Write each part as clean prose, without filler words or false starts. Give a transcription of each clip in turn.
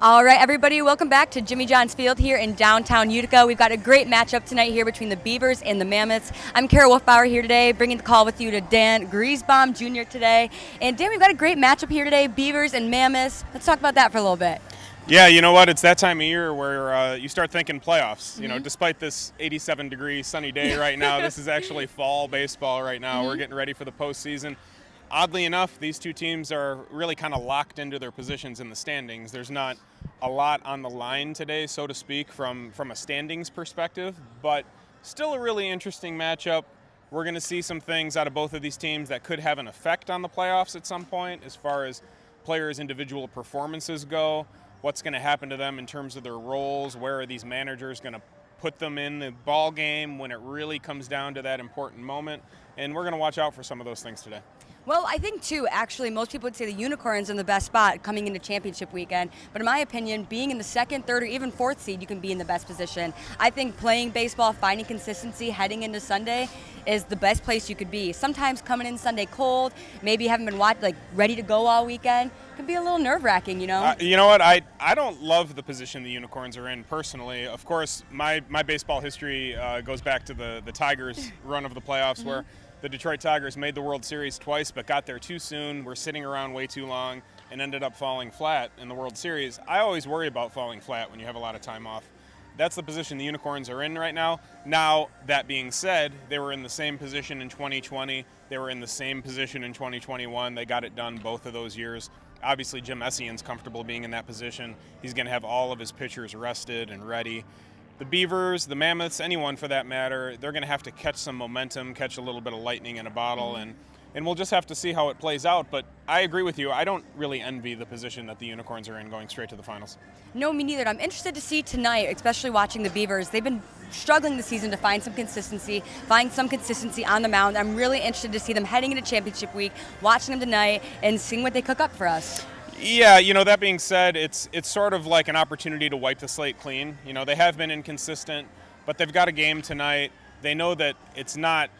All right, everybody, welcome back to Jimmy John's Field here in downtown Utica. We've got a great matchup tonight here between the Beavers and the Mammoths. I'm Kara Wolfbauer here today, bringing the call with you to Dan Griesbaum Jr. today. And Dan, we've got a great matchup here today, Beavers and Mammoths. Let's talk about that for a little bit. Yeah, you know what? It's that time of year where you start thinking playoffs. Mm-hmm. You know, despite this 87-degree sunny day right now, this is actually fall baseball right now. We're getting ready for the postseason. Oddly enough, these two teams are really kind of locked into their positions in the standings. There's not a lot on the line today, so to speak, from a standings perspective, but still a really interesting matchup. We're going to see some things out of both of these teams that could have an effect on the playoffs at some point as far as players' individual performances go. What's going to happen to them in terms of their roles? Where are these managers going to put them in the ball game when it really comes down to that important moment? And we're going to watch out for some of those things today. Well, I think, too, actually, most people would say the Unicorns are in the best spot coming into championship weekend. But in my opinion, being in the second, third, or even fourth seed, you can be in the best position. I think playing baseball, finding consistency, heading into Sunday is the best place you could be. Sometimes coming in Sunday cold, maybe you haven't been ready to go all weekend, can be a little nerve-wracking, you know? You know what? I don't love the position the Unicorns are in personally. Of course, my baseball history goes back to the Tigers' run of the playoffs where the Detroit Tigers made the World Series twice but got there too soon, were sitting around way too long, and ended up falling flat in the World Series. I always worry about falling flat when you have a lot of time off. That's the position the Unicorns are in right now. Now, that being said, they were in the same position in 2020. They were in the same position in 2021. They got it done both of those years. Obviously, Jim Essian's comfortable being in that position. He's going to have all of his pitchers rested and ready. The Beavers, the Mammoths, anyone for that matter, they're going to have to catch some momentum, catch a little bit of lightning in a bottle, and we'll just have to see how it plays out. But I agree with you. I don't really envy the position that the Unicorns are in going straight to the finals. No, me neither. I'm interested to see tonight, especially watching the Beavers. They've been struggling this season to find some consistency on the mound. I'm really interested to see them heading into championship week, watching them tonight, and seeing what they cook up for us. Yeah, you know, that being said, it's sort of like an opportunity to wipe the slate clean. You know, they have been inconsistent, but they've got a game tonight. They know that it's not,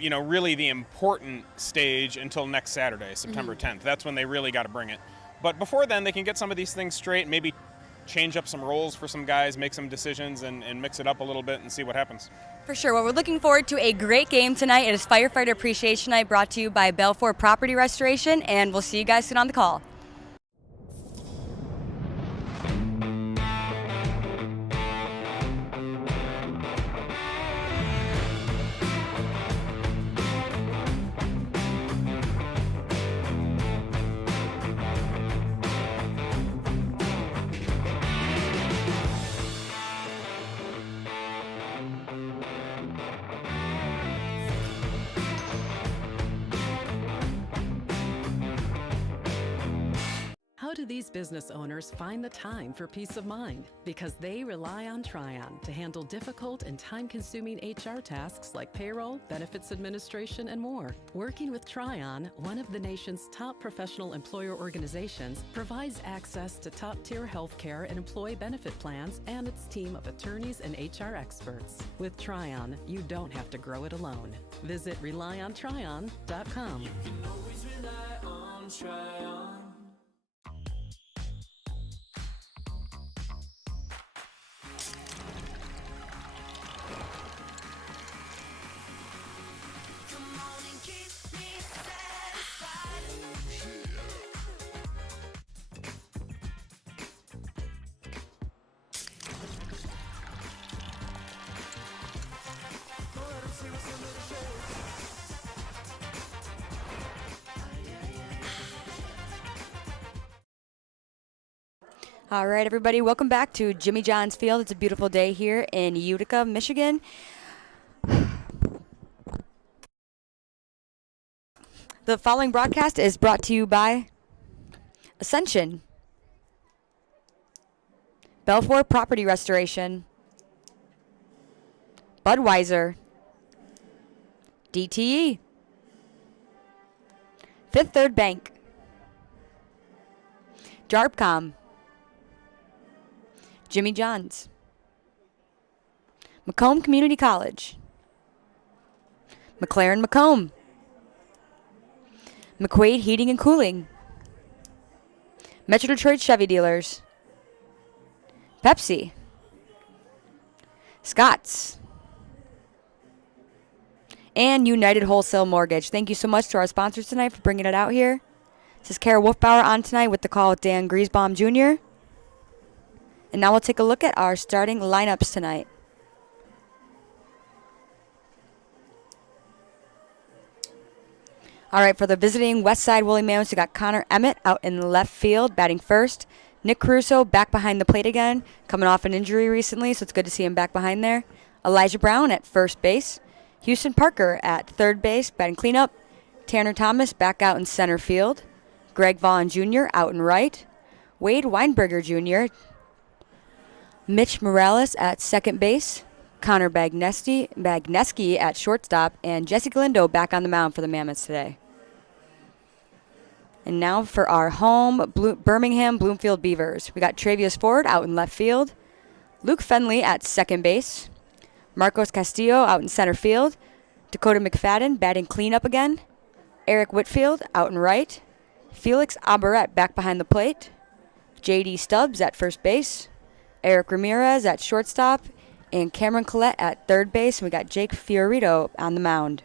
you know, really the important stage until next Saturday, September 10th. That's when they really got to bring it. But before then, they can get some of these things straight, maybe change up some roles for some guys, make some decisions, and mix it up a little bit and see what happens. For sure. Well, we're looking forward to a great game tonight. It is Firefighter Appreciation Night brought to you by Belfor Property Restoration, and we'll see you guys soon on the call. How do these business owners find the time for peace of mind? Because they rely on Tryon to handle difficult and time-consuming HR tasks like payroll, benefits administration, and more. Working with Tryon, one of the nation's top professional employer organizations, provides access to top-tier health care and employee benefit plans and its team of attorneys and HR experts. With Tryon, you don't have to grow it alone. Visit RelyOnTryon.com. You can always rely on Tryon. All right, everybody, welcome back to Jimmy John's Field. It's a beautiful day here in Utica, Michigan. The following broadcast is brought to you by Ascension, Belfor Property Restoration, Budweiser, DTE, Fifth Third Bank, Jarpcom, Jimmy John's, Macomb Community College, McLaren Macomb, McQuaid Heating and Cooling, Metro Detroit Chevy Dealers, Pepsi, Scott's, and United Wholesale Mortgage. Thank you so much to our sponsors tonight for bringing it out here. This is Kara Wolfbauer on tonight with the call with Dan Griesbaum Jr. And now we'll take a look at our starting lineups tonight. All right, for the visiting Westside Woolly Mammoths, we got Connor Emmett out in left field, batting first. Nick Caruso back behind the plate again, coming off an injury recently, so it's good to see him back behind there. Elijah Brown at first base. Houston Parker at third base, batting cleanup. Tanner Thomas back out in center field. Greg Vaughn Jr. out in right. Wade Weinberger Jr. Mitch Morales at second base. Connor Bagneski at shortstop. And Jesse Galindo back on the mound for the Mammoths today. And now for our home Birmingham Bloomfield Beavers. We got Travius Ford out in left field. Luke Fenley at second base. Marcos Castillo out in center field. Dakota McFadden batting cleanup again. Eric Whitfield out in right. Felix Abaret back behind the plate. J.D. Stubbs at first base. Eric Ramirez at shortstop. And Cameron Collette at third base. And we got Jake Fiorito on the mound.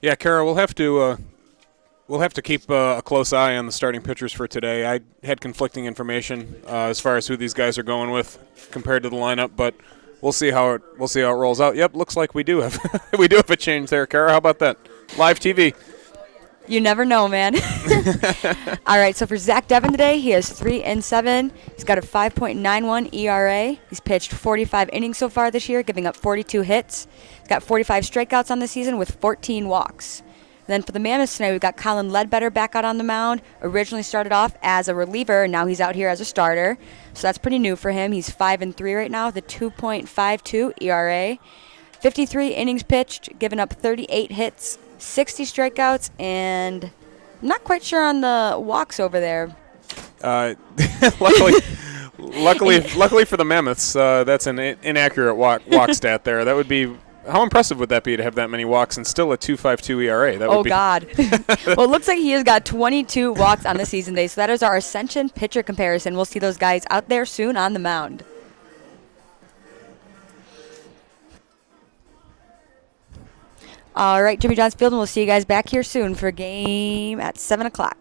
Yeah, Kara, we'll have to keep a close eye on the starting pitchers for today. I had conflicting information as far as who these guys are going with compared to the lineup, but we'll see how it rolls out. Yep, looks like we do have a change there, Kara. How about that? Live TV. You never know, man. All right, so for Zach Devon today, he has 3-7. He's got a 5.91 ERA. He's pitched 45 innings so far this year, giving up 42 hits. He's got 45 strikeouts on the season with 14 walks. And then for the Mammoths tonight, we've got Colin Ledbetter back out on the mound. Originally started off as a reliever, and now he's out here as a starter. So that's pretty new for him. He's 5-3 right now with a 2.52 ERA. 53 innings pitched, giving up 38 hits, 60 strikeouts, and I'm not quite sure on the walks over there. Luckily for the Mammoths, that's an inaccurate walk stat there. That would be, how impressive would that be to have that many walks and still a 2.52 ERA? That would be God. Well, it looks like he has got 22 walks on the season day, so that is our Ascension pitcher comparison. We'll see those guys out there soon on the mound. All right, Jimmy John's Field, and we'll see you guys back here soon for a game at 7 o'clock.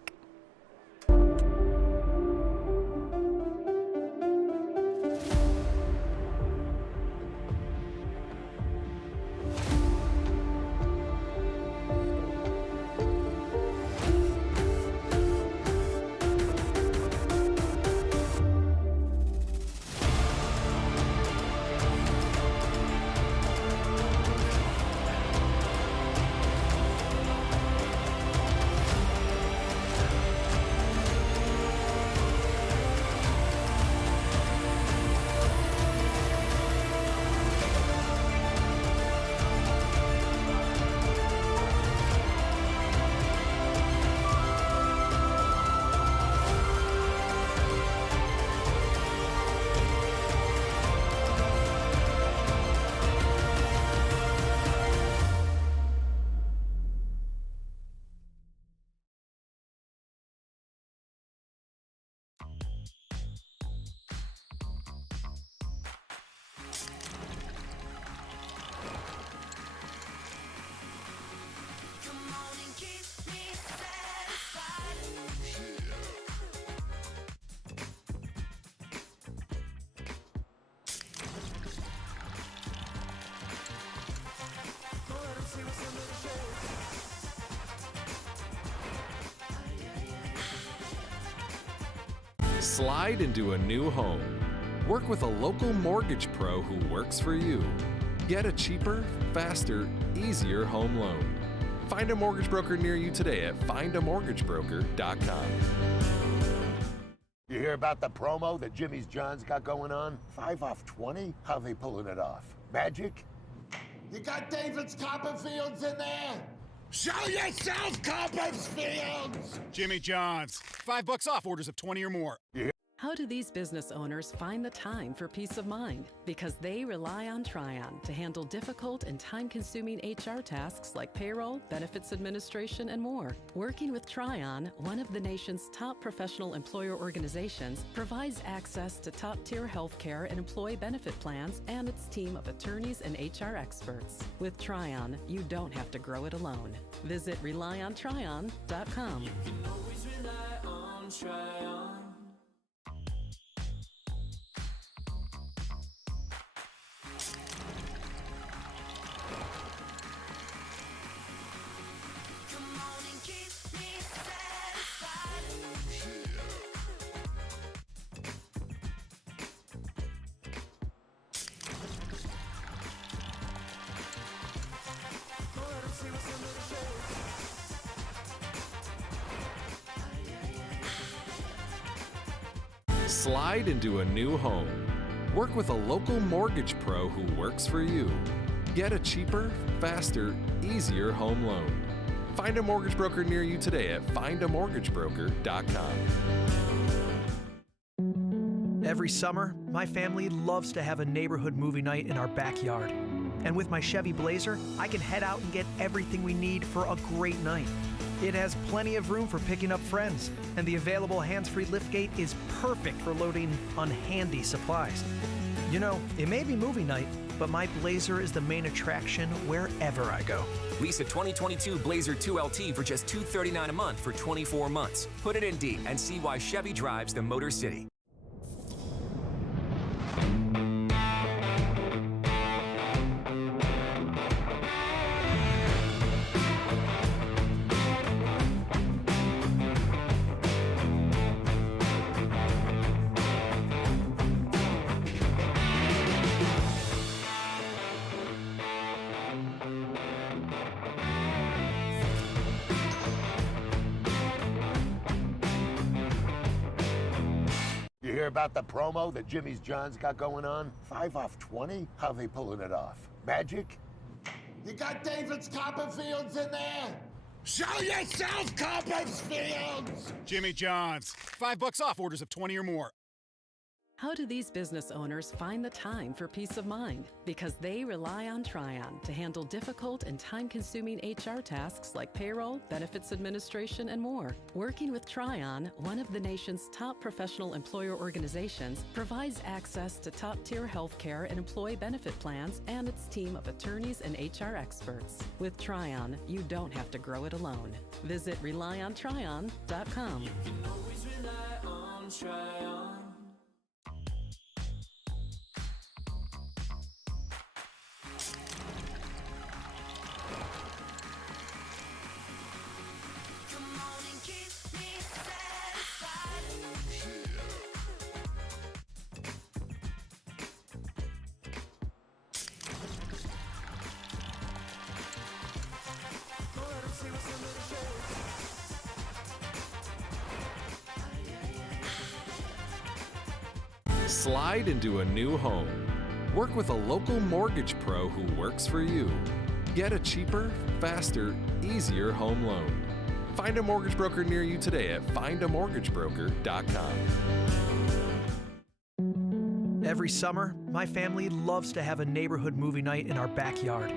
Slide into a new home. Work with a local mortgage pro who works for you. Get a cheaper, faster, easier home loan. Find a mortgage broker near you today at findamortgagebroker.com. You hear about the promo that Jimmy's John's got going on? 5 off 20? How they pulling it off? Magic? You got David's Copperfields in there? Show yourself, Copperfields! Jimmy John's. $5 off orders of 20 or more. How do these business owners find the time for peace of mind? Because they rely on Tryon to handle difficult and time-consuming HR tasks like payroll, benefits administration, and more. Working with Tryon, one of the nation's top professional employer organizations, provides access to top-tier health care and employee benefit plans and its team of attorneys and HR experts. With Tryon, you don't have to grow it alone. Visit RelyOnTryon.com. You can always rely on Tryon. Slide into a new home. Work with a local mortgage pro who works for you. Get a cheaper, faster, easier home loan. Find a mortgage broker near you today at findamortgagebroker.com. Every summer, my family loves to have a neighborhood movie night in our backyard. And with my Chevy Blazer, I can head out and get everything we need for a great night. It has plenty of room for picking up friends, and the available hands-free liftgate is perfect for loading unhandy supplies. You know, it may be movie night, but my Blazer is the main attraction wherever I go. Lease a 2022 Blazer 2LT for just $239 a month for 24 months. Put it in D and see why Chevy drives the Motor City. Hear about the promo that Jimmy's John's got going on? 5 off 20? How they pulling it off? Magic? You got David's Copperfields in there? Show yourself, Copperfields! Jimmy John's. $5 off orders of 20 or more. How do these business owners find the time for peace of mind? Because they rely on Tryon to handle difficult and time-consuming HR tasks like payroll, benefits administration, and more. Working with Tryon, one of the nation's top professional employer organizations, provides access to top-tier health care and employee benefit plans and its team of attorneys and HR experts. With Tryon, you don't have to grow it alone. Visit RelyOnTryon.com. You can always rely on Tryon. Slide into a new home. Work with a local mortgage pro who works for you. Get a cheaper, faster, easier home loan. Find a mortgage broker near you today at findamortgagebroker.com. Every summer, my family loves to have a neighborhood movie night in our backyard.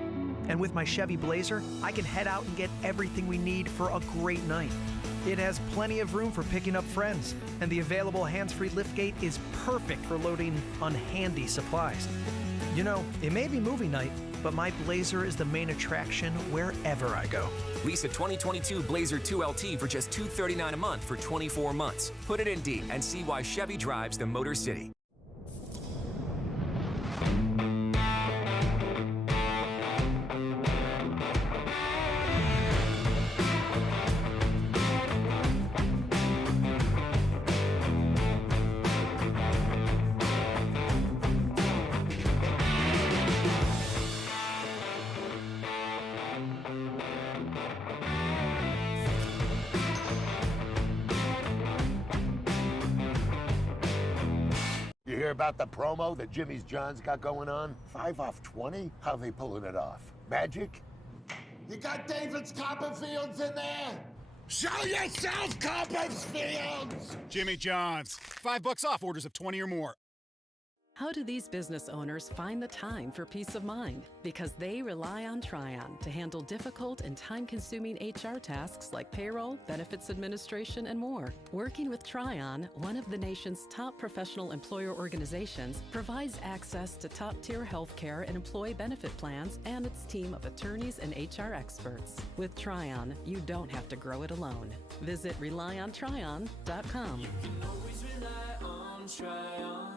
And with my Chevy Blazer, I can head out and get everything we need for a great night. It has plenty of room for picking up friends, and the available hands-free liftgate is perfect for loading unhandy supplies. You know, it may be movie night, but my Blazer is the main attraction wherever I go. Lease a 2022 Blazer 2LT for just $239 a month for 24 months. Put it in D and see why Chevy drives the Motor City. Hear about the promo that Jimmy's John's got going on? 5 off 20? How they pulling it off? Magic? You got David's Copperfields in there? Show yourself, Copperfield! Jimmy John's. $5 off orders of 20 or more. How do these business owners find the time for peace of mind? Because they rely on Tryon to handle difficult and time-consuming HR tasks like payroll, benefits administration, and more. Working with Tryon, one of the nation's top professional employer organizations, provides access to top-tier healthcare and employee benefit plans and its team of attorneys and HR experts. With Tryon, you don't have to grow it alone. Visit RelyOnTryon.com. You can always rely on Tryon.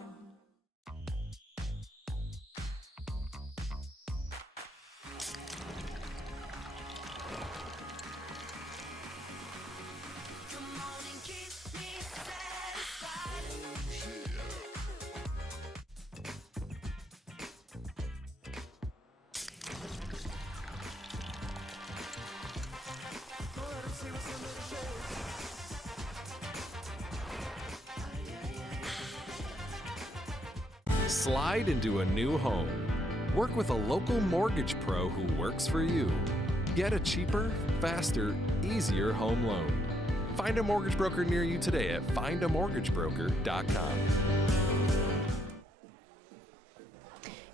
Slide into a new home. Work with a local mortgage pro who works for you. Get a cheaper, faster, easier home loan. Find a mortgage broker near you today at findamortgagebroker.com.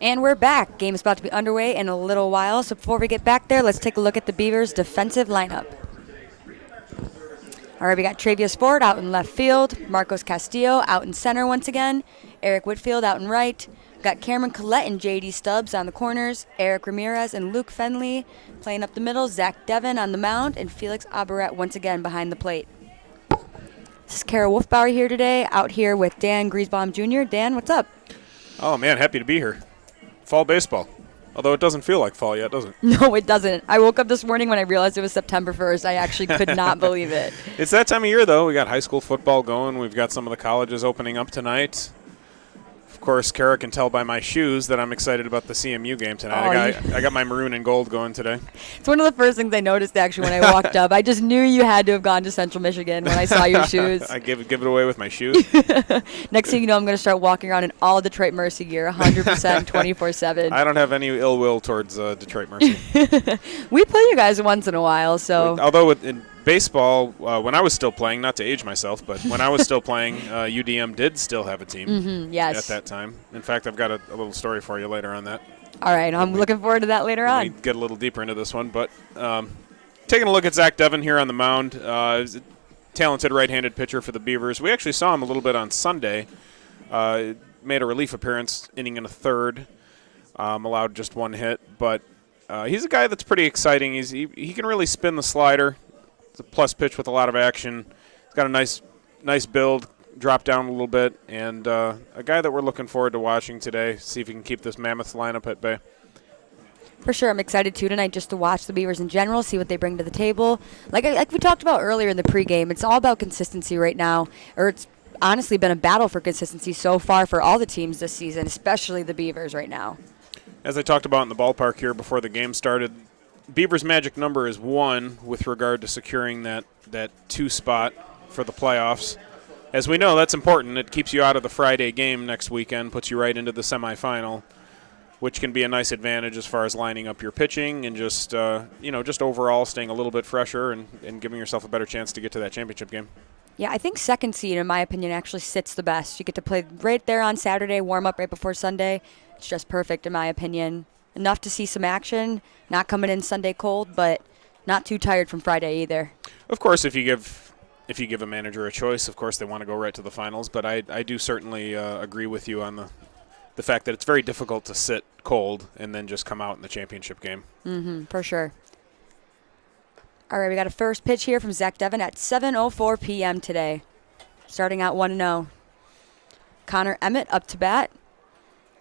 And we're back. Game is about to be underway in a little while. So before we get back there, let's take a look at the Beavers' defensive lineup. All right, we got Travius Ford out in left field, Marcos Castillo out in center once again, Eric Whitfield out in right. We got Cameron Collette and J.D. Stubbs on the corners, Eric Ramirez and Luke Fenley playing up the middle, Zach Devon on the mound, and Felix Abaret once again behind the plate. This is Kara Wolfbauer here today, out here with Dan Griesbaum Jr. Dan, what's up? Oh, man, happy to be here. Fall baseball. Although it doesn't feel like fall yet, does it? No, it doesn't. I woke up this morning when I realized it was September 1st. I actually could not believe it. It's that time of year, though. We got high school football going. We've got some of the colleges opening up tonight. Of course, Kara can tell by my shoes that I'm excited about the CMU game tonight. I got my maroon and gold going today. It's one of the first things I noticed, actually, when I walked up. I just knew you had to have gone to Central Michigan when I saw your shoes. I give it away with my shoes. Next thing you know, I'm going to start walking around in all Detroit Mercy gear, 100%, 24/7. I don't have any ill will towards Detroit Mercy. We play you guys once in a while, so. Although in baseball, when I was still playing, not to age myself, but when I was still playing, UDM did still have a team yes. at that time. In fact, I've got a little story for you later on that. All right, I'm looking forward to that later on. We get a little deeper into this one, but taking a look at Zach Devon here on the mound, he's a talented right-handed pitcher for the Beavers. We actually saw him a little bit on Sunday. Made a relief appearance, inning in a third, allowed just one hit, but he's a guy that's pretty exciting. He can really spin the slider. It's a plus pitch with a lot of action. He's got a nice build, drop down a little bit, and a guy that we're looking forward to watching today, see if he can keep this Mammoth lineup at bay. For sure, I'm excited too tonight just to watch the Beavers in general, see what they bring to the table. Like we talked about earlier in the pregame, it's all about consistency right now, or it's honestly been a battle for consistency so far for all the teams this season, especially the Beavers right now. As I talked about in the ballpark here before the game started, Beavers' magic number is 1 with regard to securing that 2 spot for the playoffs. As we know, that's important. It keeps you out of the Friday game next weekend, puts you right into the semifinal, which can be a nice advantage as far as lining up your pitching and just overall staying a little bit fresher and giving yourself a better chance to get to that championship game. Yeah, I think second seed, in my opinion, actually sits the best. You get to play right there on Saturday, warm up right before Sunday. It's just perfect, in my opinion. Enough to see some action, not coming in Sunday cold, but not too tired from Friday either. Of course, if you give a manager a choice, of course they want to go right to the finals, but I do certainly agree with you on the fact that it's very difficult to sit cold and then just come out in the championship game. For sure. All right, we got a first pitch here from Zach Devon at 7:04 p.m. today. Starting out 1-0. Connor Emmett up to bat,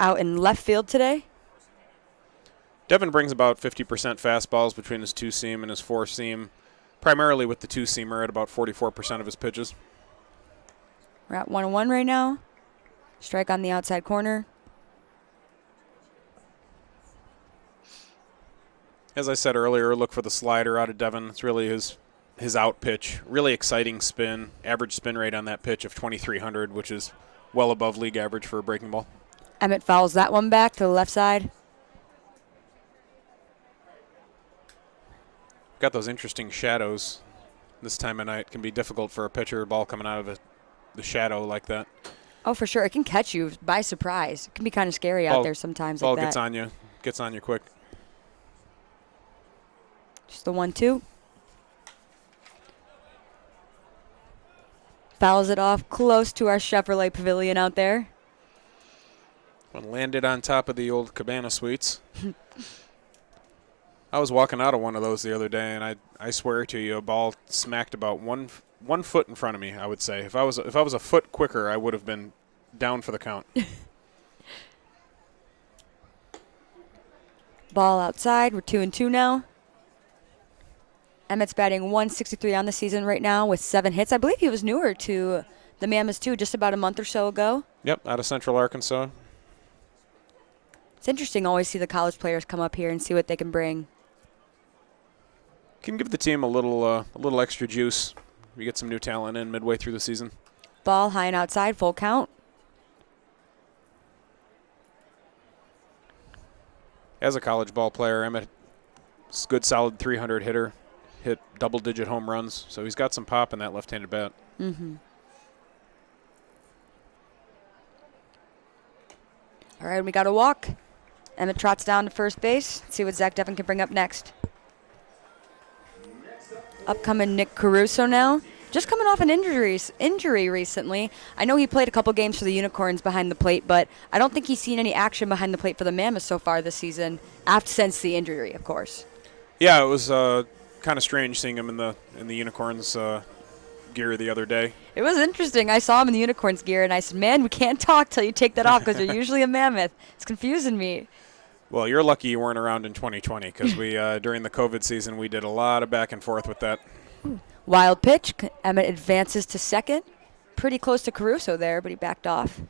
out in left field today. Devon brings about 50% fastballs between his 2-seam and his 4-seam, primarily with the 2-seamer at about 44% of his pitches. We're at 1-1 right now. Strike on the outside corner. As I said earlier, look for the slider out of Devon. It's really his out pitch. Really exciting spin. Average spin rate on that pitch of 2,300, which is well above league average for a breaking ball. Emmett fouls that one back to the left side. Got those interesting shadows this time of night. It can be difficult for a pitcher, ball coming out of the shadow like that. Oh, for sure. It can catch you by surprise. It can be kind of scary out there sometimes Ball like that. gets on you quick. Just the 1-2. Fouls it off close to our Chevrolet Pavilion out there. One landed on top of the old Cabana Suites. I was walking out of one of those the other day, and I swear to you, a ball smacked about one foot in front of me, I would say. If I was a foot quicker, I would have been down for the count. Ball outside. We're 2-2 now. Emmett's batting 163 on the season right now with 7 hits. I believe he was newer to the Mammoths, too, just about a month or so ago. Yep, out of Central Arkansas. It's interesting to always see the college players come up here and see what they can bring. Can give the team a little extra juice. We get some new talent in midway through the season. Ball high and outside, full count. As a college ball player, Emmett is a good, solid 300 hitter. Hit double-digit home runs, so he's got some pop in that left-handed bat. Mm-hmm. All right, we got a walk. Emmett trots down to first base. Let's see what Zach Devin can bring up next. Upcoming Nick Caruso now. Just coming off an injury recently. I know he played a couple games for the Unicorns behind the plate, but I don't think he's seen any action behind the plate for the Mammoths so far this season, since the injury, of course. Yeah, it was kind of strange seeing him in the Unicorns gear the other day. It was interesting. I saw him in the Unicorns gear, and I said, man, we can't talk till you take that off because you're usually a Mammoth. It's confusing me. Well, you're lucky you weren't around in 2020 because we during the COVID season we did a lot of back and forth with that. Wild pitch. Emmett advances to second. Pretty close to Caruso there, but he backed off.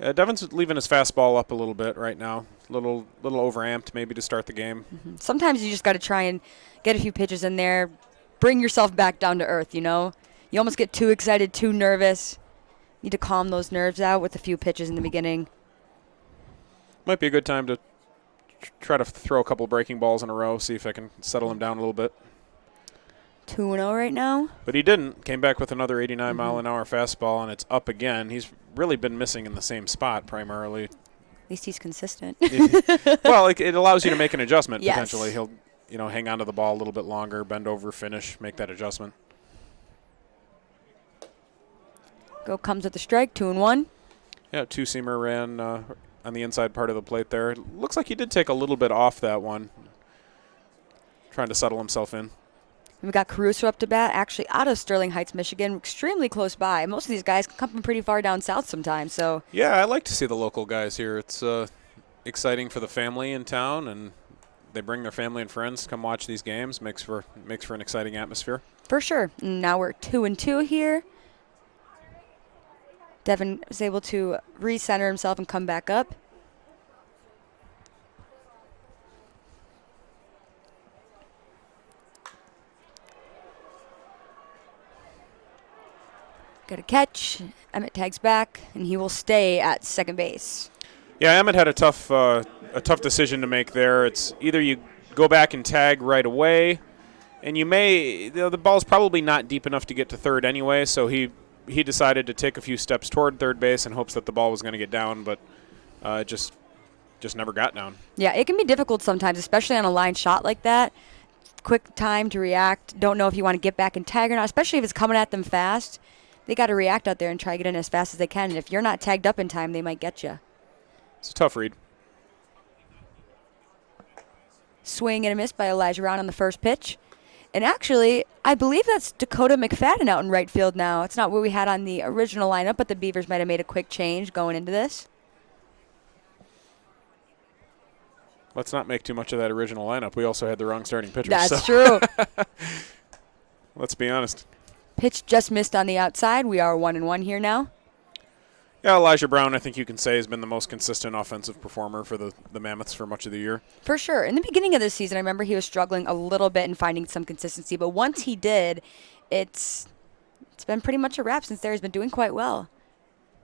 Devin's leaving his fastball up a little bit right now. Little overamped maybe to start the game. Mm-hmm. Sometimes you just got to try and get a few pitches in there. Bring yourself back down to earth, you know. You almost get too excited, too nervous. Need to calm those nerves out with a few pitches in the beginning. Might be a good time to try to throw a couple breaking balls in a row, see if I can settle him down a little bit. 2-0 right now. But he didn't. Came back with another 89-mile-an-hour fastball, and it's up again. He's really been missing in the same spot primarily. At least he's consistent. Well, it allows you to make an adjustment, yes. Potentially. He'll hang on to the ball a little bit longer, bend over, finish, make that adjustment. Go comes with the strike, 2-1. Yeah, two-seamer ran on the inside part of the plate there. Looks like he did take a little bit off that one, trying to settle himself in. And we got Caruso up to bat, actually out of Sterling Heights, Michigan, extremely close by. Most of these guys can come from pretty far down south sometimes. So yeah, I like to see the local guys here. It's exciting for the family in town, and they bring their family and friends to come watch these games. Makes for an exciting atmosphere. For sure. And now we're 2-2 here. Devin was able to recenter himself and come back up. Got a catch. Emmett tags back, and he will stay at second base. Yeah, Emmett had a tough decision to make there. It's either you go back and tag right away, and the ball's probably not deep enough to get to third anyway, so he decided to take a few steps toward third base in hopes that the ball was going to get down, but just never got down. Yeah, it can be difficult sometimes, especially on a line shot like that. Quick time to react. Don't know if you want to get back and tag or not, especially if it's coming at them fast. They got to react out there and try to get in as fast as they can. And if you're not tagged up in time, they might get you. It's a tough read. Swing and a miss by Elijah Brown on the first pitch. And actually, I believe that's Dakota McFadden out in right field now. It's not what we had on the original lineup, but the Beavers might have made a quick change going into this. Let's not make too much of that original lineup. We also had the wrong starting pitcher. That's true. Let's be honest. Pitch just missed on the outside. We are 1-1 here now. Yeah, Elijah Brown, I think you can say, has been the most consistent offensive performer for the Mammoths for much of the year. For sure. In the beginning of the season, I remember he was struggling a little bit in finding some consistency. But once he did, it's been pretty much a wrap since there. He's been doing quite well.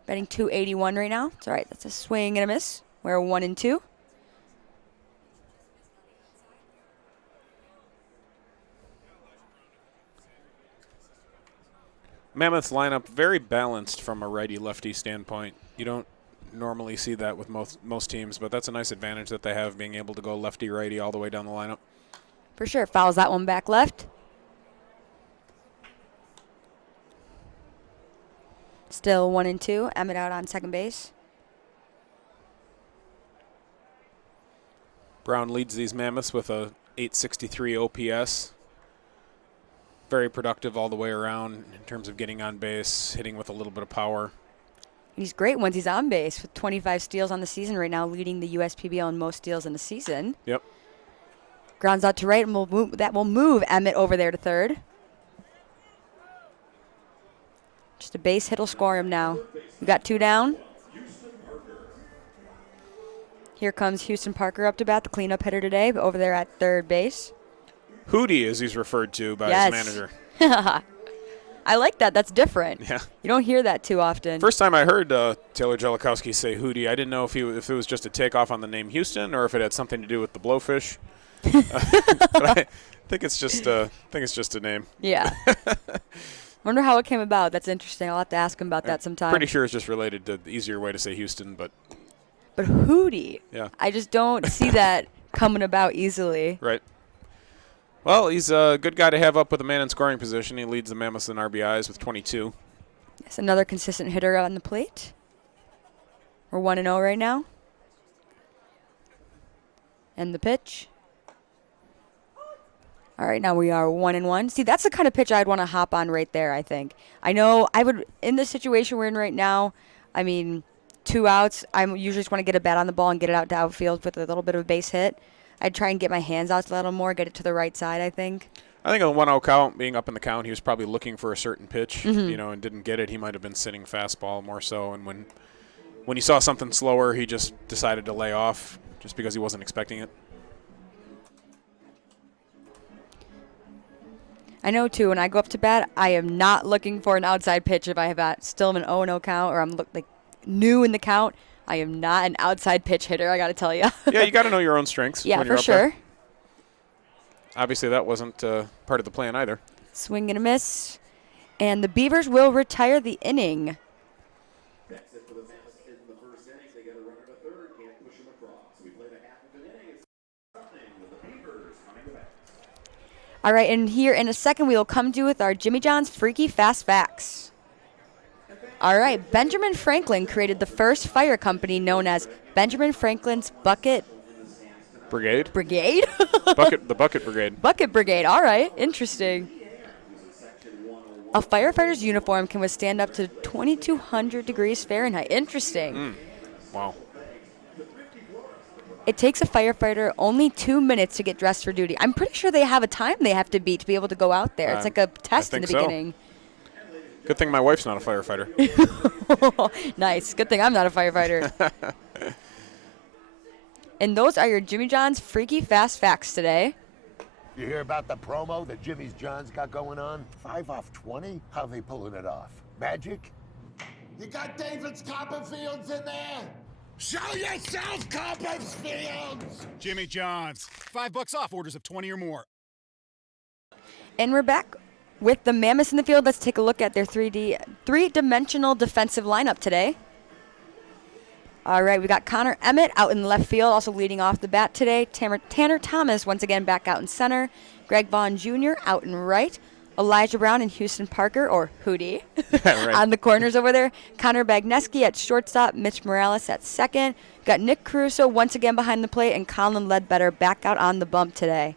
Betting 281 right now. It's all right. That's a swing and a miss. We're 1-2. Mammoths lineup very balanced from a righty-lefty standpoint. You don't normally see that with most teams, but that's a nice advantage that they have, being able to go lefty-righty all the way down the lineup. For sure. Fouls that one back left. Still 1-2. Emmett out on second base. Brown leads these Mammoths with a 863 OPS. Very productive all the way around in terms of getting on base, hitting with a little bit of power. He's great once he's on base with 25 steals on the season right now, leading the USPBL in most steals in the season. Yep. Grounds out to right, and that will move Emmett over there to third. Just a base hit will score him now. We got 2 down. Here comes Houston Parker up to bat, the cleanup hitter today, but over there at third base. Hootie, as he's referred to by his manager. I like that. That's different. Yeah. You don't hear that too often. First time I heard Taylor Jellikowski say Hootie, I didn't know if it was just a takeoff on the name Houston or if it had something to do with the blowfish. But I think it's just a name. Yeah. Wonder how it came about. That's interesting. I'll have to ask him about that sometime. Pretty sure it's just related to the easier way to say Houston, but Hootie. Yeah. I just don't see that coming about easily. Right. Well, he's a good guy to have up with a man in scoring position. He leads the Mammoths in RBIs with 22. Yes, another consistent hitter on the plate. We're 1-0 right now. And the pitch. All right, now we are 1-1. See, that's the kind of pitch I'd want to hop on right there, I think. I know I would, in the situation we're in right now, I mean, 2 outs, I usually just want to get a bat on the ball and get it out to outfield with a little bit of a base hit. I'd try and get my hands out a little more, get it to the right side, I think. I think on the 1-0 count, being up in the count, he was probably looking for a certain pitch, and didn't get it. He might have been sitting fastball more so, and when he saw something slower, he just decided to lay off just because he wasn't expecting it. I know, too, when I go up to bat, I am not looking for an outside pitch if I have still an 0-0 count or I'm new in the count. I am not an outside pitch hitter, I got to tell you. Yeah, you got to know your own strengths. Yeah, when you're for up sure. there. Obviously, that wasn't part of the plan either. Swing and a miss. And the Beavers will retire the inning. That's it for the Mammoths in the first inning. They get a runner to third, can't push him across. We played a half of an inning. It's something with the Beavers coming back. All right, and here in a second we will come to you with our Jimmy John's Freaky Fast Facts. All right, Benjamin Franklin created the first fire company known as Benjamin Franklin's Bucket Brigade? Brigade? The Bucket Brigade. Bucket Brigade, all right, interesting. A firefighter's uniform can withstand up to 2,200 degrees Fahrenheit. Interesting. Wow. It takes a firefighter only 2 minutes to get dressed for duty. I'm pretty sure they have a time they have to beat to be able to go out there. It's like a test in the beginning. Good thing my wife's not a firefighter. Nice. Good thing I'm not a firefighter. And those are your Jimmy John's Freaky Fast Facts today. You hear about the promo that Jimmy's John's got going on? 5 off 20? How they pulling it off? Magic? You got David's Copperfields in there? Show yourself, Copperfields! Jimmy John's. $5 off orders of 20 or more. And we're back with the Mammoths in the field. Let's take a look at their three-dimensional defensive lineup today. All right, we got Connor Emmett out in left field, also leading off the bat today. Tanner Thomas once again back out in center. Greg Vaughn Jr. out in right. Elijah Brown and Houston Parker, or Hootie, right. on the corners over there. Connor Bagneski at shortstop. Mitch Morales at second. Got Nick Caruso once again behind the plate, and Colin Ledbetter back out on the bump today.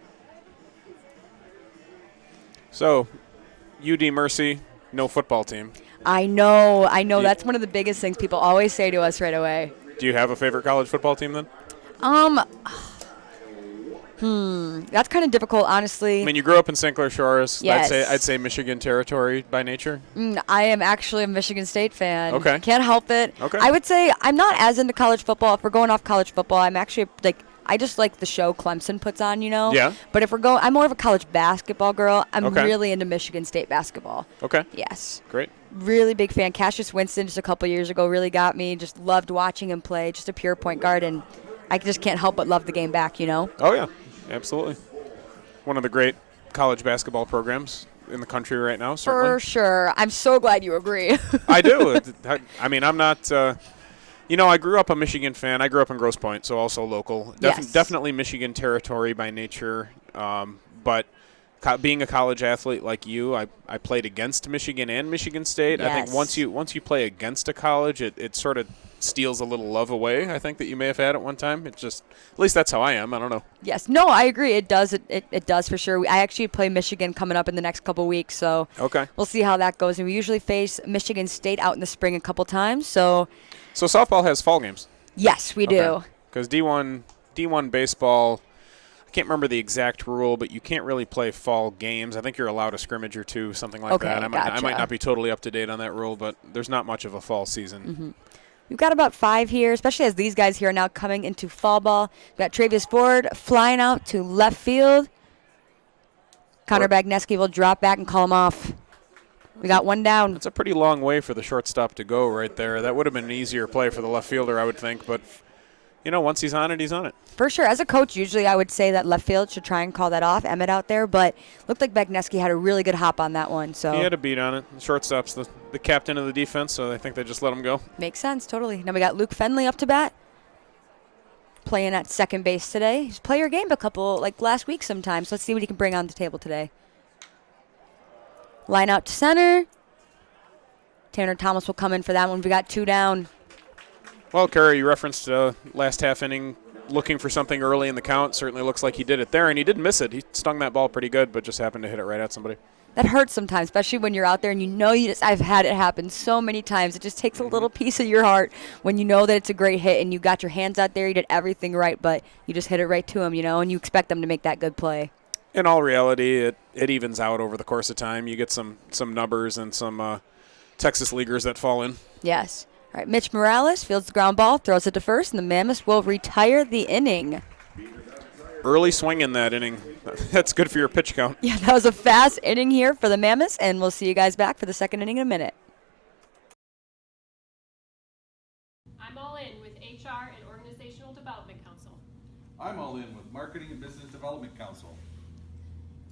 So, UD Mercy, no football team. I know. That's one of the biggest things people always say to us right away. Do you have a favorite college football team then? That's kind of difficult, honestly. I mean, you grew up in St. Clair Shores. Yes. I'd say Michigan territory by nature. I am actually a Michigan State fan. Okay. Can't help it. Okay. I would say I'm not as into college football. If we're going off college football, I'm actually I just like the show Clemson puts on, Yeah. But if I'm more of a college basketball girl. I'm Okay. really into Michigan State basketball. Okay. Yes. Great. Really big fan. Cassius Winston just a couple years ago really got me. Just loved watching him play. Just a pure point guard, and I just can't help but love the game back, Oh, yeah. Absolutely. One of the great college basketball programs. in the country right now, certainly. For sure. I'm so glad you agree. I do. I mean, I'm not I grew up a Michigan fan. I grew up in Grosse Pointe, so also local. Yes. Definitely Michigan territory by nature. But being a college athlete like you, I played against Michigan and Michigan State. Yes. I think once you play against a college, it sort of steals a little love away, I think, that you may have had at one time. It's just, at least that's how I am. I don't know. Yes. No, I agree. It does. It does for sure. I actually play Michigan coming up in the next couple weeks, so Okay. we'll see how that goes. And we usually face Michigan State out in the spring a couple times, so So softball has fall games. yes, we do. Because D1 baseball, I can't remember the exact rule, but you can't really play fall games. I think you're allowed a scrimmage or two, something like Okay, that. I might gotcha. not be totally up to date on that rule, but there's not much of a fall season. Mm-hmm. We've got about 5 here, especially as these guys here are now coming into fall ball. We've got Travis Ford flying out to left field. Connor Bagneski will drop back and call him off. We got one down. It's a pretty long way for the shortstop to go right there. That would have been an easier play for the left fielder, I would think. But, once he's on it, he's on it. For sure. As a coach, usually I would say that left field should try and call that off. Emmett out there, but looked like Bagneski had a really good hop on that one. So He had a beat on it. The shortstop's the captain of the defense, so I think they just let him go. makes sense, totally. Now we got Luke Fenley up to bat. Playing at second base today. He's player game a couple, like last week sometimes. Let's see what he can bring on the table today. Line out to center. Tanner Thomas will come in for that one. We got 2 down. Well, Kerry, you referenced last half inning looking for something early in the count. Certainly looks like he did it there, and he didn't miss it. He stung that ball pretty good, but just happened to hit it right at somebody. That hurts sometimes, especially when you're out there and I've had it happen so many times. It just takes a little piece of your heart when you know that it's a great hit and you got your hands out there, you did everything right, but you just hit it right to him, and you expect them to make that good play. In all reality, it evens out over the course of time. You get some numbers and some Texas leaguers that fall in. Yes. All right, Mitch Morales fields the ground ball, throws it to first, and the Mammoths will retire the inning. Early swing in that inning. That's good for your pitch count. Yeah, that was a fast inning here for the Mammoths, and we'll see you guys back for the second inning in a minute. I'm all in with HR and Organizational Development Council. I'm all in with Marketing and Business Development Council.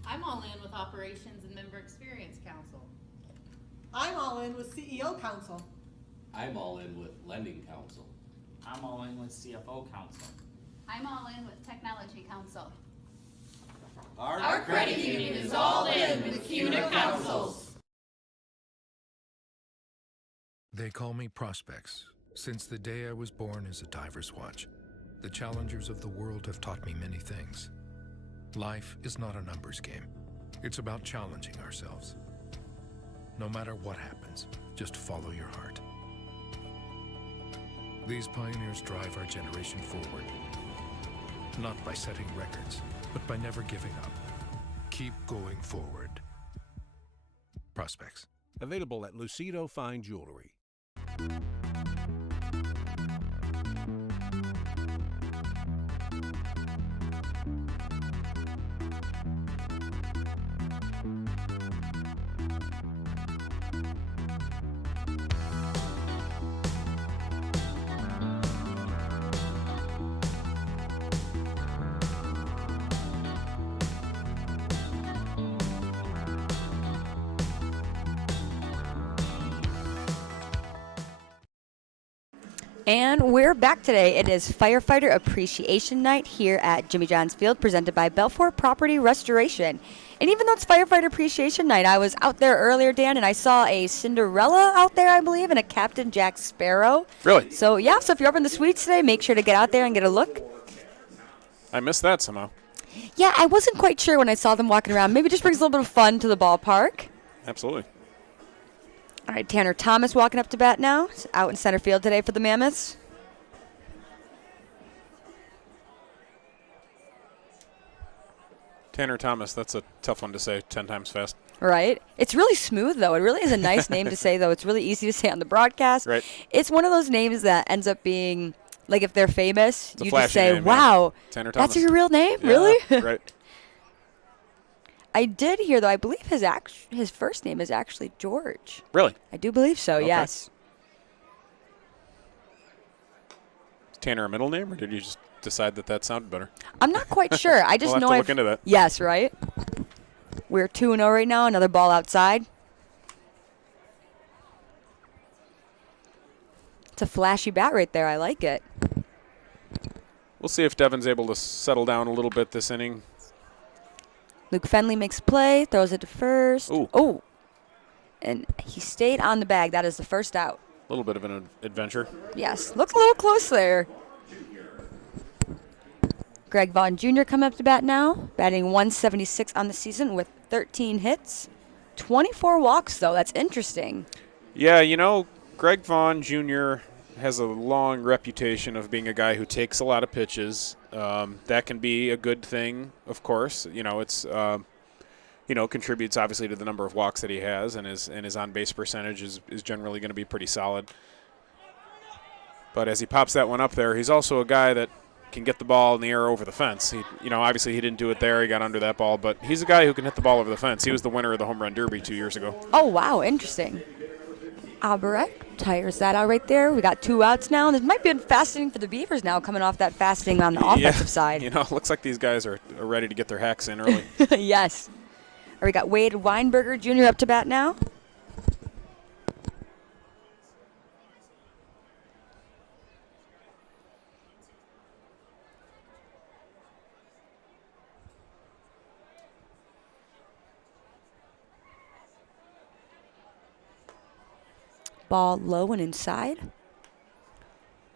I'm all in with Operations and Member Experience Council. I'm all in with CEO Council. I'm all in with Lending Council. I'm all in with CFO Council. I'm all in with Technology Council. Our credit union is all in with CUNA Councils. They call me Prospects. Since the day I was born as a diver's watch, the challengers of the world have taught me many things. Life is not a numbers game. It's about challenging ourselves. No matter what happens, just follow your heart. These pioneers drive our generation forward. Not by setting records, but by never giving up. Keep going forward. Prospects. Available at Lucido Fine Jewelry. And we're back today. It is Firefighter Appreciation Night here at Jimmy John's Field, presented by Belfor Property Restoration. And even though it's Firefighter Appreciation Night, I was out there earlier, Dan, and I saw a Cinderella out there, I believe, and a Captain Jack Sparrow. Really? So, yeah, so if you're up in the suites today, make sure to get out there and get a look. I missed that somehow. Yeah, I wasn't quite sure when I saw them walking around. Maybe it just brings a little bit of fun to the ballpark. Absolutely. All right, Tanner Thomas walking up to bat now. He's out in center field today for the Mammoths. Tanner Thomas, that's a tough one to say 10 times fast. Right. It's really smooth, though. It really is a nice name to say, though. It's really easy to say on the broadcast. Right. It's one of those names that ends up being, like, if they're famous, It's a you just flashy say, name, wow, yeah. Tanner Thomas. that's your real name? Yeah, Really? Right. I did hear, though, I believe his first name is actually George. Really? I do believe so, Okay. yes. Is Tanner a middle name, or did you just decide that sounded better? I'm not quite sure. I just We'll have know to I've look into that. Yes, right? We're 2-0 right now. Another ball outside. It's a flashy bat right there. I like it. We'll see if Devon's able to settle down a little bit this inning. Luke Fenley makes play, throws it to first. Ooh. Oh, and he stayed on the bag. That is the first out. A little bit of an adventure. Yes, looks a little close there. Greg Vaughn Jr. coming up to bat now, batting 176 on the season with 13 hits. 24 walks, though. That's interesting. Yeah, you know, Greg Vaughn Jr. has a long reputation of being a guy who takes a lot of pitches. That can be a good thing, of course. You know, it's contributes obviously to the number of walks that he has, and his on base percentage is generally going to be pretty solid. But as he pops that one up there, he's also a guy that can get the ball in the air over the fence. Obviously he didn't do it there. He got under that ball, but he's a guy who can hit the ball over the fence. He was the winner of the home run derby 2 years ago. Oh, wow, interesting. Albaret tires that out right there. We got 2 outs now. This might be fasting for the Beavers now, coming off that fasting on the offensive side. You know, it looks like these guys are ready to get their hacks in early. Yes. We got Wade Weinberger Jr. up to bat now. Ball low and inside.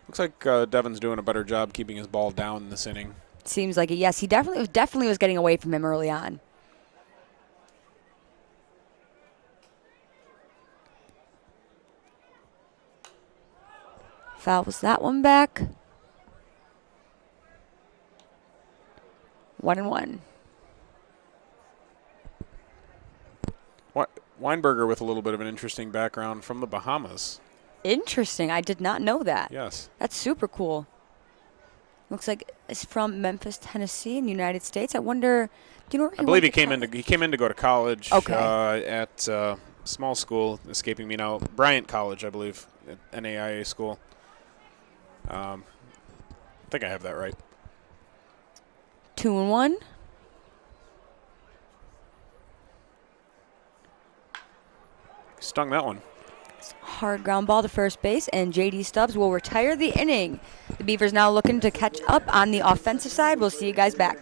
Looks like Devon's doing a better job keeping his ball down in this inning. Seems like it. Yes, he definitely was getting away from him early on. Fouls that one back. 1-1. Weinberger with a little bit of an interesting background from the Bahamas. Interesting. I did not know that. Yes. That's super cool. Looks like it's from Memphis, Tennessee, in the United States. I wonder, do you know where I believe he came in to go to college. Okay. At small school, escaping me now, Bryant College, I believe, at NAIA school. I think I have that right. 2-1. Stung that one. Hard ground ball to first base, and J.D. Stubbs will retire the inning. The Beavers now looking to catch up on the offensive side. We'll see you guys back.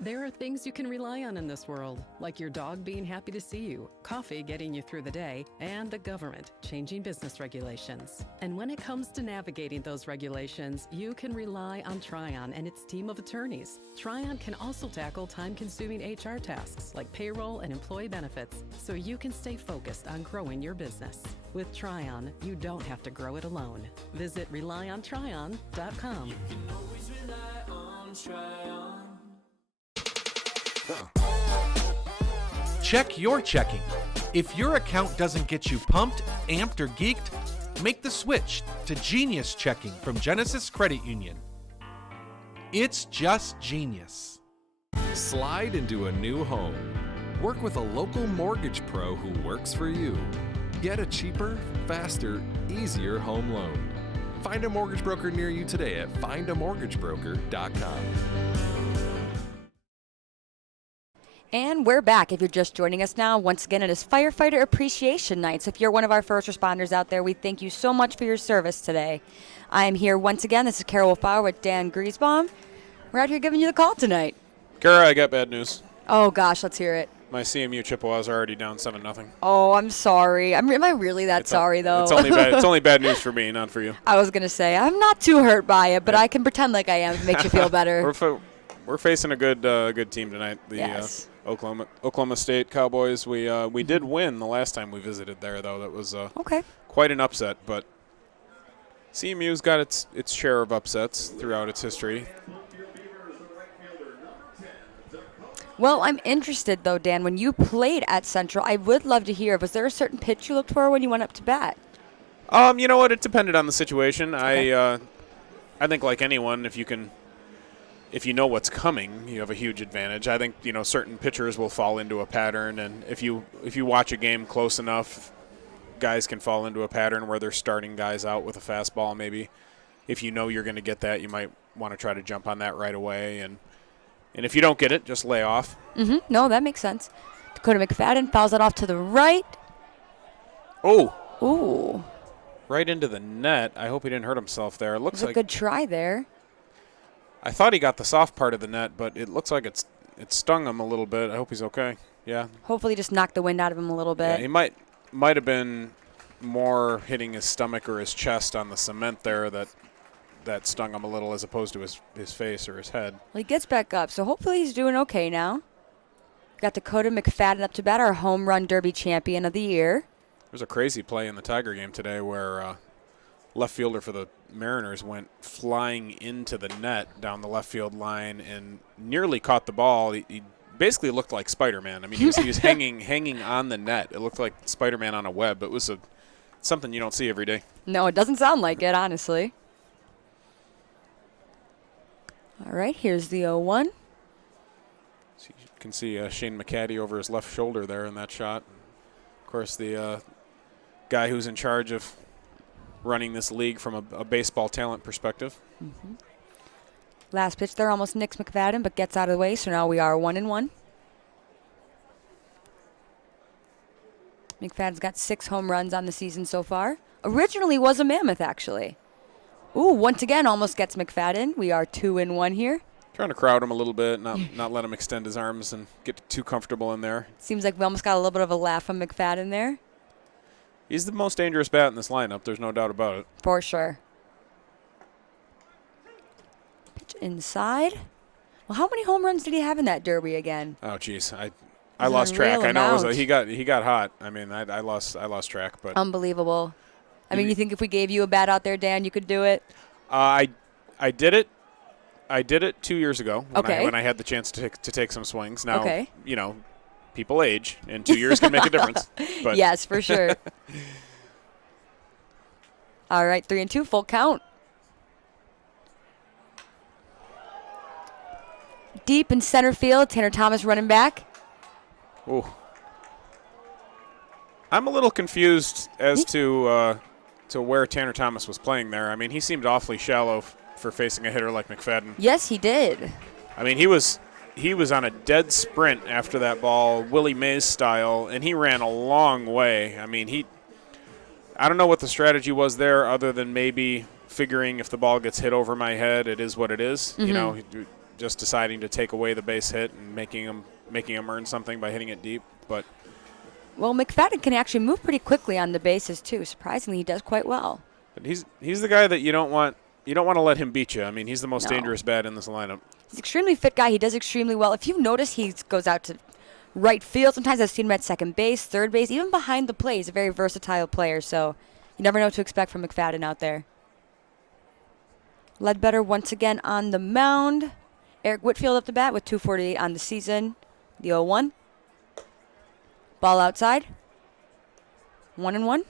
There are things you can rely on in this world, like your dog being happy to see you, coffee getting you through the day, and the government changing business regulations. And when it comes to navigating those regulations, you can rely on Tryon and its team of attorneys. Tryon can also tackle time-consuming HR tasks like payroll and employee benefits, so you can stay focused on growing your business. With Tryon, you don't have to grow it alone. Visit RelyOnTryon.com. You can always rely on Tryon. Check your checking. If your account doesn't get you pumped, amped, or geeked, make the switch to Genius Checking from Genesis Credit Union. It's just genius. Slide into a new home. Work with a local mortgage pro who works for you. Get a cheaper, faster, easier home loan. Find a mortgage broker near you today at findamortgagebroker.com. And we're back. If you're just joining us now, once again, it is Firefighter Appreciation Night. So if you're one of our first responders out there, we thank you so much for your service today. I am here once again. This is Carol Wolfauer with Dan Griesbaum. We're out here giving you the call tonight. Kara, I got bad news. Oh, gosh, let's hear it. My CMU Chippewas are already down 7-0. Oh, I'm sorry. Am I really that sorry, though? It's only bad news for me, not for you. I was going to say, I'm not too hurt by it, but I can pretend like I am if it makes you feel better. We're facing a good team tonight. Yes. Oklahoma State Cowboys. We did win the last time we visited there, though. That was okay. Quite an upset, but CMU's got its share of upsets throughout its history. Well, I'm interested, though, Dan. When you played at Central, I would love to hear, was there a certain pitch you looked for when you went up to bat? You know what? It depended on the situation. Okay. I think like anyone, if you know what's coming, you have a huge advantage. I think, certain pitchers will fall into a pattern, and if you watch a game close enough, guys can fall into a pattern where they're starting guys out with a fastball maybe. If you know you're going to get that, you might want to try to jump on that right away. And And if you don't get it, just lay off. No, that makes sense. Dakota McFadden fouls it off to the right. Oh. Ooh. Right into the net. I hope he didn't hurt himself there. It looks It was like a good try there. I thought he got the soft part of the net, but it looks like it stung him a little bit. I hope he's okay. Yeah. Hopefully just knocked the wind out of him a little bit. Yeah, he might have been more hitting his stomach or his chest on the cement there that stung him a little as opposed to his face or his head. Well, he gets back up, so hopefully he's doing okay now. Got Dakota McFadden up to bat, our home run derby champion of the year. There's a crazy play in the Tiger game today where left fielder for the Mariners went flying into the net down the left field line and nearly caught the ball. He basically looked like Spider-Man. I mean, he was hanging on the net. It looked like Spider-Man on a web. It was something you don't see every day. No, it doesn't sound like it, honestly. All right, here's the 0-1. So you can see Shane McCaddy over his left shoulder there in that shot. Of course, the guy who's in charge of running this league from a baseball talent perspective. Last pitch there almost nicks McFadden, but gets out of the way, so now we are 1-1. McFadden's got 6 home runs on the season so far. Originally was a Mammoth, actually. Ooh, once again, almost gets McFadden. We are 2-1 here. Trying to crowd him a little bit, not let him extend his arms and get too comfortable in there. Seems like we almost got a little bit of a laugh from McFadden there. He's the most dangerous bat in this lineup. There's no doubt about it. For sure. Pitch inside. Well, how many home runs did he have in that derby again? Oh, geez. I lost track. I know it was he got hot. I mean, I lost track. But unbelievable. I mean, you think if we gave you a bat out there, Dan, you could do it? I did it. I did it 2 years ago when I had the chance to take some swings. Now, you know, people age, and 2 years can make a difference. But yes, for sure. All right, 3-2, full count. Deep in center field, Tanner Thomas running back. Ooh. I'm a little confused as to where Tanner Thomas was playing there. I mean, he seemed awfully shallow for facing a hitter like McFadden. Yes, he did. I mean, he was on a dead sprint after that ball, Willie Mays style, and he ran a long way. I mean, I don't know what the strategy was there other than maybe figuring if the ball gets hit over my head, it is what it is. You know, just deciding to take away the base hit and making him earn something by hitting it deep. But well, McFadden can actually move pretty quickly on the bases too. Surprisingly, he does quite well. But he's the guy that you don't want to let him beat you. I mean, he's the most dangerous bat in this lineup. He's an extremely fit guy. He does extremely well. If you notice, he goes out to right field. Sometimes I've seen him at second base, third base, even behind the plate. He's a very versatile player, so you never know what to expect from McFadden out there. Ledbetter once again on the mound. Eric Whitfield up the bat with 248 on the season. The 0-1. Ball outside. 1-1.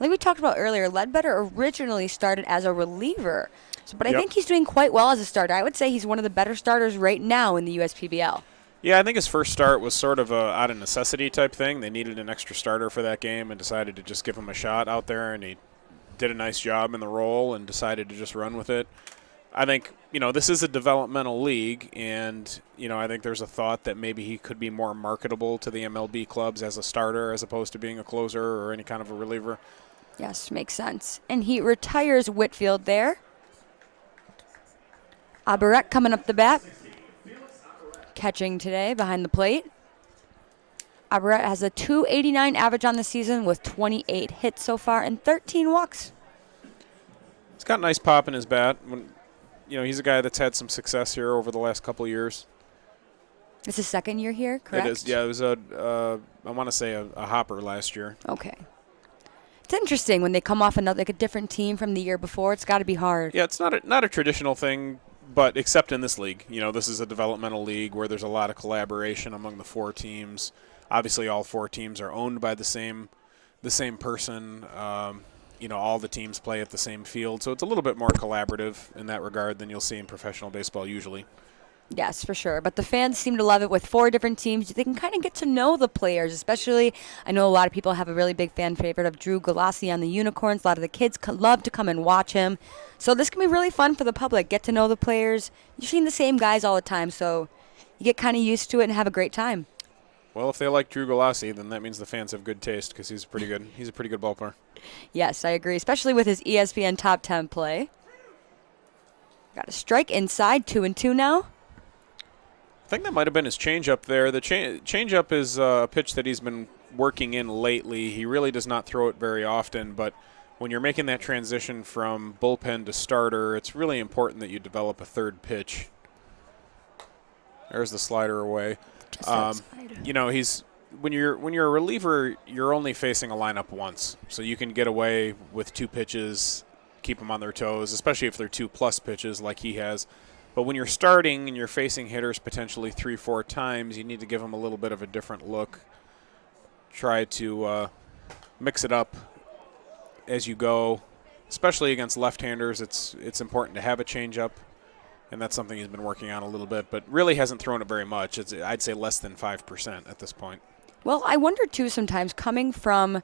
Like we talked about earlier, Ledbetter originally started as a reliever. But I think he's doing quite well as a starter. I would say he's one of the better starters right now in the USPBL. Yeah, I think his first start was sort of a out of necessity type thing. They needed an extra starter for that game and decided to just give him a shot out there, and he did a nice job in the role and decided to just run with it. I think, you know, this is a developmental league, and, you know, I think there's a thought that maybe he could be more marketable to the MLB clubs as a starter as opposed to being a closer or any kind of a reliever. Yes, makes sense. And he retires Whitfield there. Abaret coming up the bat. Catching today behind the plate. Abaret has a .289 average on the season with 28 hits so far and 13 walks. He's got a nice pop in his bat. You know, he's a guy that's had some success here over the last couple of years. It's his second year here, correct? It is. Yeah, it was I want to say a hopper last year. Okay. It's interesting when they come off a different team from the year before. It's got to be hard. Yeah, it's not a traditional thing, but except in this league. You know, this is a developmental league where there's a lot of collaboration among the 4 teams. Obviously, all 4 teams are owned by the same person. You know, all the teams play at the same field, so it's a little bit more collaborative in that regard than you'll see in professional baseball usually. Yes, for sure. But the fans seem to love it with 4 different teams. They can kind of get to know the players, especially I know a lot of people have a really big fan favorite of Drew Galassi on the Unicorns. A lot of the kids love to come and watch him. So this can be really fun for the public. Get to know the players. You're seeing the same guys all the time, so you get kind of used to it and have a great time. Well, if they like Drew Galassi, then that means the fans have good taste because he's pretty good. He's a pretty good ball player. Yes, I agree, especially with his ESPN Top 10 play. Got a strike inside, 2-2 now. I think that might have been his changeup there. The changeup is a pitch that he's been working in lately. He really does not throw it very often, but when you're making that transition from bullpen to starter, it's really important that you develop a third pitch. There's the slider away. You know, when you're a reliever, you're only facing a lineup once, so you can get away with 2 pitches, keep them on their toes, especially if they're 2+ pitches like he has. But when you're starting and you're facing hitters potentially 3-4 times, you need to give them a little bit of a different look. Try to mix it up as you go, especially against left-handers. It's important to have a changeup, and that's something he's been working on a little bit, but really hasn't thrown it very much. I'd say less than 5% at this point. Well, I wonder, too, sometimes coming from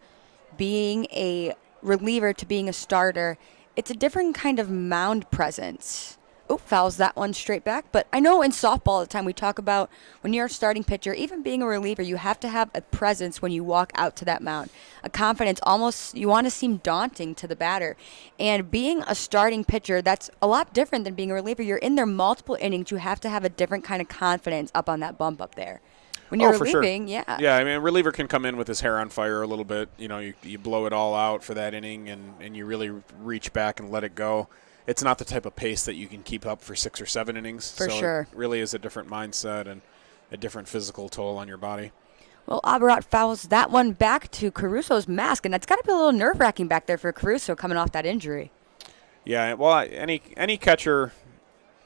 being a reliever to being a starter, it's a different kind of mound presence. Oh, fouls that one straight back. But I know in softball all the time we talk about when you're a starting pitcher, even being a reliever, you have to have a presence when you walk out to that mound. A confidence, almost you want to seem daunting to the batter. And being a starting pitcher, that's a lot different than being a reliever. You're in there multiple innings. You have to have a different kind of confidence up on that bump up there. When you're relieving, sure. Yeah. Yeah, I mean, a reliever can come in with his hair on fire a little bit. You know, you blow it all out for that inning, and you really reach back and let it go. It's not the type of pace that you can keep up for 6 or 7 innings. For sure. It really is a different mindset and a different physical toll on your body. Well, Abarat fouls that one back to Caruso's mask, and that's got to be a little nerve-wracking back there for Caruso coming off that injury. Yeah, well, any catcher,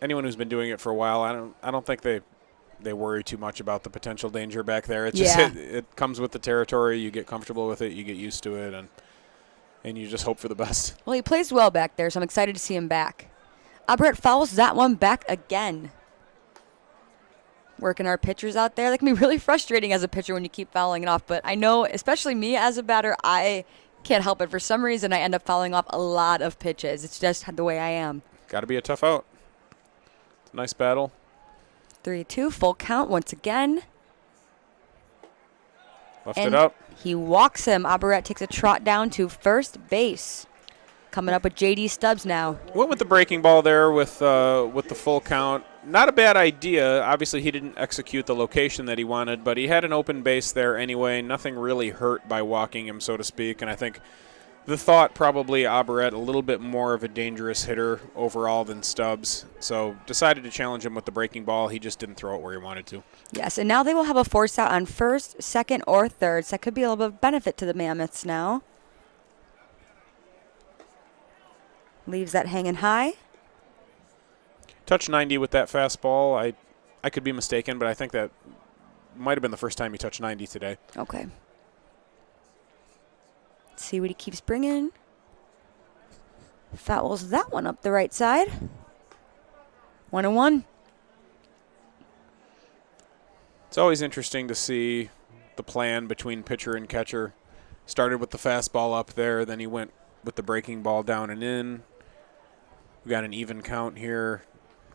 anyone who's been doing it for a while, I don't think they worry too much about the potential danger back there. It's just it comes with the territory. You get comfortable with it. You get used to it, and you just hope for the best. Well, he plays well back there, so I'm excited to see him back. Abarat fouls that one back again. Working our pitchers out there. That can be really frustrating as a pitcher when you keep fouling it off, but I know, especially me as a batter, I can't help it. For some reason, I end up fouling off a lot of pitches. It's just the way I am. Got to be a tough out. It's a nice battle. 3-2, full count once again. Left it up. He walks him. Abarat takes a trot down to first base. Coming up with J.D. Stubbs now. Went with the breaking ball there with the full count. Not a bad idea. Obviously, he didn't execute the location that he wanted, but he had an open base there anyway. Nothing really hurt by walking him, so to speak. And I think the thought probably Abarat a little bit more of a dangerous hitter overall than Stubbs. So decided to challenge him with the breaking ball. He just didn't throw it where he wanted to. Yes, and now they will have a force out on first, second, or third. So that could be a little bit of benefit to the Mammoths now. Leaves that hanging high. Touched 90 with that fastball. I could be mistaken, but I think that might have been the first time he touched 90 today. Okay. Let's see what he keeps bringing. Fouls that one up the right side. 1-1. It's always interesting to see the plan between pitcher and catcher. Started with the fastball up there, then he went with the breaking ball down and in. We got an even count here.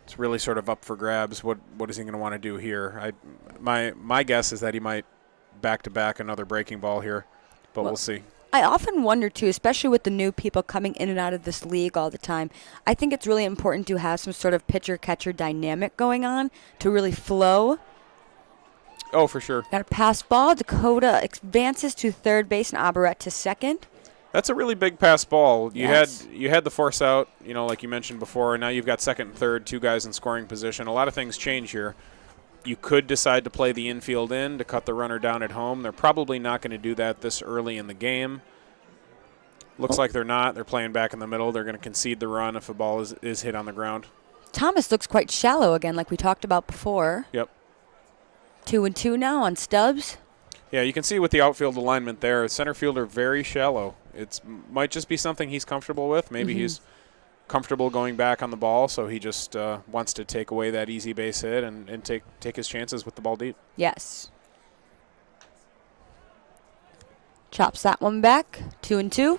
It's really sort of up for grabs. What is he going to want to do here? My guess is that he might back-to-back another breaking ball here, but we'll see. I often wonder, too, especially with the new people coming in and out of this league all the time, I think it's really important to have some sort of pitcher-catcher dynamic going on to really flow. Oh, for sure. Got a pass ball. Dakota advances to third base and Abarat to second. That's a really big pass ball. You Yes. had the force out, like you mentioned before, and now you've got second and third, 2 guys in scoring position. A lot of things change here. You could decide to play the infield in to cut the runner down at home. They're probably not going to do that this early in the game. Looks like they're not. They're playing back in the middle. They're going to concede the run if the ball is hit on the ground. Thomas looks quite shallow again, like we talked about before. Yep. 2-2 now on Stubbs. Yeah, you can see with the outfield alignment there, center fielder very shallow. It might just be something he's comfortable with. Maybe he's comfortable going back on the ball, so he just wants to take away that easy base hit and take his chances with the ball deep. Yes. Chops that one back. 2-2.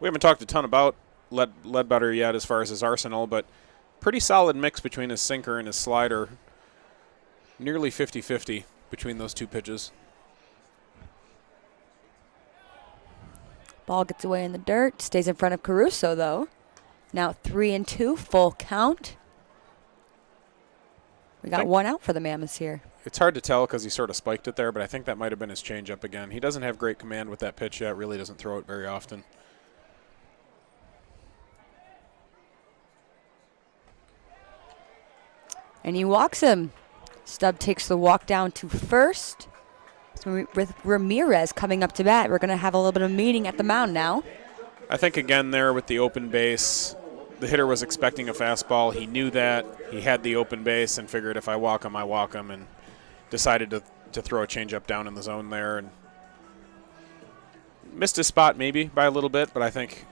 We haven't talked a ton about Ledbetter yet as far as his arsenal, but pretty solid mix between his sinker and his slider. Nearly 50-50 between those two pitches. Ball gets away in the dirt. Stays in front of Caruso, though. Now 3-2, full count. We got one out for the Mammoths here. It's hard to tell because he sort of spiked it there, but I think that might have been his changeup again. He doesn't have great command with that pitch yet. Really doesn't throw it very often. And he walks him. Stubb takes the walk down to first. So with Ramirez coming up to bat, we're going to have a little bit of a meeting at the mound now. I think, again, there with the open base, the hitter was expecting a fastball. He knew that. He had the open base and figured if I walk him, I walk him, and decided to throw a changeup down in the zone there. And missed his spot maybe by a little bit, but I think,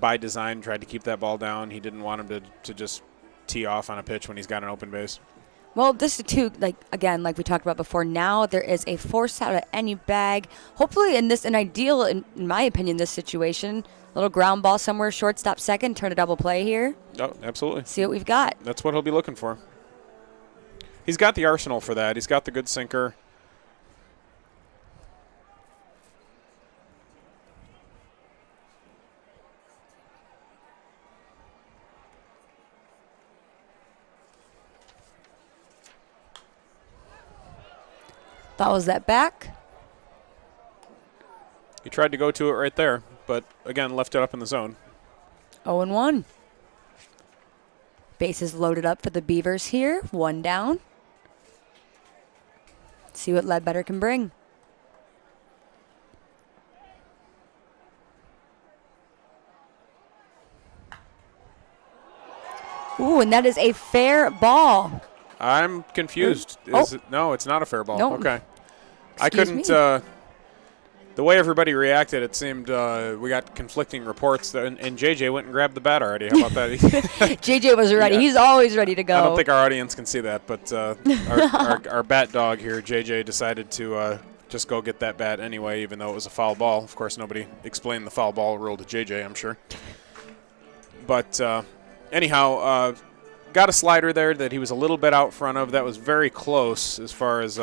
by design, tried to keep that ball down. He didn't want him to just tee off on a pitch when he's got an open base. Well, this is too, like we talked about before, now there is a force out at any bag. Hopefully in my opinion, this situation, little ground ball somewhere, shortstop second, turn a double play here. Oh, absolutely. See what we've got. That's what he'll be looking for. He's got the arsenal for that. He's got the good sinker. Follows that back. He tried to go to it right there, but again, left it up in the zone. 0-1. Bases loaded up for the Beavers here. One down. See what Ledbetter can bring. Ooh, and that is a fair ball. I'm confused. No, it's not a fair ball. No. Okay. Excuse I couldn't. The way everybody reacted, it seemed we got conflicting reports. And JJ went and grabbed the bat already. How about that? JJ was ready. Yeah. He's always ready to go. I don't think our audience can see that, but our bat dog here, JJ, decided to just go get that bat anyway, even though it was a foul ball. Of course, nobody explained the foul ball rule to JJ, I'm sure. But anyhow, got a slider there that he was a little bit out front of. That was very close as far as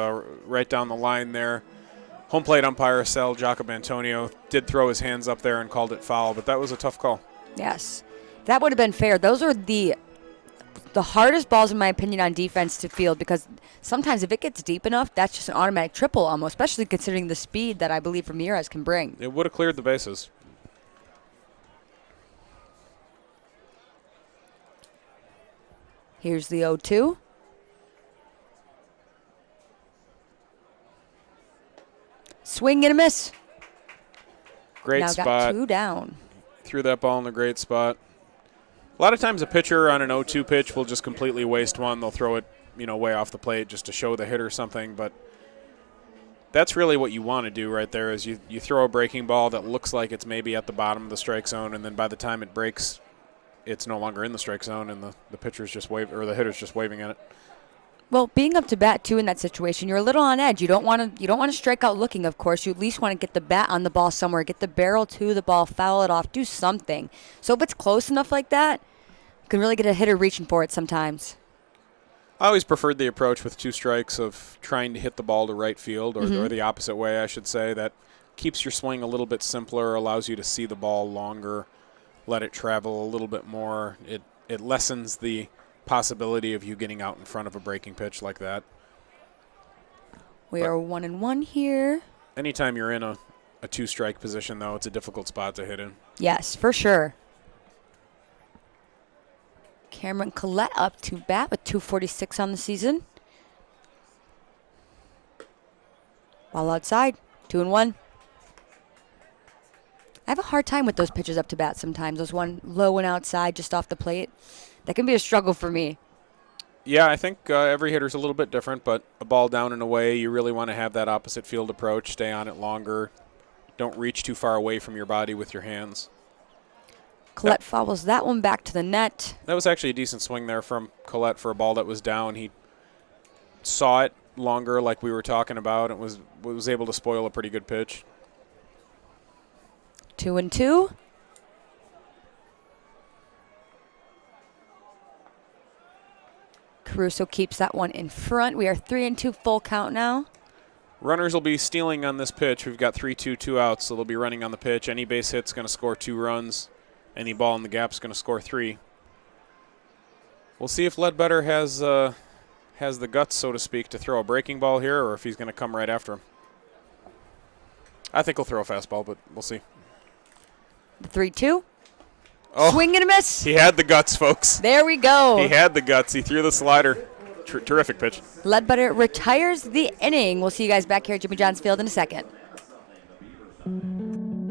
right down the line there. Home plate umpire Sal Jacob Antonio did throw his hands up there and called it foul, but that was a tough call. Yes. That would have been fair. Those are the hardest balls, in my opinion, on defense to field, because sometimes if it gets deep enough, that's just an automatic triple almost, especially considering the speed that I believe Ramirez can bring. It would have cleared the bases. Here's the 0-2. Swing and a miss. Great spot. Now got two down. Threw that ball in a great spot. A lot of times a pitcher on an 0-2 pitch will just completely waste one. They'll throw it, way off the plate just to show the hitter something. But that's really what you want to do right there is you throw a breaking ball that looks like it's maybe at the bottom of the strike zone, and then by the time it breaks, it's no longer in the strike zone, and the pitcher's just the hitter's just waving at it. Well, being up to bat too in that situation, you're a little on edge. You don't want to strike out looking, of course. You at least want to get the bat on the ball somewhere, get the barrel to the ball, foul it off, do something. So if it's close enough like that, you can really get a hitter reaching for it sometimes. I always preferred the approach with two strikes of trying to hit the ball to right field, or the opposite way, I should say. That keeps your swing a little bit simpler, allows you to see the ball longer, let it travel a little bit more. It lessens the possibility of you getting out in front of a breaking pitch like that. We are 1-1 here. Anytime you're in a two-strike position, though, it's a difficult spot to hit in. Yes, for sure. Cameron Collette up to bat with 246 on the season. Ball outside, 2-1. I have a hard time with those pitches up to bat sometimes. Those one low and outside just off the plate. That can be a struggle for me. Yeah, I think every hitter's a little bit different, but a ball down and away, you really want to have that opposite field approach, stay on it longer, Don't reach too far away from your body with your hands. Collette fouls that one back to the net. That was actually a decent swing there from Collette for a ball that was down. He saw it longer like we were talking about and was able to spoil a pretty good pitch. 2-2. Caruso keeps that one in front. We are 3-2 full count now. Runners will be stealing on this pitch. We've got 3-2, 2 outs, so they'll be running on the pitch. Any base hit's going to score 2 runs. Any ball in the gap's going to score 3. We'll see if Ledbetter has the guts, so to speak, to throw a breaking ball here, or if he's going to come right after him. I think he'll throw a fastball, but we'll see. The 3-2. Oh, swing and a miss. He had the guts, folks. There we go. He had the guts. He threw the slider. Terrific pitch. Ledbetter retires the inning. We'll see you guys back here at Jimmy John's Field in a second.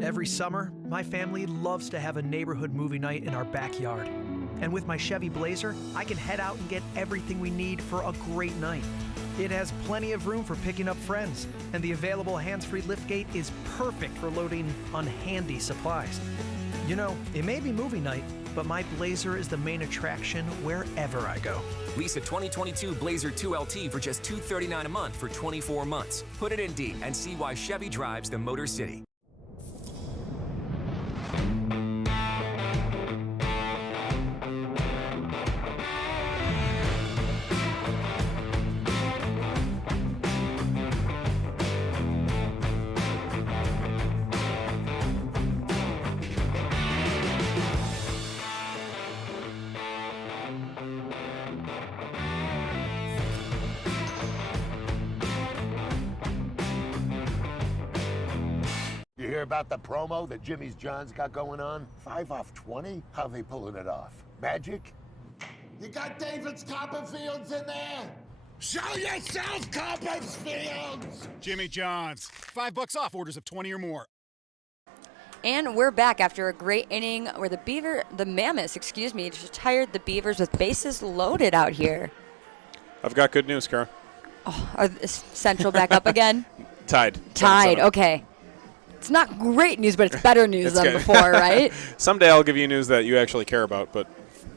Every summer, my family loves to have a neighborhood movie night in our backyard. And with my Chevy Blazer, I can head out and get everything we need for a great night. It has plenty of room for picking up friends, and the available hands-free liftgate is perfect for loading unhandy supplies. You know, it may be movie night, but my Blazer is the main attraction wherever I go. Lease a 2022 Blazer 2LT for just $239 a month for 24 months. Put it in D and see why Chevy drives the Motor City. You hear about the promo that Jimmy's John's got going on? 5 off 20? How they pulling it off? Magic? You got David's Copperfields in there? Show yourself, Copperfields! Jimmy John's. $5 off orders of 20 or more. And we're back after a great inning where the Mammoths, just retired the Beavers with bases loaded out here. I've got good news, Kara. Oh, is Central back up again? Tied. Tied, okay. It's not great news, but it's better news than before, right? Someday I'll give you news that you actually care about, but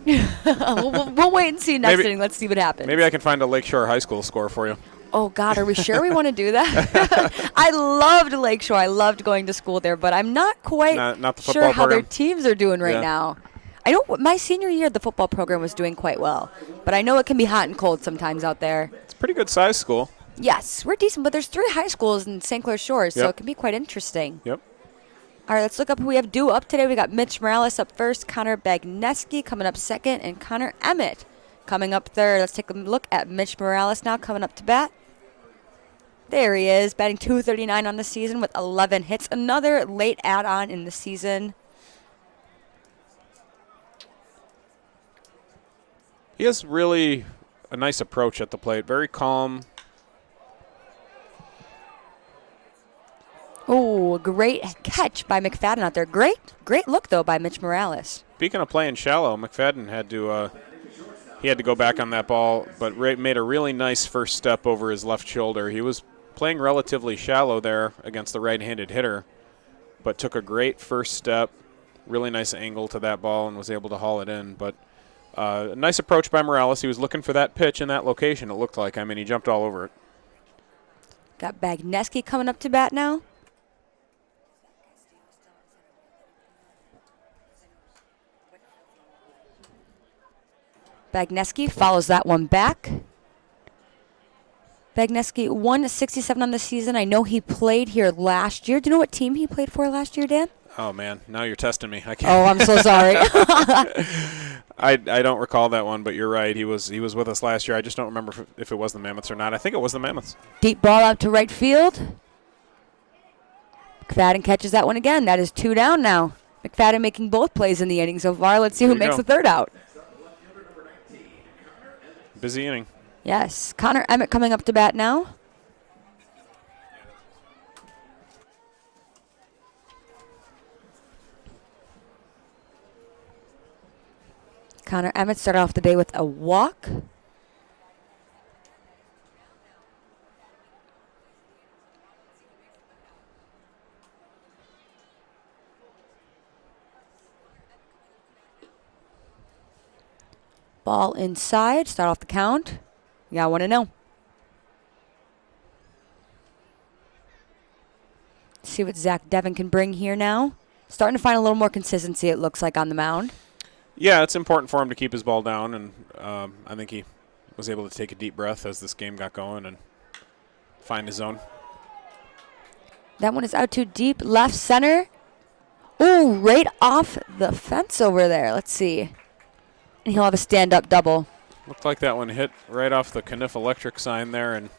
we'll wait and see next inning. Let's see what happens. Maybe I can find a Lakeshore High School score for you. Oh, God, are we sure we want to do that? I loved Lakeshore. I loved going to school there, but I'm not quite not the sure how their program. teams are doing right now. I know my senior year, the football program was doing quite well, but I know it can be hot and cold sometimes out there. It's a pretty good size school. Yes, we're decent, but there's 3 high schools in St. Clair Shores, so it can be quite interesting. Yep. All right, let's look up who we have due up today. We got Mitch Morales up first, Connor Bagneski coming up second, and Connor Emmett coming up third. Let's take a look at Mitch Morales now coming up to bat. There he is, batting .239 on the season with 11 hits. Another late add-on in the season. He has really a nice approach at the plate. Very calm. Oh, great catch by McFadden out there. Great look, though, by Mitch Morales. Speaking of playing shallow, McFadden had to go back on that ball, but made a really nice first step over his left shoulder. He was playing relatively shallow there against the right-handed hitter, but took a great first step, really nice angle to that ball, and was able to haul it in. But a nice approach by Morales. He was looking for that pitch in that location, it looked like. I mean, he jumped all over it. Got Bagneski coming up to bat now. Bagneski follows that one back. Bagneski 167 on the season. I know he played here last year. Do you know what team he played for last year, Dan? Oh, man. Now you're testing me. I can't. Oh, I'm so sorry. I don't recall that one, but you're right. He was with us last year. I just don't remember if it was the Mammoths or not. I think it was the Mammoths. Deep ball out to right field. McFadden catches that one again. That is 2 down now. McFadden making both plays in the inning so far. Let's see who makes the third out. Busy inning. Yes. Connor Emmett coming up to bat now. Connor Emmett started off the day with a walk. Ball inside. Start off the count. Yeah, I want to know. See what Zach Devon can bring here now. Starting to find a little more consistency, it looks like, on the mound. Yeah, it's important for him to keep his ball down, and I think he was able to take a deep breath as this game got going and find his zone. That one is out too deep. Left center. Ooh, right off the fence over there. Let's see. And he'll have a stand-up double. Looked like that one hit right off the Kniff Electric sign there in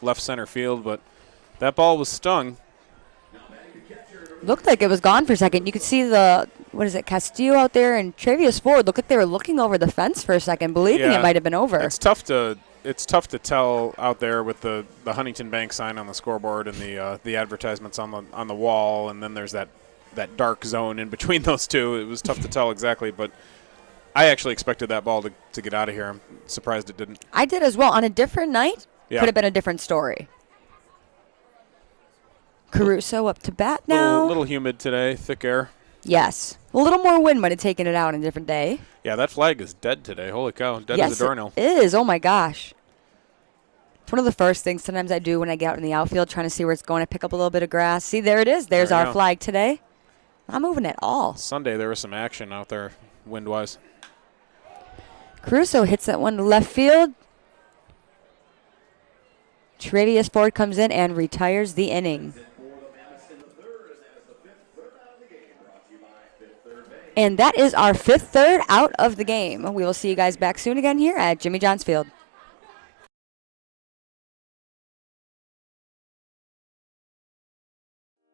left center field, but that ball was stung. Looked like it was gone for a second. You could see the, Castillo out there and Travius Ford. Looked like they were looking over the fence for a second, believing it might have been over. It's tough to tell out there with the Huntington Bank sign on the scoreboard and the advertisements on the wall, and then there's that dark zone in between those two. It was tough to tell exactly, but I actually expected that ball to get out of here. I'm surprised it didn't. I did as well. On a different night, yeah. Could have been a different story. Caruso up to bat now. A little humid today, thick air. Yes. A little more wind might have taken it out on a different day. Yeah, that flag is dead today. Holy cow. Dead as a doornail. It is. Oh, my gosh. It's one of the first things sometimes I do when I get out in the outfield trying to see where it's going. I pick up a little bit of grass. See, there it is. There's our flag today. Not moving at all. Sunday there was some action out there wind-wise. Caruso hits that one to left field. Travius Ford comes in and retires the inning. And that is our fifth third out of the game. We will see you guys back soon again here at Jimmy John's Field.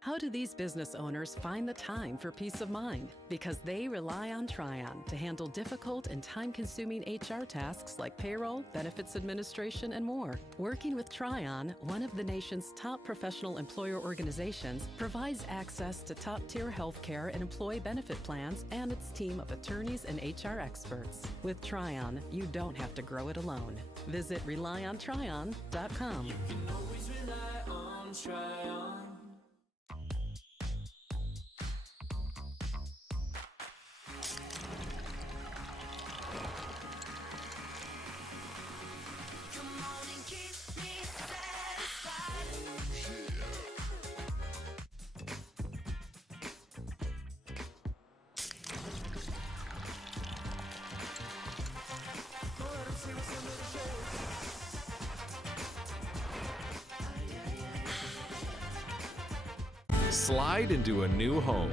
How do these business owners find the time for peace of mind? Because they rely on Tryon to handle difficult and time-consuming HR tasks like payroll, benefits administration, and more. Working with Tryon, one of the nation's top professional employer organizations, provides access to top-tier health care and employee benefit plans and its team of attorneys and HR experts. With Tryon, you don't have to grow it alone. Visit RelyOnTryon.com. You can always rely on Tryon. Slide into a new home.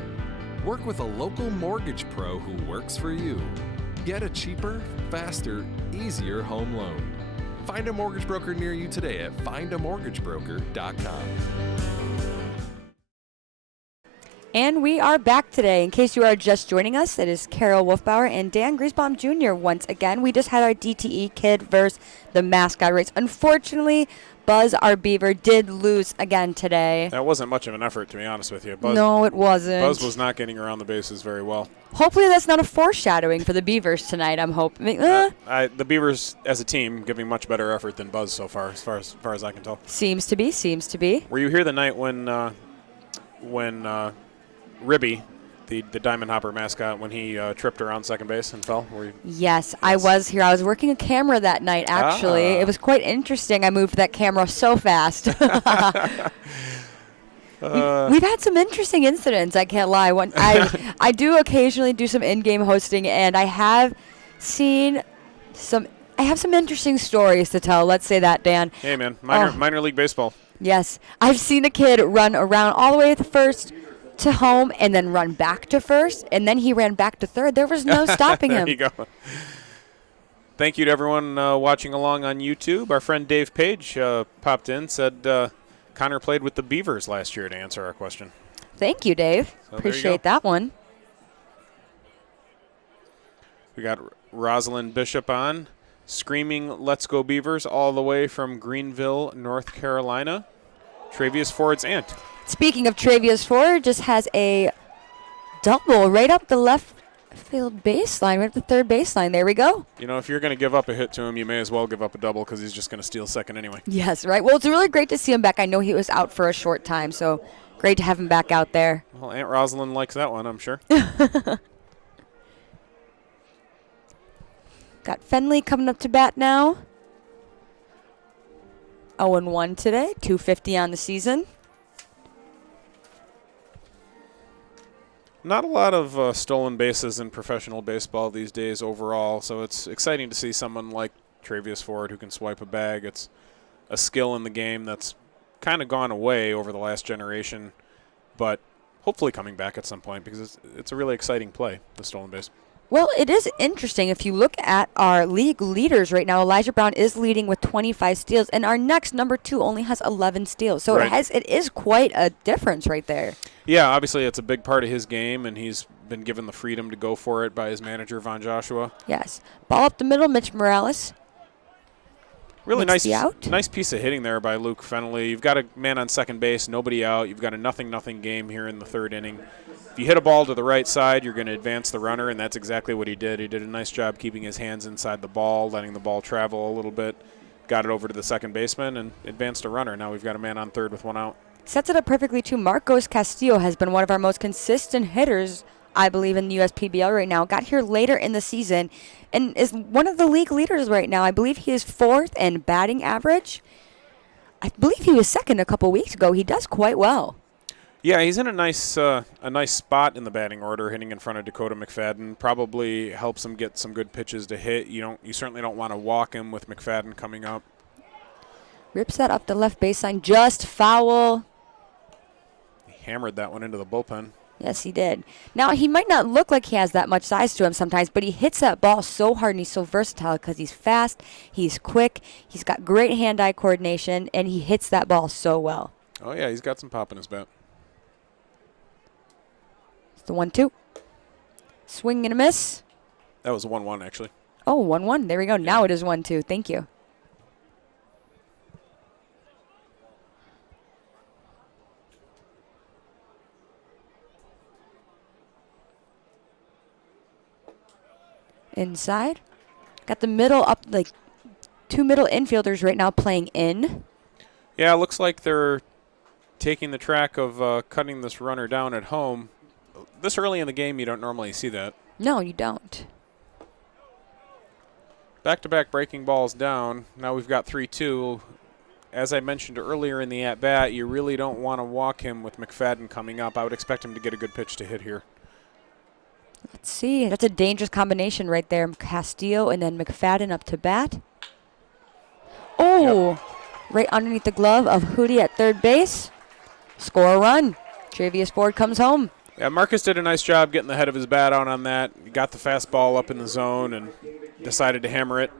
Work with a local mortgage pro who works for you. Get a cheaper, faster, easier home loan. Find a mortgage broker near you today at findamortgagebroker.com. And we are back today. In case you are just joining us, it is Carol Wolfbauer and Dan Griesbaum Jr. once again. We just had our DTE kid versus the mascot race. Unfortunately, Buzz, our beaver, did lose again today. That wasn't much of an effort, to be honest with you. Buzz, no, it wasn't. Buzz was not getting around the bases very well. Hopefully that's not a foreshadowing for the Beavers tonight, I'm hoping. The Beavers, as a team, giving much better effort than Buzz so far, as far as I can tell. Seems to be. Were you here the night when Ribby, the Diamond Hopper mascot, when he tripped around second base and fell? Yes, I was here. I was working a camera that night, actually. It was quite interesting. I moved that camera so fast. We've had some interesting incidents, I can't lie. I do occasionally do some in-game hosting, and I have seen some interesting stories to tell. Let's say that, Dan. Hey, man, minor league baseball. Yes. I've seen a kid run around all the way to first to home and then run back to first, and then he ran back to third. There was no stopping him. There you go. Thank you to everyone watching along on YouTube. Our friend Dave Page popped in, said Connor played with the Beavers last year, to answer our question. Thank you, Dave. So appreciate that one. We got Rosalind Bishop on, screaming "Let's go Beavers" all the way from Greenville, North Carolina. Travius Ford's aunt. Speaking of Travius Ford, just has a double right up the left field baseline, right up the third baseline. There we go. You know, if you're going to give up a hit to him, you may as well give up a double because he's just going to steal second anyway. Yes, right. Well, it's really great to see him back. I know he was out for a short time, so great to have him back out there. Well, Aunt Rosalind likes that one, I'm sure. Got Fenley coming up to bat now. 0-1 today, 250 on the season. Not a lot of stolen bases in professional baseball these days overall, so it's exciting to see someone like Travius Ford who can swipe a bag. It's a skill in the game that's kind of gone away over the last generation, but hopefully coming back at some point because it's a really exciting play, the stolen base. Well, it is interesting. If you look at our league leaders right now, Elijah Brown is leading with 25 steals, and our next number 2 only has 11 steals. So Right. it is quite a difference right there. Yeah, obviously it's a big part of his game, and he's been given the freedom to go for it by his manager, Von Joshua. Yes. Ball up the middle, Mitch Morales. Really Makes the out. nice piece of hitting there by Luke Fenley. You've got a man on second base, nobody out. You've got a 0-0 game here in the third inning. If you hit a ball to the right side, you're going to advance the runner, and that's exactly what he did. He did a nice job keeping his hands inside the ball, letting the ball travel a little bit, got it over to the second baseman, and advanced a runner. Now we've got a man on third with 1 out. Sets it up perfectly, too. Marcos Castillo has been one of our most consistent hitters, I believe, in the USPBL right now. Got here later in the season and is one of the league leaders right now. I believe he is 4th in batting average. I believe he was 2nd a couple weeks ago. He does quite well. Yeah, he's in a nice spot in the batting order, hitting in front of Dakota McFadden. Probably helps him get some good pitches to hit. You certainly don't want to walk him with McFadden coming up. Rips that up the left baseline, just foul. He hammered that one into the bullpen. Yes, he did. Now, he might not look like he has that much size to him sometimes, but he hits that ball so hard and he's so versatile because he's fast, he's quick, he's got great hand-eye coordination, and he hits that ball so well. Oh, yeah, he's got some pop in his bat. It's the 1-2. Swing and a miss. That was a 1-1, actually. Oh, 1-1. There we go. Now it is 1-2. Thank you. Inside. Got the middle up, like 2 middle infielders right now playing in. Yeah, it looks like they're taking the track of cutting this runner down at home. This early in the game, you don't normally see that. No, you don't. Back-to-back breaking balls down. Now we've got 3-2. As I mentioned earlier in the at-bat, you really don't want to walk him with McFadden coming up. I would expect him to get a good pitch to hit here. Let's see. That's a dangerous combination right there. Castillo and then McFadden up to bat. Oh, yep. Right underneath the glove of Hootie at third base. Score a run. Travius Ford comes home. Yeah, Marcus did a nice job getting the head of his bat out on that. He got the fastball up in the zone and decided to hammer it.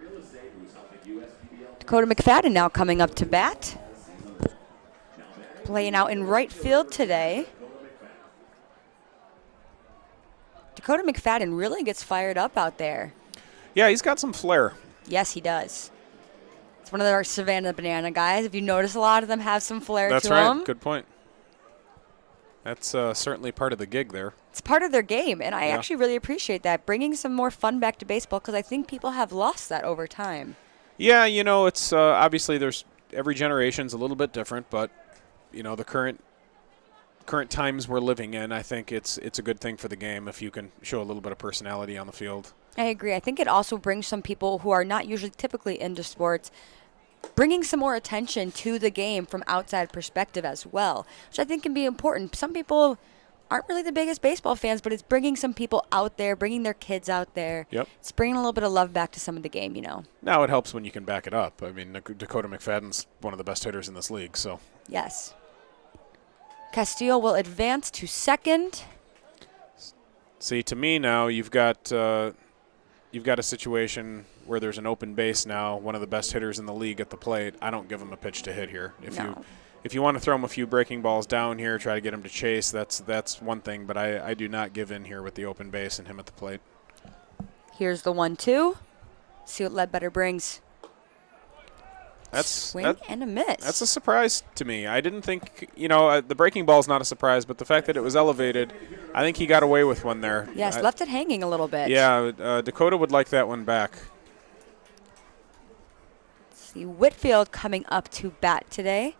Dakota McFadden now coming up to bat. Playing out in right field today. Dakota McFadden really gets fired up out there. Yeah, he's got some flair. Yes, he does. It's one of our Savannah Banana guys. If you notice, a lot of them have some flair to them. That's right. Good point. That's certainly part of the gig there. It's part of their game, and I actually really appreciate that, bringing some more fun back to baseball because I think people have lost that over time. Yeah, it's obviously there's every generation's a little bit different, but the current times we're living in, I think it's a good thing for the game if you can show a little bit of personality on the field. I agree. I think it also brings some people who are not usually typically into sports, bringing some more attention to the game from outside perspective as well, which I think can be important. Some people aren't really the biggest baseball fans, but it's bringing some people out there, bringing their kids out there. Yep. It's bringing a little bit of love back to some of the game, Now it helps when you can back it up. I mean, Dakota McFadden's one of the best hitters in this league, so. Yes. Castillo will advance to second. See, to me now, you've got a situation where there's an open base now, one of the best hitters in the league at the plate. I don't give him a pitch to hit here. If you want to throw him a few breaking balls down here, try to get him to chase, that's one thing, but I do not give in here with the open base and him at the plate. Here's the 1-2. See what Ledbetter brings. Swing and a miss. That's a surprise to me. I didn't think, the breaking ball is not a surprise, but the fact that it was elevated, I think he got away with one there. Yes, left it hanging a little bit. Yeah, Dakota would like that one back. See Whitfield coming up to bat today.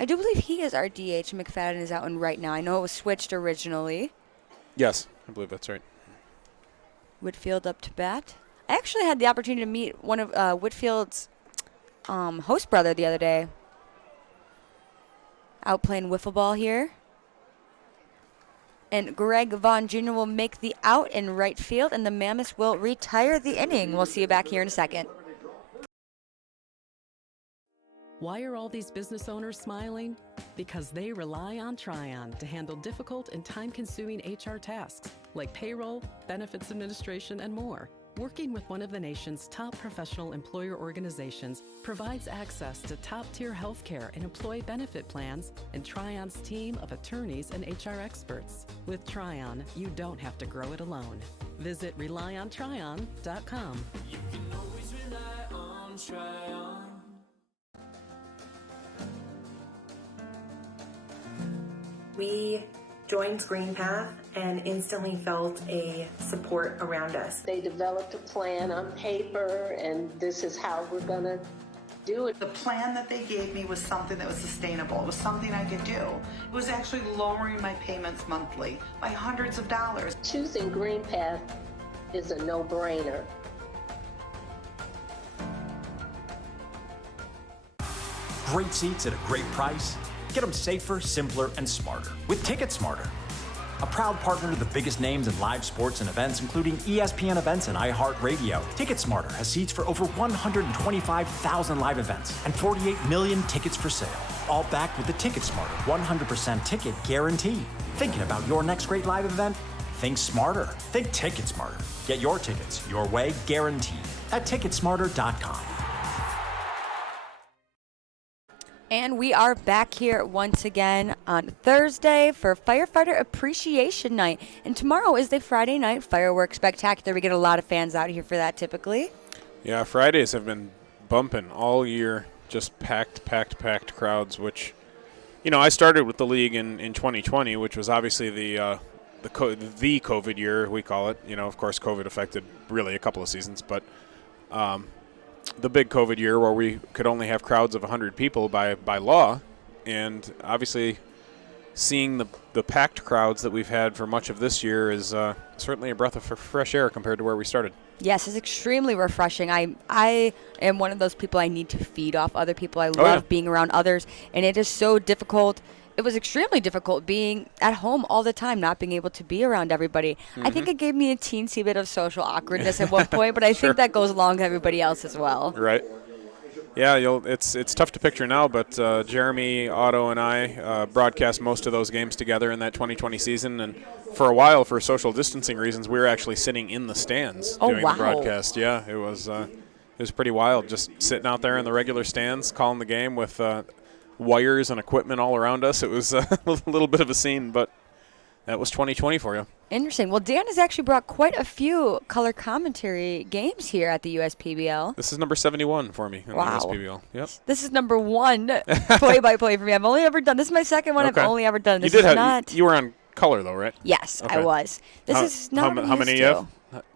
I do believe he is our DH. McFadden is out in right now. I know it was switched originally. Yes, I believe that's right. Whitfield up to bat. I actually had the opportunity to meet one of Whitfield's host brother the other day. Out playing wiffle ball here. And Greg Vaughn Jr. will make the out in right field, and the Mammoths will retire the inning. We'll see you back here in a second. Why are all these business owners smiling? Because they rely on Tryon to handle difficult and time-consuming HR tasks like payroll, benefits administration, and more. Working with one of the nation's top professional employer organizations provides access to top-tier healthcare and employee benefit plans and Tryon's team of attorneys and HR experts. With Tryon, you don't have to grow it alone. Visit RelyOnTryon.com. You can always rely on Tryon. We joined Green Path and instantly felt a support around us. They developed a plan on paper, and this is how we're going to do it. The plan that they gave me was something that was sustainable. It was something I could do. It was actually lowering my payments monthly by hundreds of dollars. Choosing Green Path is a no-brainer. Great seats at a great price. Get them safer, simpler, and smarter with Ticket Smarter. A proud partner to the biggest names in live sports and events, including ESPN events and iHeartRadio. Ticket Smarter has seats for over 125,000 live events and 48 million tickets for sale. All backed with the Ticket Smarter 100% ticket guarantee. Thinking about your next great live event? Think smarter. Think Ticket Smarter. Get your tickets your way, guaranteed, at Ticketsmarter.com. And we are back here once again on Thursday for Firefighter Appreciation Night. And tomorrow is the Friday night fireworks spectacular. We get a lot of fans out here for that typically. Yeah, Fridays have been bumping all year. Just packed crowds, which, you know, I started with the league in 2020, which was obviously the COVID year, we call it. You know, of course, COVID affected really a couple of seasons, but the big COVID year where we could only have crowds of 100 people by law, and obviously seeing the packed crowds that we've had for much of this year is certainly a breath of fresh air compared to where we started. Yes, it's extremely refreshing. I am one of those people, I need to feed off other people. I love being around others, and it is so difficult. It was extremely difficult being at home all the time, not being able to be around everybody. I think it gave me a teensy bit of social awkwardness at one point, but I think that goes along to everybody else as well. Right. Yeah, it's tough to picture now, but Jeremy, Otto, and I broadcast most of those games together in that 2020 season, and for a while, for social distancing reasons, we were actually sitting in the stands doing the broadcast. Yeah, it was pretty wild, just sitting out there in the regular stands, calling the game with wires and equipment all around us. It was a little bit of a scene, but that was 2020 for you. Interesting. Well, Dan has actually brought quite a few color commentary games here at the USPBL. This is number 71 for me in the USPBL. Yep. This is number 1 play-by-play for me. I've only ever done, this is my second one I've only ever done. This you did is not. You were on color though, right? Yes, I was. This is not how many you have?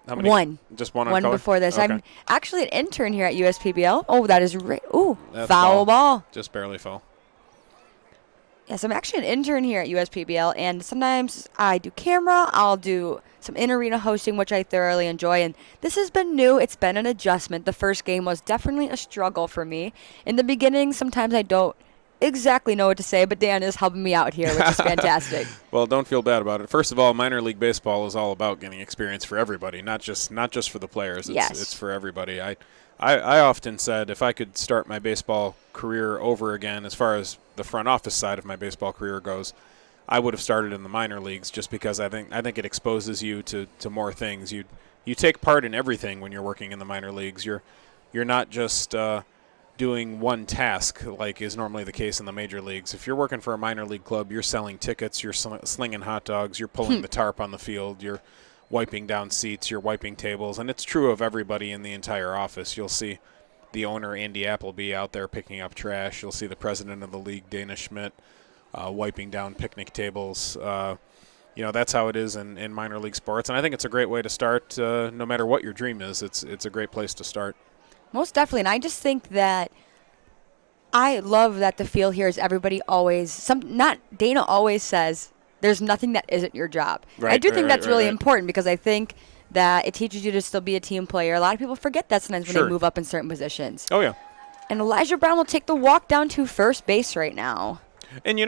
How many? One. Just one on one color? Before this. Okay. I'm actually an intern here at USPBL. Oh, that is foul ball. Just barely foul. Yes, I'm actually an intern here at USPBL, and sometimes I do camera, I'll do some in-arena hosting, which I thoroughly enjoy, and this has been new. It's been an adjustment. The first game was definitely a struggle for me. In the beginning, sometimes I don't exactly know what to say, but Dan is helping me out here, which is fantastic. Well, don't feel bad about it. First of all, minor league baseball is all about getting experience for everybody, not just for the players. It's for everybody. I often said if I could start my baseball career over again, as far as the front office side of my baseball career goes, I would have started in the minor leagues, just because I think it exposes you to more things. You take part in everything when you're working in the minor leagues. You're not just doing one task like is normally the case in the major leagues. If you're working for a minor league club, you're selling tickets, you're slinging hot dogs, you're pulling the tarp on the field, you're wiping down seats, you're wiping tables, and it's true of everybody in the entire office. You'll see the owner, Andy Appleby, out there picking up trash. You'll see the president of the league, Dana Schmidt, wiping down picnic tables. That's how it is in minor league sports, and I think it's a great way to start. No matter what your dream is, it's a great place to start. Most definitely, and I just think that I love that the feel here is everybody always, Dana always says, there's nothing that isn't your job. Right, I do think that's really important, because I think that it teaches you to still be a team player. A lot of people forget that sometimes when Sure. they move up in certain positions. Oh, yeah. And Elijah Brown will take the walk down to first base right now. And,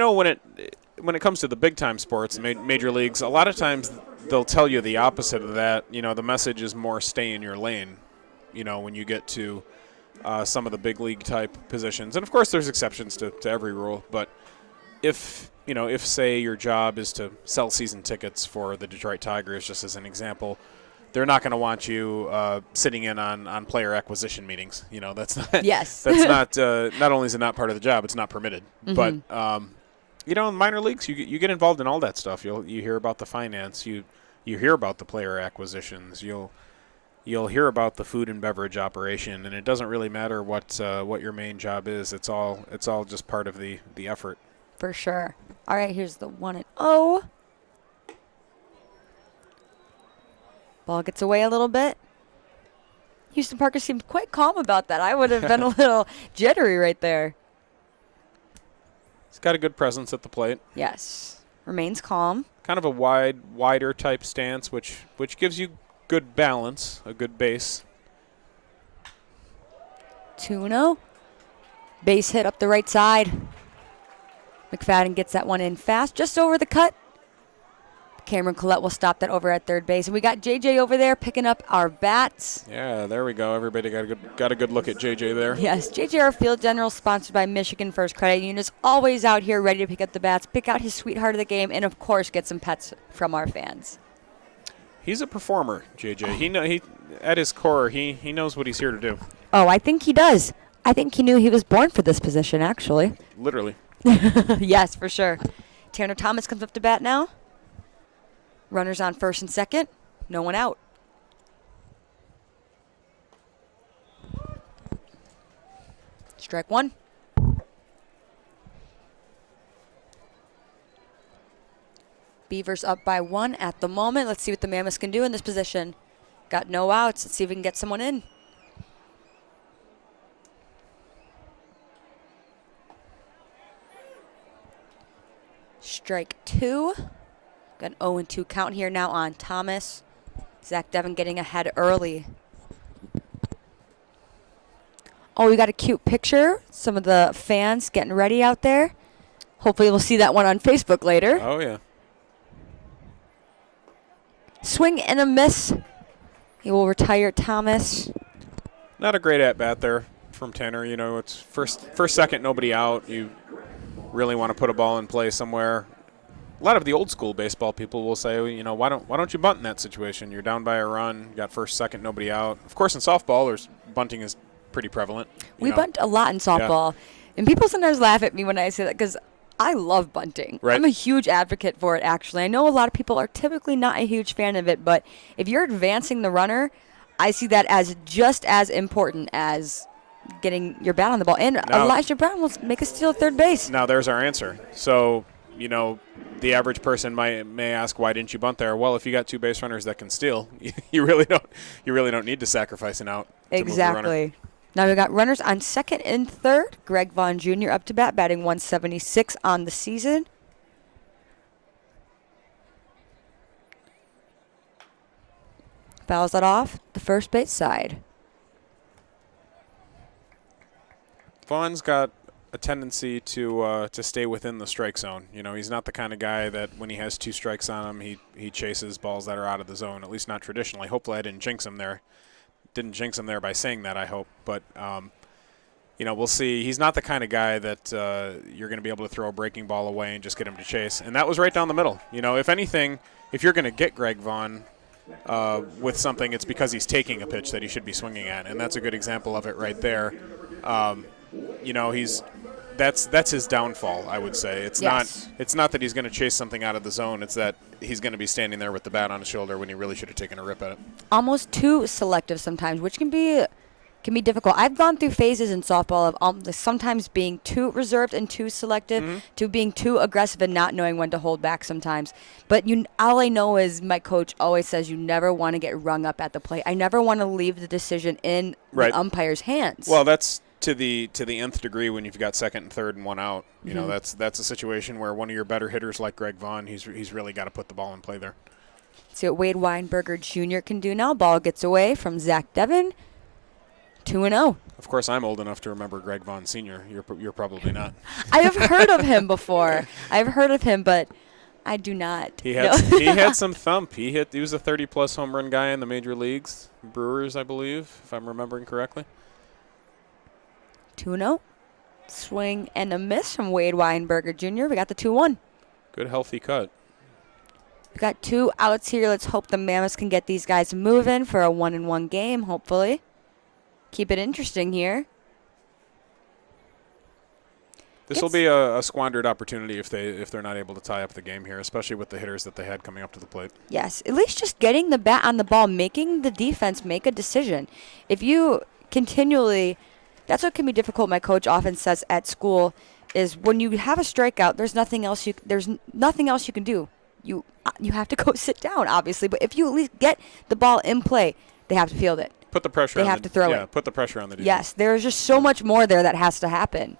when it comes to the big-time sports, major leagues, a lot of times they'll tell you the opposite of that. The message is more stay in your lane, when you get to some of the big league type positions. And, of course, there's exceptions to every rule. But if say your job is to sell season tickets for the Detroit Tigers, just as an example, they're not going to want you sitting in on player acquisition meetings. That's not. Yes. That's not. Not only is it not part of the job, it's not permitted. Mhm. But in minor leagues, you get involved in all that stuff. You hear about the finance. You hear about the player acquisitions. You'll hear about the food and beverage operation, and it doesn't really matter what your main job is. It's all just part of the effort. For sure. All right, here's the 1-0. Ball gets away a little bit. Houston Parker seemed quite calm about that. I would have been a little jittery right there. He's got a good presence at the plate. Yes. Remains calm. Kind of a wider type stance, which gives you good balance, a good base. 2-0. Base hit up the right side. McFadden gets that one in fast, just over the cut. Cameron Collette will stop that over at third base. And we got JJ over there picking up our bats. Yeah, there we go. Everybody got a good look at JJ there. Yes, JJ, our field general, sponsored by Michigan First Credit Union, is always out here ready to pick up the bats, pick out his sweetheart of the game, and, of course, get some pets from our fans. He's a performer, JJ. He at his core, he knows what he's here to do. Oh, I think he does. I think he knew he was born for this position, actually. Literally. Yes, for sure. Tanner Thomas comes up to bat now. Runners on first and second. No one out. Strike one. Beavers up by 1 at the moment. Let's see what the Mammoths can do in this position. Got no outs. Let's see if we can get someone in. Strike 2. Got an 0-2 count here now on Thomas. Zach Devon getting ahead early. Oh, we got a cute picture. Some of the fans getting ready out there. Hopefully we'll see that one on Facebook later. Oh, yeah. Swing and a miss. He will retire Thomas. Not a great at-bat there from Tanner. It's first, second, nobody out. You really want to put a ball in play somewhere. A lot of the old school baseball people will say, why don't you bunt in that situation? You're down by a run, you got first, second, nobody out. Of course, in softball, bunting is pretty prevalent. We bunt a lot in softball. Yeah. And people sometimes laugh at me when I say that because I love bunting. Right. I'm a huge advocate for it, actually. I know a lot of people are typically not a huge fan of it, but if you're advancing the runner, I see that as just as important as getting your bat on the ball. And now, Elijah Brown will make a steal at third base. Now there's our answer. So, the average person may ask, why didn't you bunt there? Well, if you got two base runners that can steal, you really don't need to sacrifice an out. Exactly. Now we got runners on second and third. Greg Vaughn Jr. up to bat, batting 176 on the season. Fouls that off the first base side. Vaughn's got a tendency to stay within the strike zone. He's not the kind of guy that when he has two strikes on him, he chases balls that are out of the zone, at least not traditionally. Hopefully I didn't jinx him there. Didn't jinx him there by saying that, I hope. But, we'll see. He's not the kind of guy that you're going to be able to throw a breaking ball away and just get him to chase. And that was right down the middle. If anything, if you're going to get Greg Vaughn with something, it's because he's taking a pitch that he should be swinging at. And that's a good example of it right there. That's his downfall, I would say. It's not that he's going to chase something out of the zone. It's that he's going to be standing there with the bat on his shoulder when he really should have taken a rip at it. Almost too selective sometimes, which can be difficult. I've gone through phases in softball of sometimes being too reserved and too selective, to being too aggressive and not knowing when to hold back sometimes. But all I know is my coach always says you never want to get rung up at the plate. I never want to leave the decision in the umpire's hands. Well, that's to the nth degree when you've got second and third and one out. That's a situation where one of your better hitters like Greg Vaughn, he's really got to put the ball in play there. See what Wade Weinberger Jr. can do now. Ball gets away from Zach Devin. 2-0. Of course, I'm old enough to remember Greg Vaughn Sr. You're probably not. I have heard of him before. I've heard of him, but I do not. He had some thump. He was a 30-plus home run guy in the major leagues. Brewers, I believe, if I'm remembering correctly. 2-0. Swing and a miss from Wade Weinberger Jr. We got the 2-1. Good, healthy cut. We got 2 outs here. Let's hope the Mammoths can get these guys moving for a 1-1 game, hopefully. Keep it interesting here. This will be a squandered opportunity if they're not able to tie up the game here, especially with the hitters that they had coming up to the plate. Yes, at least just getting the bat on the ball, making the defense make a decision. If you continually, that's what can be difficult. My coach often says at school is when you have a strikeout, there's nothing else you can do. You have to go sit down, obviously. But if you at least get the ball in play, they have to field it. Put the pressure. They have to throw it. Yeah, put the pressure on the defense. Yes, there's just so much more there that has to happen.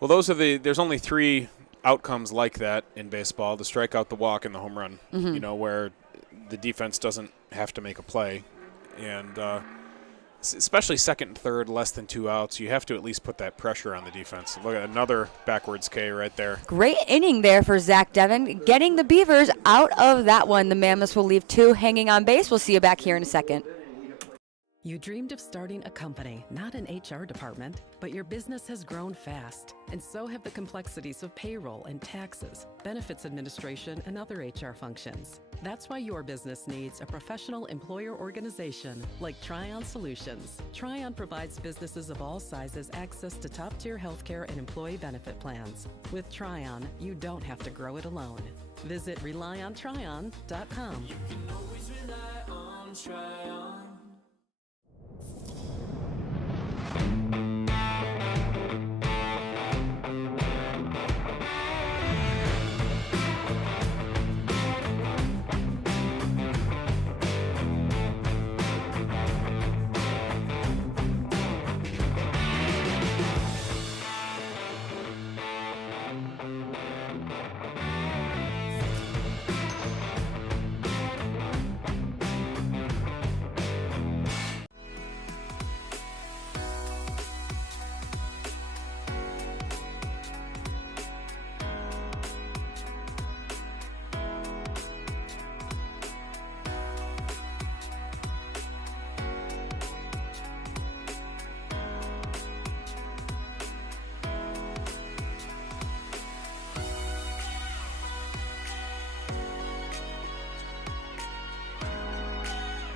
Well, there's only 3 outcomes like that in baseball: the strikeout, the walk, and the home run. Mm-hmm. You know, where the defense doesn't have to make a play, and especially second and third, less than 2 outs, you have to at least put that pressure on the defense. Look at another backwards K right there. Great inning there for Zach Devin, getting the Beavers out of that one. The Mammoths will leave 2 hanging on base. We'll see you back here in a second. You dreamed of starting a company, not an HR department, but your business has grown fast, and so have the complexities of payroll and taxes, benefits administration, and other HR functions. That's why your business needs a professional employer organization like Tryon Solutions. Tryon provides businesses of all sizes access to top-tier healthcare and employee benefit plans. With Tryon, you don't have to grow it alone. Visit RelyOnTryon.com. You can always rely on Tryon.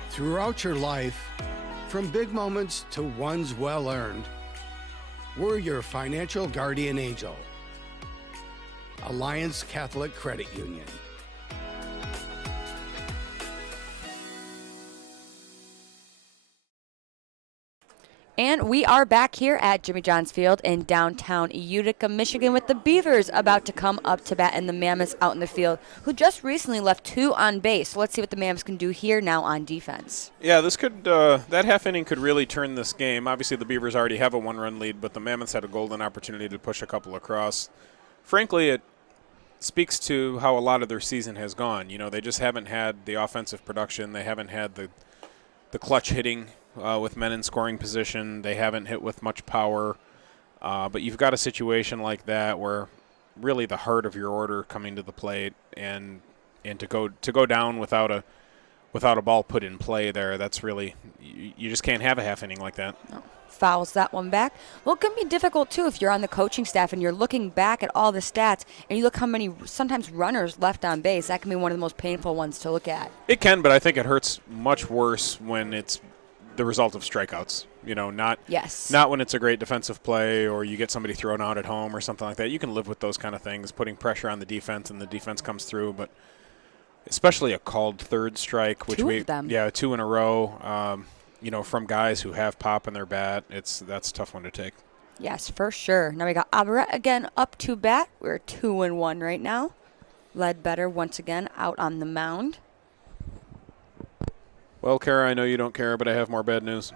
Throughout your life, from big moments to ones well-earned, we're your financial guardian angel. Alliance Catholic Credit Union. And we are back here at Jimmy John's Field in downtown Utica, Michigan, with the Beavers about to come up to bat and the Mammoths out in the field, who just recently left 2 on base. So let's see what the Mammoths can do here now on defense. Yeah, this could that half inning could really turn this game. Obviously, the Beavers already have a 1-run lead, but the Mammoths had a golden opportunity to push a couple across. Frankly, it speaks to how a lot of their season has gone. You know, they just haven't had the offensive production. They haven't had the clutch hitting. With men in scoring position, they haven't hit with much power. But you've got a situation like that where really the heart of your order coming to the plate and to go down without a ball put in play there, that's really you just can't have a half inning like that. No. Fouls that one back. Well, it can be difficult too if you're on the coaching staff and you're looking back at all the stats and you look how many sometimes runners left on base. That can be one of the most painful ones to look at. It can, but I think it hurts much worse when it's the result of strikeouts, you know, not when it's a great defensive play or you get somebody thrown out at home or something like that. You can live with those kind of things, putting pressure on the defense and the defense comes through, but especially a called third strike, which 2 of them. 2 in a row, you know, from guys who have pop in their bat, that's a tough one to take. Yes, for sure. Now we got Abaret again up to bat. We're 2-1 right now. Ledbetter once again out on the mound. Well, Kara, I know you don't care, but I have more bad news.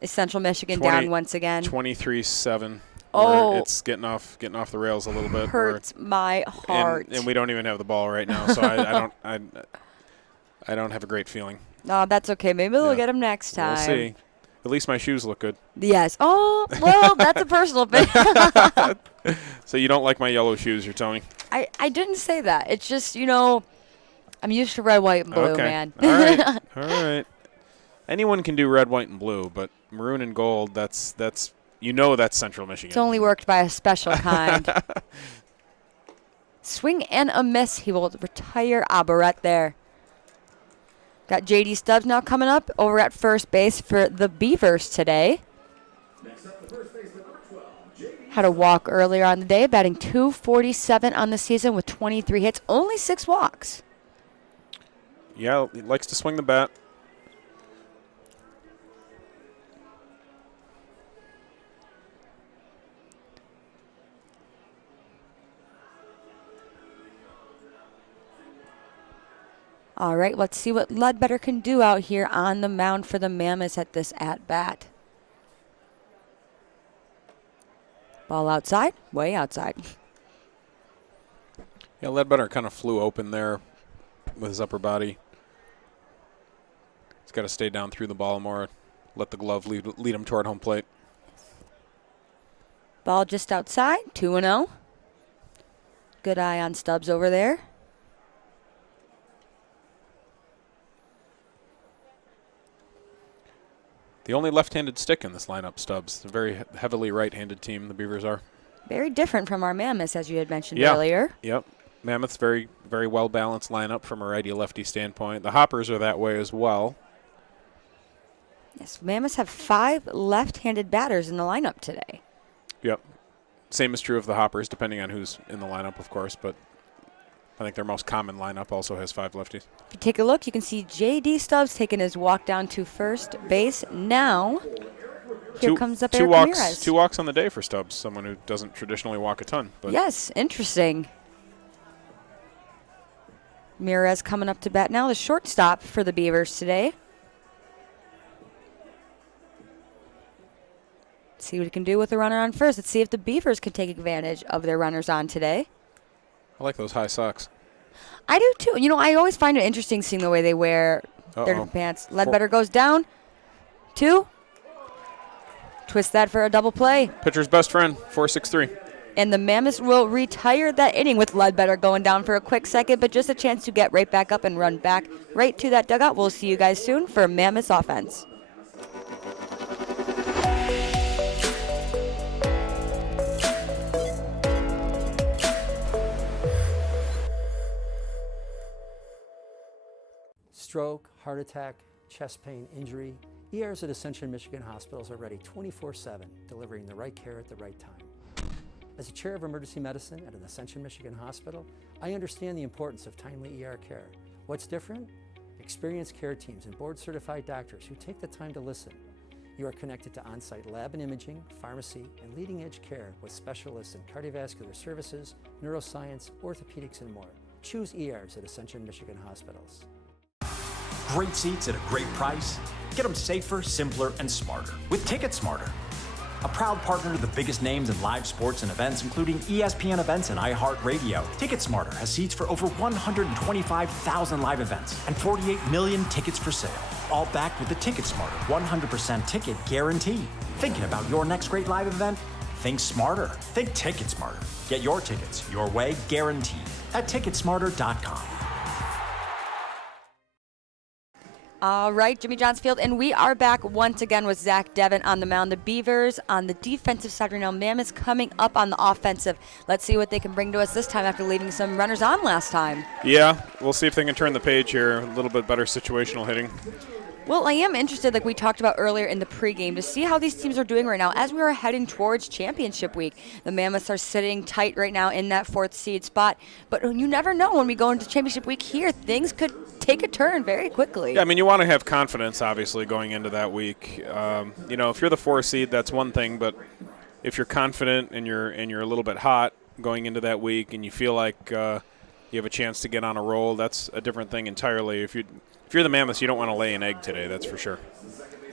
Is Central Michigan down once again? 23-7. where it's getting off the rails a little bit. Hurts my heart. And we don't even have the ball right now, so I don't have a great feeling. No, that's okay. Maybe we'll get him next time. We'll see. At least my shoes look good. Yes. Oh, well, that's a personal thing. So you don't like my yellow shoes, you're telling me? I didn't say that. It's just, I'm used to red, white, and blue, man. All right. All right. Anyone can do red, white, and blue, but maroon and gold, that's that's Central Michigan. It's only worked by a special kind. Swing and a miss. He will retire Abaret there. Got J.D. Stubbs now coming up over at first base for the Beavers today. Had a walk earlier on the day, batting .247 on the season with 23 hits, only 6 walks. Yeah, he likes to swing the bat. All right, let's see what Ledbetter can do out here on the mound for the Mammoths at this at-bat. Ball outside, way outside. Yeah, Ledbetter kind of flew open there with his upper body. He's got to stay down through the ball more, let the glove lead him toward home plate. Ball just outside, 2-0. Good eye on Stubbs over there. The only left-handed stick in this lineup, Stubbs. A very heavily right-handed team, the Beavers are. Very different from our Mammoths, as you had mentioned earlier. Yep. Mammoths, very, very well-balanced lineup from a righty-lefty standpoint. The Hoppers are that way as well. Yes, Mammoths have 5 left-handed batters in the lineup today. Yep. Same is true of the Hoppers, depending on who's in the lineup, of course, but I think their most common lineup also has 5 lefties. If you take a look, you can see J.D. Stubbs taking his walk down to first base. Now, here comes up Eric Ramirez. 2 walks on the day for Stubbs, someone who doesn't traditionally walk a ton. But yes, interesting. Ramirez coming up to bat now, the shortstop for the Beavers today. Let's see what he can do with the runner on first. Let's see if the Beavers can take advantage of their runners on today. I like those high socks. I do too. I always find it interesting seeing the way they wear their different pants. Ledbetter goes down. 2. Twist that for a double play. Pitcher's best friend, 4-6-3. And the Mammoths will retire that inning with Ledbetter going down for a quick second, but just a chance to get right back up and run back right to that dugout. We'll see you guys soon for Mammoths offense. Stroke, heart attack, chest pain, injury, ERs at Ascension Michigan hospitals are ready 24/7, delivering the right care at the right time. As a chair of emergency medicine at an Ascension Michigan hospital, I understand the importance of timely ER care. What's different? Experienced care teams and board-certified doctors who take the time to listen. You are connected to on-site lab and imaging, pharmacy, and leading-edge care with specialists in cardiovascular services, neuroscience, orthopedics, and more. Choose ERs at Ascension Michigan hospitals. Great seats at a great price? Get them safer, simpler, and smarter with TicketSmarter. A proud partner to the biggest names in live sports and events, including ESPN events and iHeartRadio. TicketSmarter has seats for over 125,000 live events and 48 million tickets for sale. All backed with the TicketSmarter 100% ticket guarantee. Thinking about your next great live event? Think smarter. Think TicketSmarter. Get your tickets your way, guaranteed, at TicketSmarter.com. All right, Jimmy John's Field, and we are back once again with Zach Devon on the mound. The Beavers on the defensive side right now. Mammoths coming up on the offensive. Let's see what they can bring to us this time after leaving some runners on last time. Yeah, we'll see if they can turn the page here. A little bit better situational hitting. Well, I am interested, like we talked about earlier in the pregame, to see how these teams are doing right now as we are heading towards championship week. The Mammoths are sitting tight right now in that 4th seed spot, but you never know when we go into championship week here. Things could take a turn very quickly. Yeah, I mean, you want to have confidence, obviously, going into that week. If you're the 4th seed, that's one thing, but if you're confident and you're a little bit hot going into that week and you feel like you have a chance to get on a roll, that's a different thing entirely. If you're the Mammoths, you don't want to lay an egg today, that's for sure.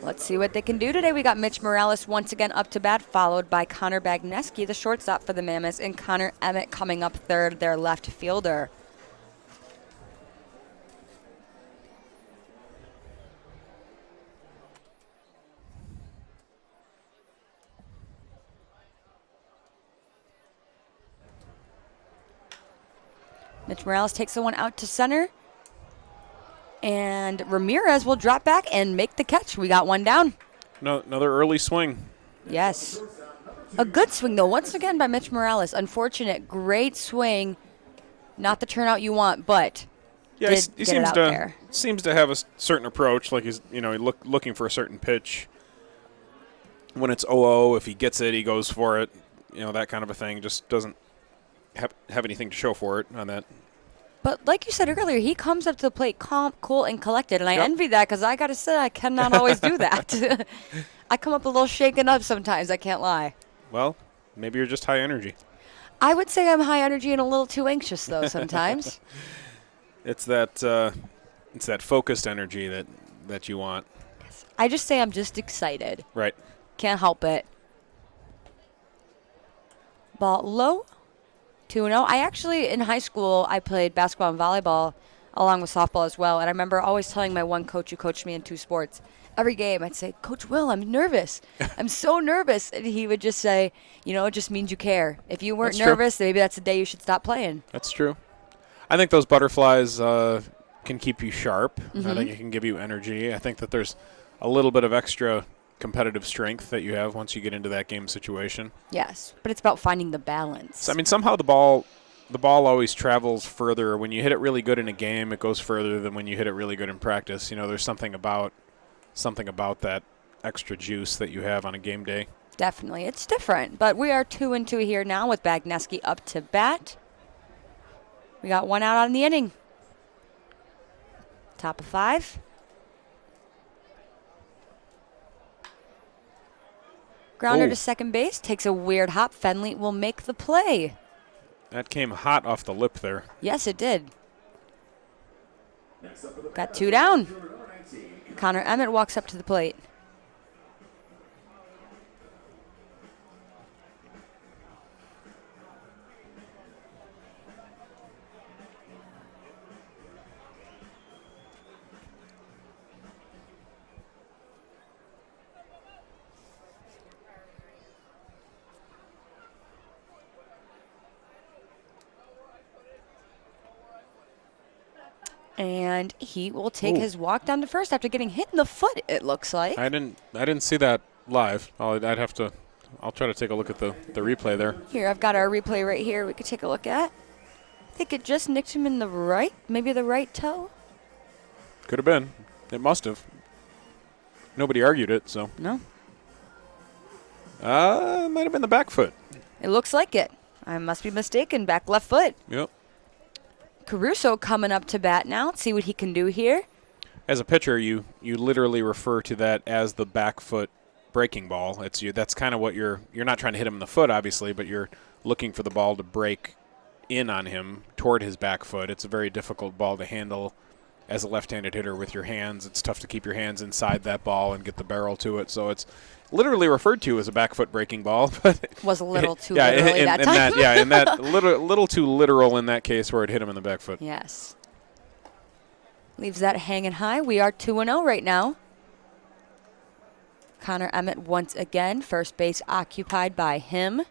Let's see what they can do today. We got Mitch Morales once again up to bat, followed by Connor Bagneski, the shortstop for the Mammoths, and Connor Emmett coming up third, their left fielder. Mitch Morales takes the one out to center. And Ramirez will drop back and make the catch. We got one down. No, another early swing. Yes. A good swing, though, once again by Mitch Morales. Unfortunate, great swing. Not the turnout you want, but yeah, he seems to have a certain approach, like he's looking for a certain pitch. When it's 0-0, if he gets it, he goes for it. That kind of a thing. Just doesn't have anything to show for it on that. But like you said earlier, he comes up to the plate calm, cool, and collected, and I envy that because I got to say I cannot always do that. I come up a little shaken up sometimes, I can't lie. Well, maybe you're just high energy. I would say I'm high energy and a little too anxious, though, sometimes. It's that focused energy that you want. Yes. I just say I'm just excited. Right. Can't help it. Ball low. 2-0. I actually, in high school, I played basketball and volleyball along with softball as well. And I remember always telling my one coach who coached me in 2 sports, every game I'd say, Coach Will, I'm nervous. I'm so nervous. And he would just say, it just means you care. If you weren't nervous, then maybe that's the day you should stop playing. That's true. I think those butterflies can keep you sharp. Mm-hmm. I think it can give you energy. I think that there's a little bit of extra competitive strength that you have once you get into that game situation. Yes, but it's about finding the balance. So, somehow the ball always travels further. When you hit it really good in a game, it goes further than when you hit it really good in practice. There's something about that extra juice that you have on a game day. Definitely, it's different. But we are 2-2 here now with Bagneski up to bat. We got one out on the inning. Top of 5. Grounder to second base, takes a weird hop. Fenley will make the play. That came hot off the lip there. Yes, it did. Got 2 down. Connor Emmett walks up to the plate. And he will take his walk down to first after getting hit in the foot, it looks like. I didn't see that live. I'll try to take a look at the replay there. Here, I've got our replay right here we could take a look at. I think it just nicked him in the maybe the right toe. Could have been. It must have. Nobody argued it, so. No. It might have been the back foot. It looks like it. I must be mistaken. Back left foot. Yep. Caruso coming up to bat now. Let's see what he can do here. As a pitcher, you literally refer to that as the back foot breaking ball. That's kind of what you're not trying to hit him in the foot, obviously, but you're looking for the ball to break in on him toward his back foot. It's a very difficult ball to handle as a left-handed hitter with your hands. It's tough to keep your hands inside that ball and get the barrel to it. So it's literally referred to as a back foot breaking ball, but was a little too literally that time. In that little too literal in that case where it hit him in the back foot. Yes. Leaves that hanging high. We are 2-0 right now. Connor Emmett once again, first base occupied by him.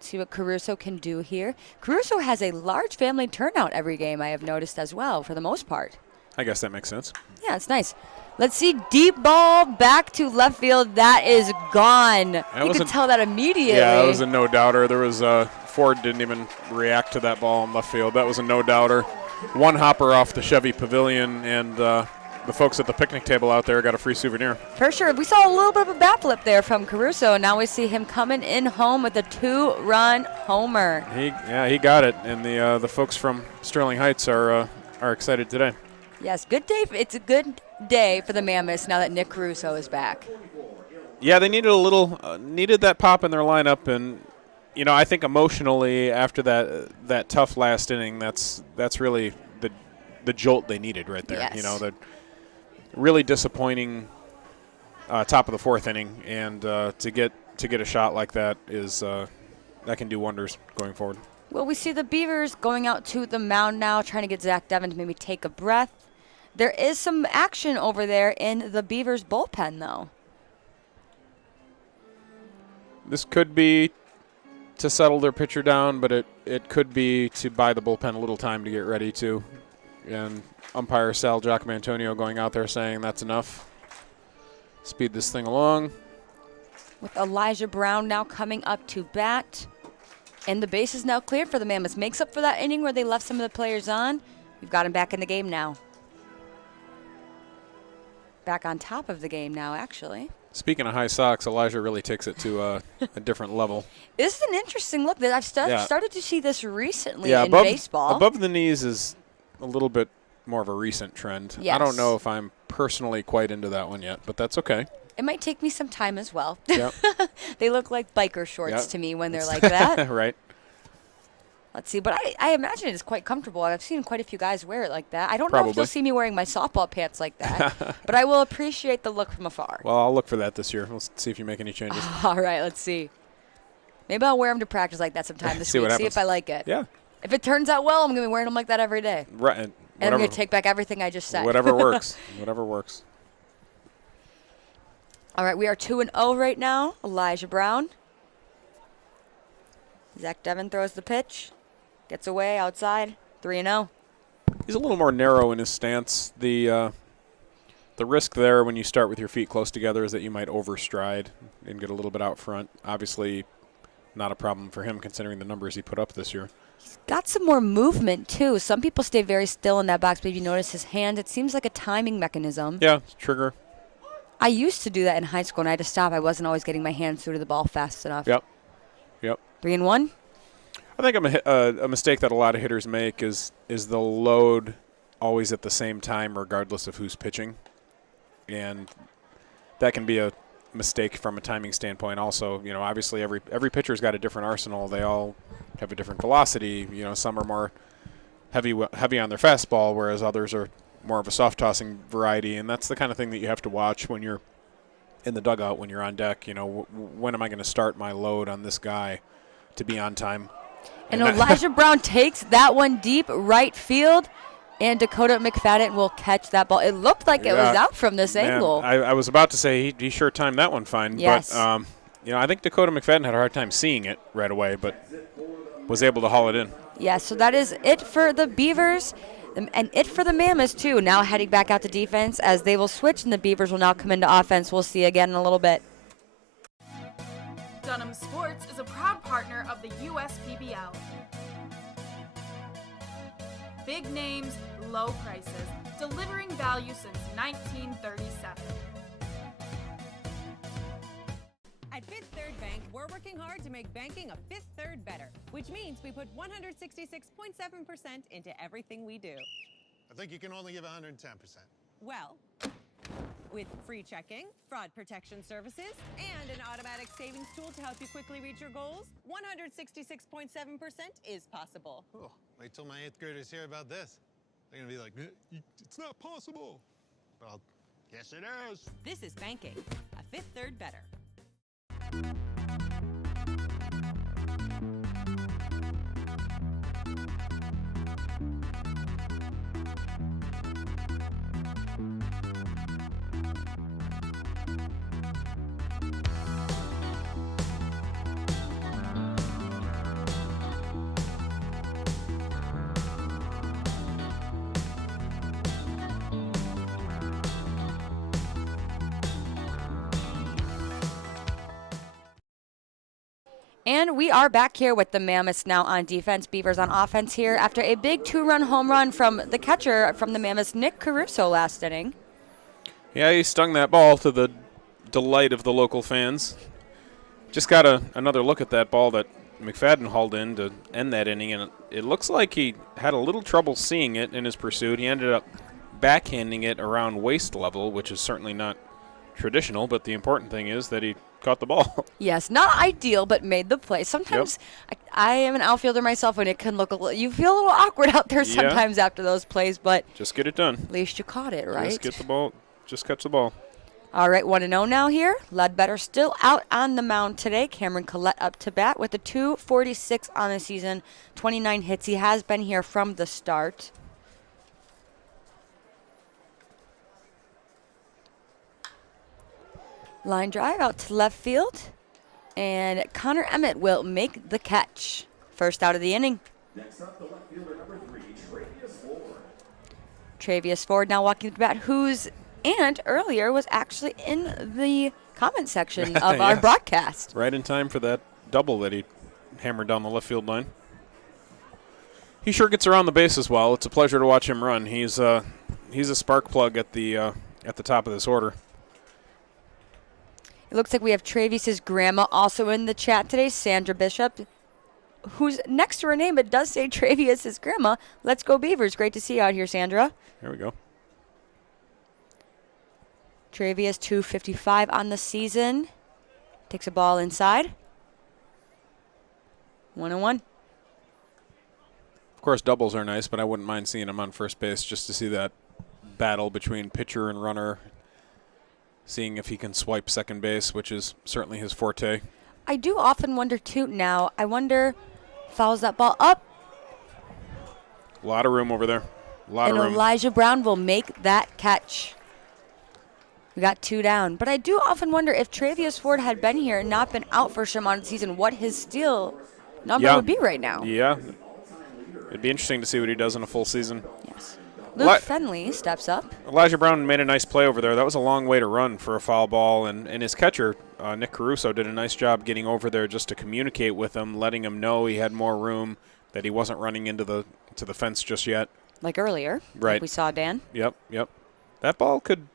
See what Caruso can do here. Caruso has a large family turnout every game, I have noticed as well, for the most part. I guess that makes sense. Yeah, it's nice. Let's see, deep ball back to left field. That is gone. You could tell that immediately. Yeah, that was a no-doubter. There was Ford didn't even react to that ball in left field. That was a no-doubter. One hopper off the Chevy Pavilion, and the folks at the picnic table out there got a free souvenir. For sure. We saw a little bit of a bat flip there from Caruso, and now we see him coming in home with a 2-run homer. He got it, and the folks from Sterling Heights are excited today. Yes, good day. It's a good day for the Mammoths now that Nick Caruso is back. Yeah, they needed needed that pop in their lineup, and I think emotionally after that tough last inning, that's really the jolt they needed right there. Yes. The really disappointing top of the 4th inning, and to get a shot like that is that can do wonders going forward. Well, we see the Beavers going out to the mound now, trying to get Zach Devin to maybe take a breath. There is some action over there in the Beavers bullpen, though. This could be to settle their pitcher down, but it could be to buy the bullpen a little time to get ready too. And umpire Sal Giacomantonio going out there saying that's enough. Speed this thing along. With Elijah Brown now coming up to bat. And the base is now cleared for the Mammoths. Makes up for that inning where they left some of the players on. We've got him back in the game now. Back on top of the game now, actually. Speaking of high socks, Elijah really takes it to a different level. This is an interesting look. I've started to see this recently in above, baseball. Above the knees is a little bit more of a recent trend. Yes. I don't know if I'm personally quite into that one yet, but that's okay. It might take me some time as well. Yep. They look like biker shorts to me when they're like that. Right. Let's see, but I imagine it's quite comfortable. I've seen quite a few guys wear it like that. I don't know if you'll see me wearing my softball pants like that, but I will appreciate the look from afar. Well, I'll look for that this year. We'll see if you make any changes. All right, let's see. Maybe I'll wear them to practice like that sometime this week. See if I like it. Yeah. If it turns out well, I'm going to be wearing them like that every day. Right. And I'm going to take back everything I just said. Whatever works. Whatever works. All right, we are 2-0 right now. Elijah Brown. Zach Devin throws the pitch. Gets away outside. 3-0. He's a little more narrow in his stance. The risk there when you start with your feet close together is that you might overstride and get a little bit out front. Obviously, not a problem for him considering the numbers he put up this year. He's got some more movement, too. Some people stay very still in that box, but if you notice his hand, it seems like a timing mechanism. Yeah, trigger. I used to do that in high school, and I had to stop. I wasn't always getting my hands through to the ball fast enough. Yep. 3-1? I think a mistake that a lot of hitters make is the load always at the same time regardless of who's pitching. And that can be a mistake from a timing standpoint also. You know, obviously every pitcher's got a different arsenal. They all have a different velocity. You know, some are more heavy on their fastball, whereas others are more of a soft tossing variety, and that's the kind of thing that you have to watch when you're in the dugout, when you're on deck. You know, when am I going to start my load on this guy to be on time? And Elijah Brown takes that one deep right field, and Dakota McFadden will catch that ball. It looked like it was out from this angle. I was about to say he sure timed that one fine. Yes. But, you know, I think Dakota McFadden had a hard time seeing it right away, but was able to haul it in. Yeah, so that is it for the Beavers. And it for the Mammoths, too. Now heading back out to defense as they will switch, and the Beavers will now come into offense. We'll see you again in a little bit. Dunham Sports is a proud partner of the USPBL. Big names, low prices, delivering value since 1937. At Fifth Third Bank, we're working hard to make banking a Fifth Third better, which means we put 166.7% into everything we do. I think you can only give 110%. Well, with free checking, fraud protection services, and an automatic savings tool to help you quickly reach your goals, 166.7% is possible. Oh, wait till my 8th graders hear about this. They're going to be like, it's not possible. Well, yes it is. This is banking, a Fifth Third better. And we are back here with the Mammoths now on defense, Beavers on offense here after a big 2-run home run from the catcher from the Mammoths, Nick Caruso, last inning. Yeah, he stung that ball to the delight of the local fans. Just got another look at that ball that McFadden hauled in to end that inning, and it looks like he had a little trouble seeing it in his pursuit. He ended up backhanding it around waist level, which is certainly not traditional, but the important thing is that he caught the ball. Yes, not ideal, but made the play. Sometimes I am an outfielder myself, and it can look you feel a little awkward out there sometimes after those plays, but just get it done. At least you caught it, right? Just get the ball. Just catch the ball. All right, 1-0 now here. Ledbetter still out on the mound today. Cameron Collette up to bat with a 246 on the season, 29 hits. He has been here from the start. Line drive out to left field. And Connor Emmett will make the catch. First out of the inning. Next up, the left fielder number 3, Travius Ford. Travius Ford now walking to the bat, whose aunt earlier was actually in the comment section of our broadcast. Right in time for that double that he hammered down the left field line. He sure gets around the bases well. It's a pleasure to watch him run. He's a spark plug at the top of this order. It looks like we have Travis's grandma also in the chat today, Sandra Bishop, who's next to her name, but does say Travis's grandma. Let's go Beavers. Great to see you out here, Sandra. There we go. Travius 255 on the season. Takes a ball inside. 1-1. Of course, doubles are nice, but I wouldn't mind seeing him on first base just to see that battle between pitcher and runner, seeing if he can swipe second base, which is certainly his forte. I do often wonder, too, now. I wonder, fouls that ball up. A lot of room over there. A lot of room. And Elijah Brown will make that catch. We got 2 down. But I do often wonder if Travius Ford had been here and not been out for some amount of the season, what his steal number would be right now. Yeah. It'd be interesting to see what he does in a full season. Yes. Luke Fenley steps up. Elijah Brown made a nice play over there. That was a long way to run for a foul ball, and his catcher, Nick Caruso, did a nice job getting over there just to communicate with him, letting him know he had more room, that he wasn't running into the fence just yet. Like earlier. Right. Like we saw Dan. Yep. That ball could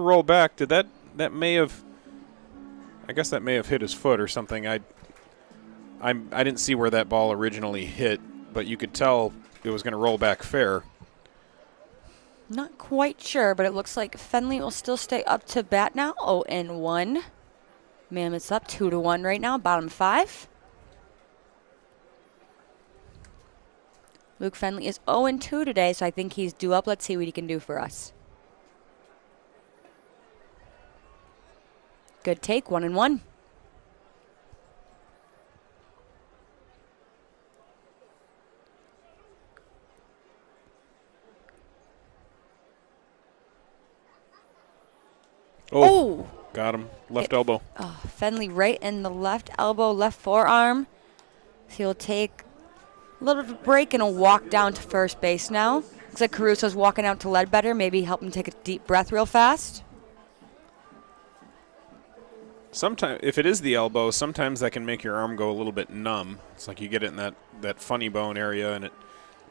roll back. I guess that may have hit his foot or something. I didn't see where that ball originally hit, but you could tell it was going to roll back fair. Not quite sure, but it looks like Fenley will still stay up to bat now. 0-1. Mammoths up 2-1 right now, bottom 5. Luke Fenley is 0-2 today, so I think he's due up. Let's see what he can do for us. Good take, 1-1. Oh, got him. Left elbow. Oh, Fenley right in the left elbow, left forearm. He'll take a little bit of a break and a walk down to first base now. Looks like Caruso's walking out to Ledbetter. Maybe help him take a deep breath real fast. Sometimes, if it is the elbow, sometimes that can make your arm go a little bit numb. It's like you get it in that funny bone area, and it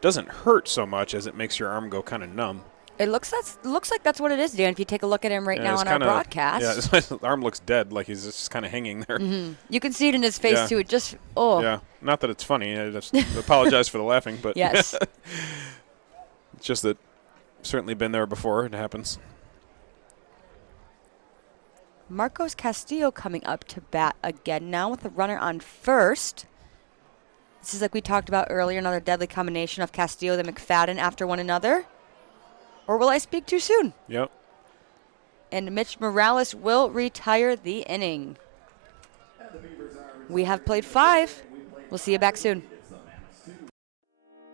doesn't hurt so much as it makes your arm go kind of numb. It looks like that's what it is, Dan. If you take a look at him right now on our broadcast. Yeah, his arm looks dead, like he's just kind of hanging there. Mm-hmm. You can see it in his face, too. It just, Yeah, not that it's funny. I just apologize for the laughing. But yes. It's just that certainly been there before. It happens. Marcos Castillo coming up to bat again now with a runner on first. This is like we talked about earlier, another deadly combination of Castillo and McFadden after one another. Or will I speak too soon? Yep. And Mitch Morales will retire the inning. We have played 5. We'll see you back soon.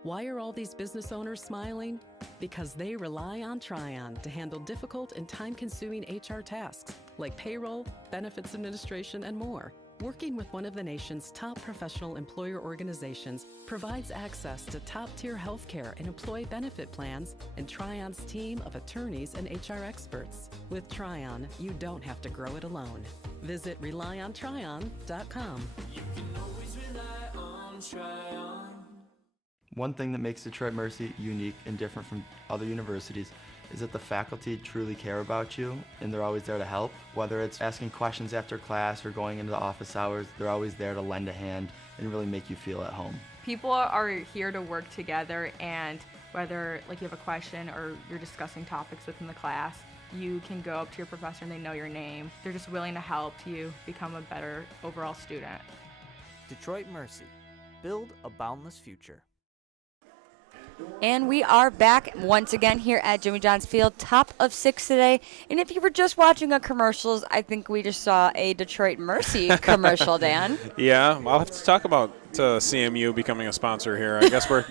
Why are all these business owners smiling? Because they rely on Tryon to handle difficult and time-consuming HR tasks like payroll, benefits administration, and more. Working with one of the nation's top professional employer organizations provides access to top-tier healthcare and employee benefit plans and Tryon's team of attorneys and HR experts. With Tryon, you don't have to grow it alone. Visit RelyOnTryon.com. You can always rely on Tryon. One thing that makes Detroit Mercy unique and different from other universities is that the faculty truly care about you and they're always there to help. Whether it's asking questions after class or going into the office hours, they're always there to lend a hand and really make you feel at home. People are here to work together, and whether like you have a question or you're discussing topics within the class, you can go up to your professor and they know your name. They're just willing to help you become a better overall student. Detroit Mercy. Build a boundless future. And we are back once again here at Jimmy John's Field, top of 6 today. And if you were just watching our commercials, I think we just saw a Detroit Mercy commercial, Dan. Yeah, I'll have to talk about CMU becoming a sponsor here. I guess we're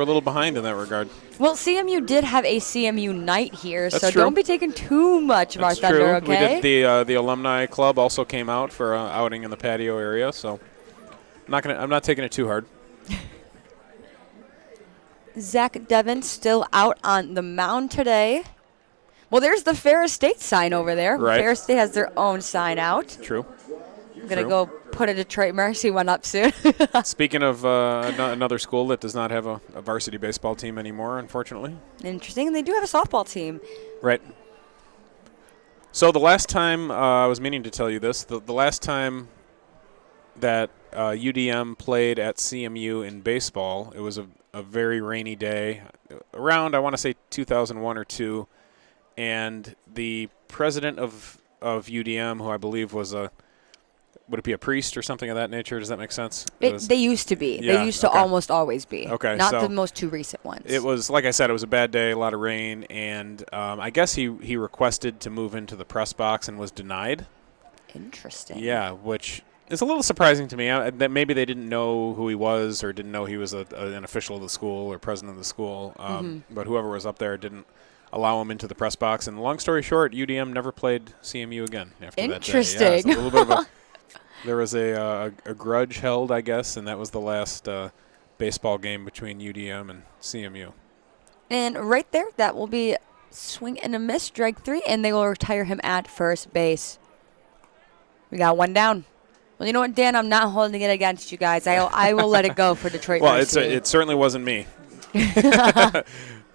a little behind in that regard. Well, CMU did have a CMU night here, That's so true. don't be taking too much of our That's thunder, true. okay? We did the alumni club also came out for outing in the patio area, so I'm not taking it too hard. Zach Devon still out on the mound today. Well, there's the Ferris State sign over there. Right. Ferris State has their own sign out. True. I'm going to go put a Detroit Mercy one up soon. Speaking of another school that does not have a varsity baseball team anymore, unfortunately. Interesting. And they do have a softball team. Right. So the last time, I was meaning to tell you this, the last time that UDM played at CMU in baseball, it was a very rainy day, around, I want to say 2001 or 2, and the president of UDM, who I believe was would it be a priest or something of that nature? Does that make sense? They used to be. Yeah, they used to almost always be. Okay, Not so the most two recent ones. It was, like I said, it was a bad day, a lot of rain, and I guess he requested to move into the press box and was denied. Interesting. Yeah, which is a little surprising to me. That maybe they didn't know who he was or didn't know he was an official of the school or president of the school. But whoever was up there didn't allow him into the press box. And long story short, UDM never played CMU again after that day. Interesting. Yeah, so a little bit of there was a grudge held, I guess, and that was the last baseball game between UDM and CMU. And right there, that will be swing and a miss, strike 3, and they will retire him at first base. We got one down. Well, you know what, Dan? I'm not holding it against you guys. I will let it go for Detroit Mercy. Well, it certainly wasn't me. It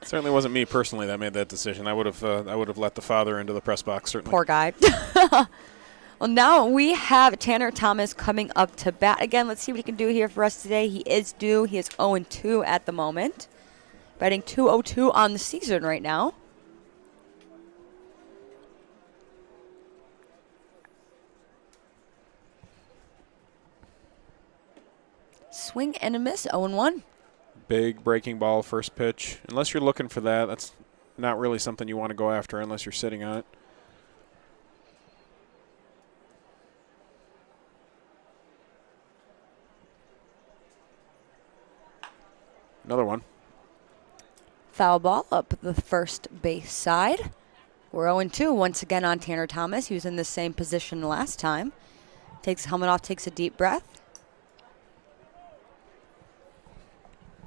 certainly wasn't me personally that made that decision. I would have let the father into the press box, certainly. Poor guy. Well, now we have Tanner Thomas coming up to bat. Again, let's see what he can do here for us today. He is due. He is 0-2 at the moment. Batting .202 on the season right now. Swing and a miss, 0-1. Big breaking ball, first pitch. Unless you're looking for that, that's not really something you want to go after unless you're sitting on it. Another one. Foul ball up the first base side. We're 0-2 once again on Tanner Thomas. He was in the same position last time. Takes the helmet off, takes a deep breath.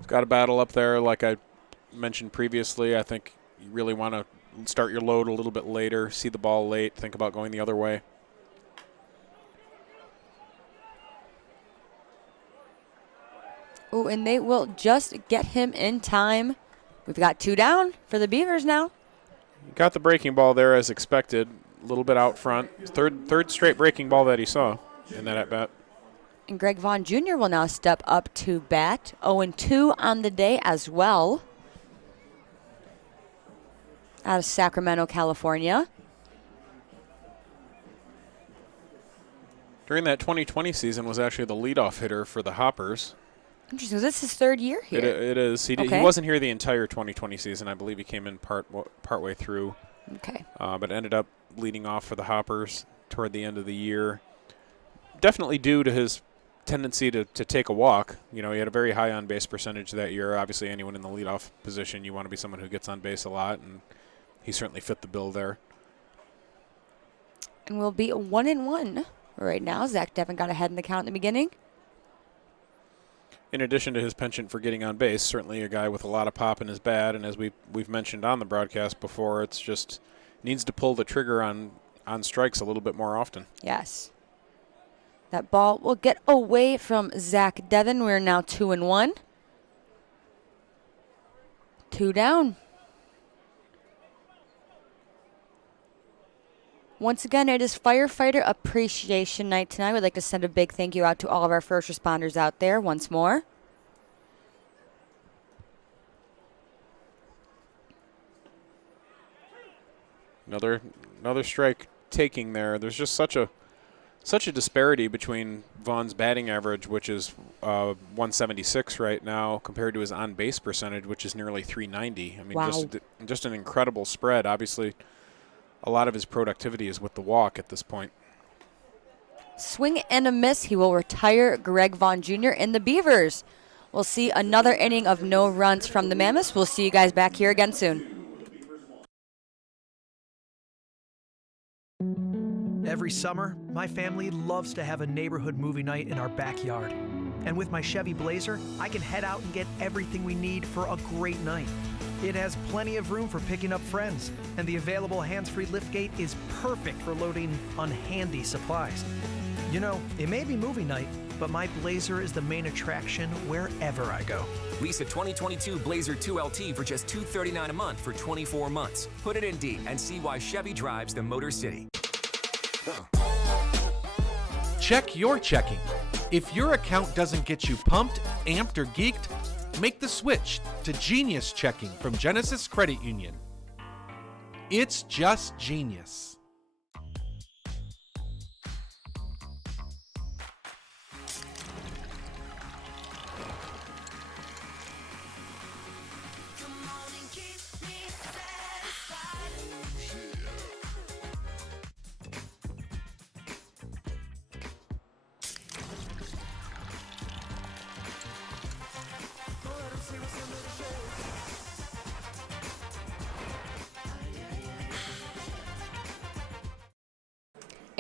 Got a battle up there, like I mentioned previously. I think you really want to start your load a little bit later, see the ball late, think about going the other way. Oh, and they will just get him in time. We've got 2 down for the Beavers now. Got the breaking ball there as expected, a little bit out front. Third straight breaking ball that he saw in that at-bat. And Greg Vaughn Jr. will now step up to bat. 0-2 on the day as well. Out of Sacramento, California. During that 2020 season was actually the leadoff hitter for the Hoppers. Interesting. This is his 3rd year here. It is. He wasn't here the entire 2020 season. I believe he came in partway through. Okay. But ended up leading off for the Hoppers toward the end of the year. Definitely due to his tendency to take a walk. You know, he had a very high on-base percentage that year. Obviously, anyone in the leadoff position, you want to be someone who gets on base a lot, and he certainly fit the bill there. And we'll be 1-1 right now. Zach Devon got ahead in the count in the beginning. In addition to his penchant for getting on base, certainly a guy with a lot of pop in his bat, and as we've mentioned on the broadcast before, it's just needs to pull the trigger on strikes a little bit more often. Yes. That ball will get away from Zach Devon. We're now 2-1. 2 down. Once again, it is Firefighter Appreciation Night tonight. We'd like to send a big thank you out to all of our first responders out there once more. Another strike taking there. There's just such a disparity between Vaughn's batting average, which is 176 right now compared to his on-base percentage, which is nearly 390. I mean, Wow. just an incredible spread. Obviously, a lot of his productivity is with the walk at this point. Swing and a miss. He will retire Greg Vaughn Jr. in the Beavers. We'll see another inning of no runs from the Mammoths. We'll see you guys back here again soon. Every summer, my family loves to have a neighborhood movie night in our backyard. And with my Chevy Blazer, I can head out and get everything we need for a great night. It has plenty of room for picking up friends, and the available hands-free liftgate is perfect for loading unhandy supplies. You know, it may be movie night, but my Blazer is the main attraction wherever I go. Lease a 2022 Blazer 2LT for just $239 a month for 24 months. Put it in D and see why Chevy drives the Motor City. Check your checking. If your account doesn't get you pumped, amped, or geeked, make the switch to Genius Checking from Genesis Credit Union. It's just genius.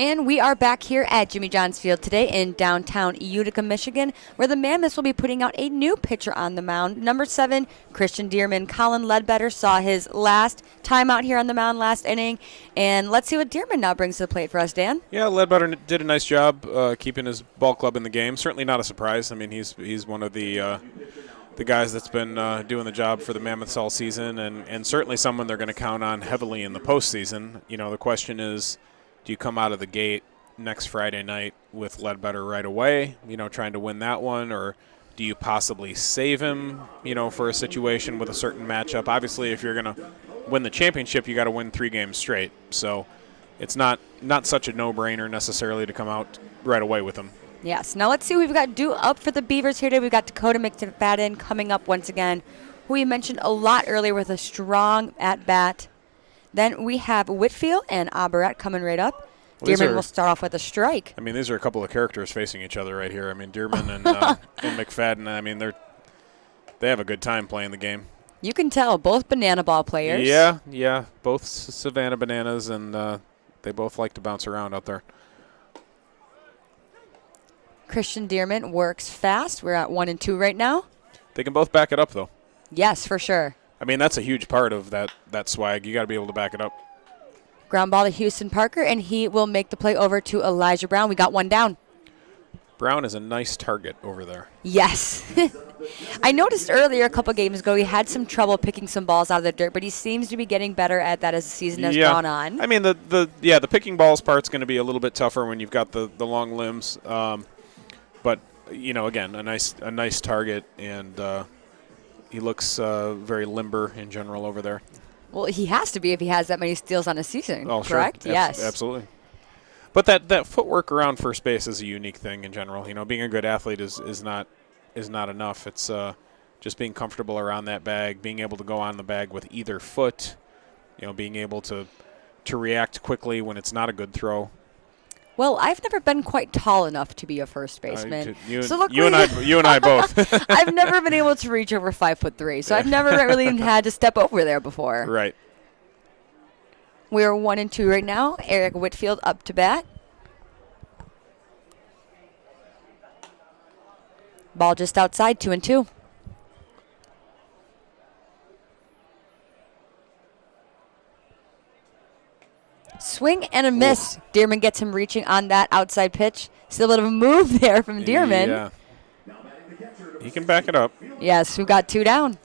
And we are back here at Jimmy John's Field today in downtown Utica, Michigan, where the Mammoths will be putting out a new pitcher on the mound. Number 7, Christian Dearman. Colin Ledbetter saw his last time out here on the mound last inning. And let's see what Dearman now brings to the plate for us, Dan. Yeah, Ledbetter did a nice job keeping his ball club in the game. Certainly not a surprise. I mean, he's one of the guys that's been doing the job for the Mammoths all season, and certainly someone they're going to count on heavily in the postseason. You know, the question is, do you come out of the gate next Friday night with Ledbetter right away, you know, trying to win that one, or do you possibly save him, you know, for a situation with a certain matchup? Obviously, if you're going to win the championship, you got to win 3 games straight. So it's not such a no-brainer necessarily to come out right away with him. Yes. Now let's see who we've got due up for the Beavers here today. We've got Dakota McFadden coming up once again, who we mentioned a lot earlier with a strong at-bat. Then we have Whitfield and Aberrett coming right up. Well, Dearman will start off with a strike. I mean, these are a couple of characters facing each other right here. I mean, Dearman and McFadden, I mean, they have a good time playing the game. You can tell, both banana ball players. Yeah, both Savannah Bananas, and they both like to bounce around out there. Christian Dearman works fast. We're at 1-2 right now. They can both back it up, though. Yes, for sure. I mean, that's a huge part of that swag. You got to be able to back it up. Ground ball to Houston Parker, and he will make the play over to Elijah Brown. We got one down. Brown is a nice target over there. Yes. I noticed earlier a couple games ago he had some trouble picking some balls out of the dirt, but he seems to be getting better at that as the season has gone on. I mean, the picking balls part's going to be a little bit tougher when you've got the long limbs. But, you know, again, a nice target, and he looks very limber in general over there. Well, he has to be if he has that many steals on a season, correct? Sure. Yes. Absolutely. But that footwork around first base is a unique thing in general. You know, being a good athlete is not enough. It's just being comfortable around that bag, being able to go on the bag with either foot, you know, being able to react quickly when it's not a good throw. Well, I've never been quite tall enough to be a first baseman. You and I both. I've never been able to reach over 5'3", so I've never really had to step over there before. Right. We're 1-2 right now. Eric Whitfield up to bat. Ball just outside, 2-2. Swing and a miss. Ooh. Dearman gets him reaching on that outside pitch. Still a bit of a move there from Dearman. Yeah. He can back it up. Yes, we got 2 down.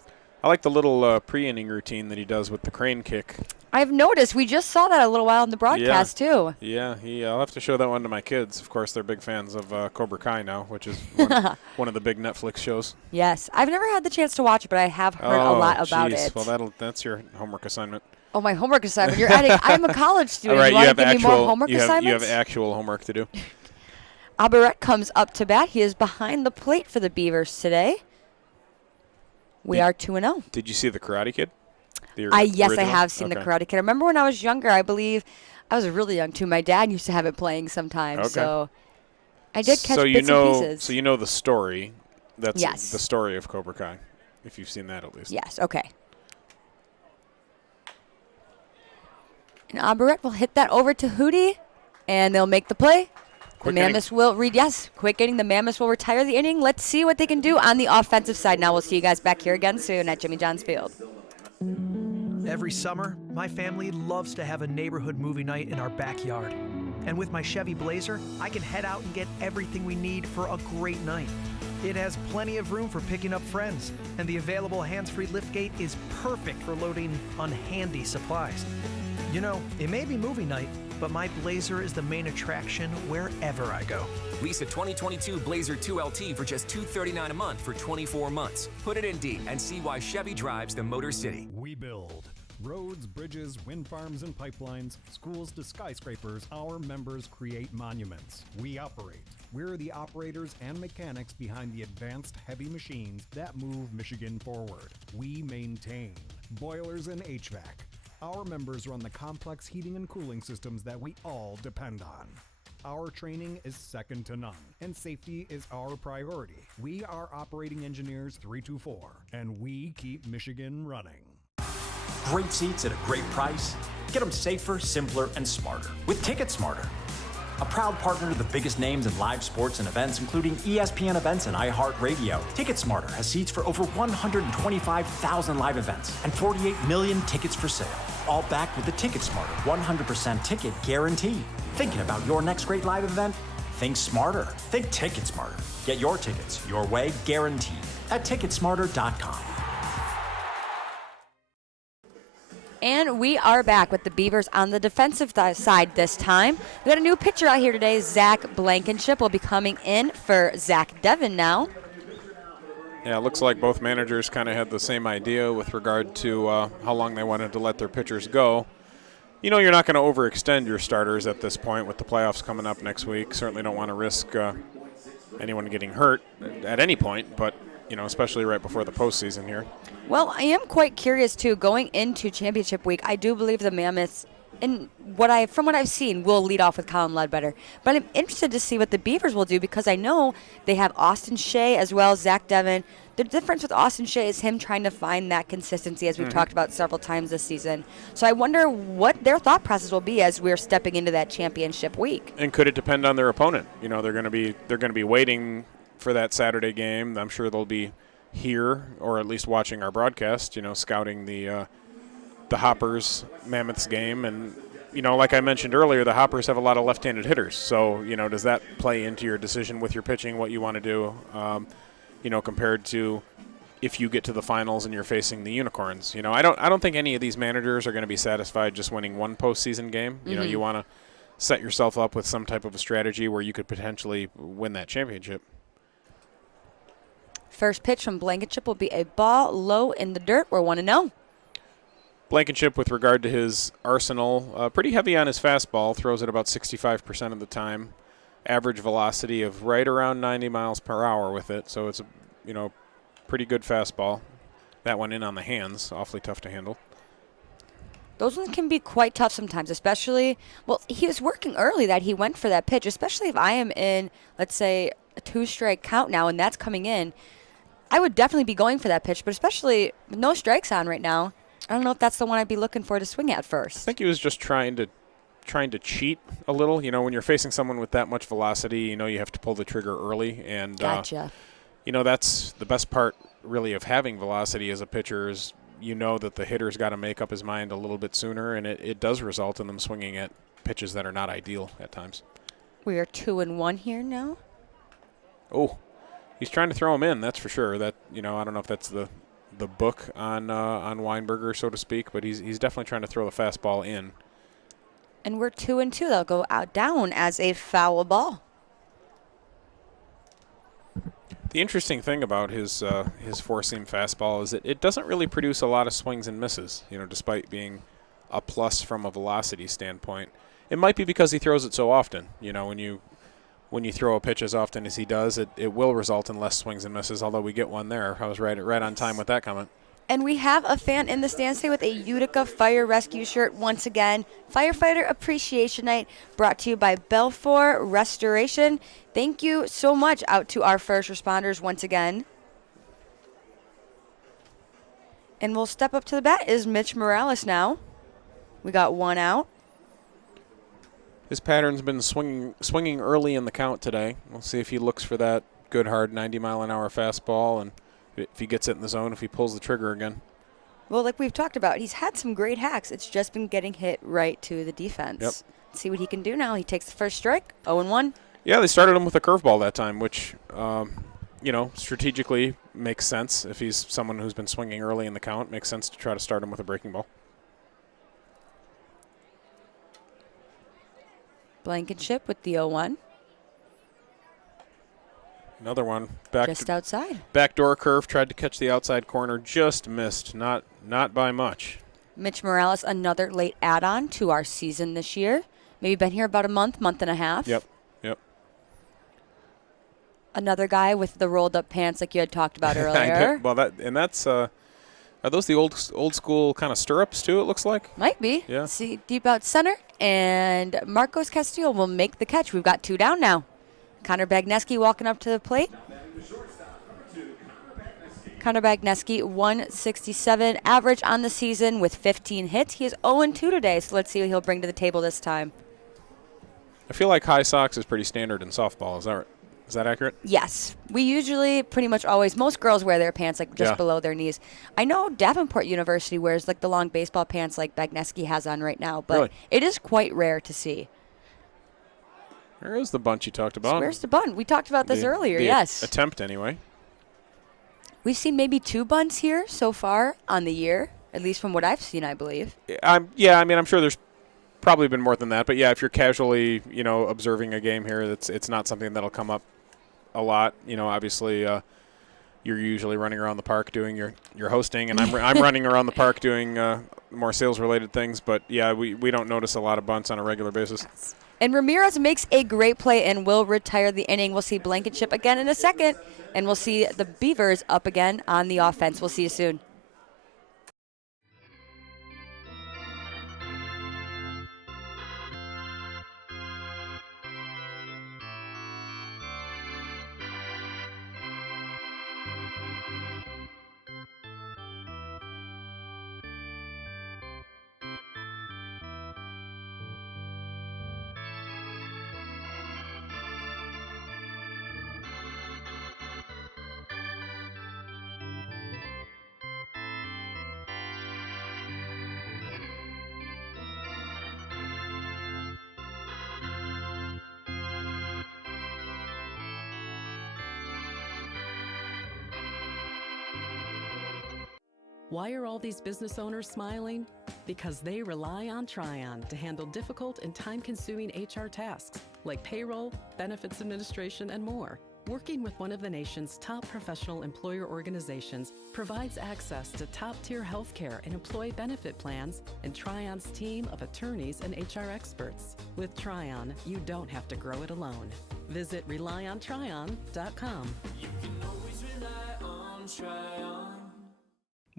I like the little pre-inning routine that he does with the crane kick. I've noticed. We just saw that a little while in the broadcast, too. Yeah, I'll have to show that one to my kids. Of course, they're big fans of Cobra Kai now, which is one of the big Netflix shows. Yes. I've never had the chance to watch it, but I have heard a lot about it. Well, that's your homework assignment. Oh, my homework assignment. You're adding. I'm a college student. All right, you want to give me more homework assignments? You have actual homework to do. Albaret comes up to bat. He is behind the plate for the Beavers today. We are 2-0. Did you see the Karate Kid? Yes, I original? have seen the Karate Kid. I remember when I was younger, I believe, I was really young too. My dad used to have it playing sometimes, so I did catch bits and pieces. So you know the story. That's Yes. the story of Cobra Kai, if you've seen that at least. Yes, okay. And Albaret will hit that over to Hootie, and they'll make the play. Quick the Mammoths will read, yes, quick inning. The Mammoths will retire the inning. Let's see what they can do on the offensive side. Now we'll see you guys back here again soon at Jimmy John's Field. Every summer, my family loves to have a neighborhood movie night in our backyard. And with my Chevy Blazer, I can head out and get everything we need for a great night. It has plenty of room for picking up friends, and the available hands-free liftgate is perfect for loading unhandy supplies. You know, it may be movie night, but my Blazer is the main attraction wherever I go. Lease a 2022 Blazer 2LT for just $239 a month for 24 months. Put it in D and see why Chevy drives the Motor City. We build roads, bridges, wind farms, and pipelines, schools to skyscrapers. Our members create monuments. We operate. We're the operators and mechanics behind the advanced heavy machines that move Michigan forward. We maintain boilers and HVAC. Our members run the complex heating and cooling systems that we all depend on. Our training is second to none, and safety is our priority. We are Operating Engineers 324, and we keep Michigan running. Great seats at a great price. Get them safer, simpler, and smarter with Ticket Smarter. A proud partner to the biggest names in live sports and events, including ESPN events and iHeartRadio. TicketSmarter has seats for over 125,000 live events and 48 million tickets for sale. All backed with the TicketSmarter 100% ticket guarantee. Thinking about your next great live event? Think smarter. Think TicketSmarter. Get your tickets your way, guaranteed, at TicketSmarter.com. And we are back with the Beavers on the defensive side this time. We got a new pitcher out here today. Zach Blankenship will be coming in for Zach Devin now. Yeah, it looks like both managers kind of had the same idea with regard to how long they wanted to let their pitchers go. You know, you're not going to overextend your starters at this point with the playoffs coming up next week. Certainly don't want to risk anyone getting hurt at any point, but, you know, especially right before the postseason here. Well, I am quite curious, too. Going into championship week, I do believe the Mammoths, from what I've seen, will lead off with Colin Ledbetter. But I'm interested to see what the Beavers will do because I know they have Austin Shea as well as Zach Devin. The difference with Austin Shea is him trying to find that consistency, as we've talked about several times this season. So I wonder what their thought process will be as we're stepping into that championship week. And could it depend on their opponent? You know, they're going to be waiting for that Saturday game. I'm sure they'll be here, or at least watching our broadcast, you know, scouting the Hoppers Mammoths game. And, you know, like I mentioned earlier, the Hoppers have a lot of left-handed hitters. So, you know, does that play into your decision with your pitching, what you want to do, you know, compared to if you get to the finals and you're facing the Unicorns? You know, I don't think any of these managers are going to be satisfied just winning one postseason game. You know, you want to set yourself up with some type of a strategy where you could potentially win that championship. First pitch from Blankenship will be a ball low in the dirt. We're 1-0. Blankenship, with regard to his arsenal, pretty heavy on his fastball, throws it about 65% of the time. Average velocity of right around 90 miles per hour with it, so it's a, you know, pretty good fastball. That one in on the hands, awfully tough to handle. Those ones can be quite tough sometimes, especially, well, he was working early that he went for that pitch, especially if I am in, let's say, a 2-strike count now and that's coming in. I would definitely be going for that pitch, but especially with no strikes on right now, I don't know if that's the one I'd be looking for to swing at first. I think he was just trying to cheat a little. You know, when you're facing someone with that much velocity, you know you have to pull the trigger early. And, gotcha. You know, that's the best part, really, of having velocity as a pitcher is you know that the hitter's got to make up his mind a little bit sooner, and it does result in them swinging at pitches that are not ideal at times. We are 2-1 here now. Oh, he's trying to throw him in, that's for sure. That, you know, I don't know if that's the book on Weinberger, so to speak, but he's definitely trying to throw the fastball in. And we're 2-2. They'll go out down as a foul ball. The interesting thing about his four-seam fastball is that it doesn't really produce a lot of swings and misses, you know, despite being a plus from a velocity standpoint. It might be because he throws it so often. You know, when when you throw a pitch as often as he does, it will result in less swings and misses, although we get one there. I was right on time with that comment. And we have a fan in the stands today with a Utica Fire Rescue shirt once again. Firefighter Appreciation Night brought to you by Belfor Restoration. Thank you so much out to our first responders once again. And we'll step up to the bat is Mitch Morales now. We got one out. His pattern's been swinging early in the count today. We'll see if he looks for that good hard 90-mile-an-hour fastball, and if he gets it in the zone, if he pulls the trigger again. Well, like we've talked about, he's had some great hacks. It's just been getting hit right to the defense. Yep. See what he can do now. He takes the first strike, 0-1. Yeah, they started him with a curveball that time, which, strategically makes sense. If he's someone who's been swinging early in the count, makes sense to try to start him with a breaking ball. Blankenship with the 0-1. Another one. Just outside. Backdoor curve, tried to catch the outside corner, just missed. Not by much. Mitch Morales, another late add-on to our season this year. Maybe been here about a month and a half. Yep. Another guy with the rolled-up pants like you had talked about earlier. That's are those the old school kind of stirrups too? It looks like. Might be. Yeah. See, deep out center, and Marcos Castillo will make the catch. We've got 2 down now. Connor Bagneski walking up to the plate. Connor Bagneski, 167 average on the season with 15 hits. He is 0-2 today, so let's see what he'll bring to the table this time. I feel like high socks is pretty standard in softball. Is that right? Is that accurate? Yes. We usually pretty much always, most girls wear their pants like just below their knees. I know Davenport University wears like the long baseball pants like Bagneski has on right now, but it is quite rare to see. Where is the bunt you talked about? Where's the bunt? We talked about this earlier, yes. Attempt anyway. We've seen maybe 2 bunts here so far on the year, at least from what I've seen, I believe. I'm sure there's probably been more than that, but yeah, if you're casually, observing a game here, it's not something that'll come up a lot. Obviously, you're usually running around the park doing your hosting, and I'm running around the park doing more sales-related things. But yeah, we don't notice a lot of bunts on a regular basis. Yes. And Ramirez makes a great play and will retire the inning. We'll see Blankenship again in a second, and we'll see the Beavers up again on the offense. We'll see you soon. Why are all these business owners smiling? Because they rely on Tryon to handle difficult and time-consuming HR tasks like payroll, benefits administration, and more. Working with one of the nation's top professional employer organizations provides access to top-tier healthcare and employee benefit plans and Tryon's team of attorneys and HR experts. With Tryon, you don't have to grow it alone. Visit RelyOnTryon.com. You can always rely on Tryon.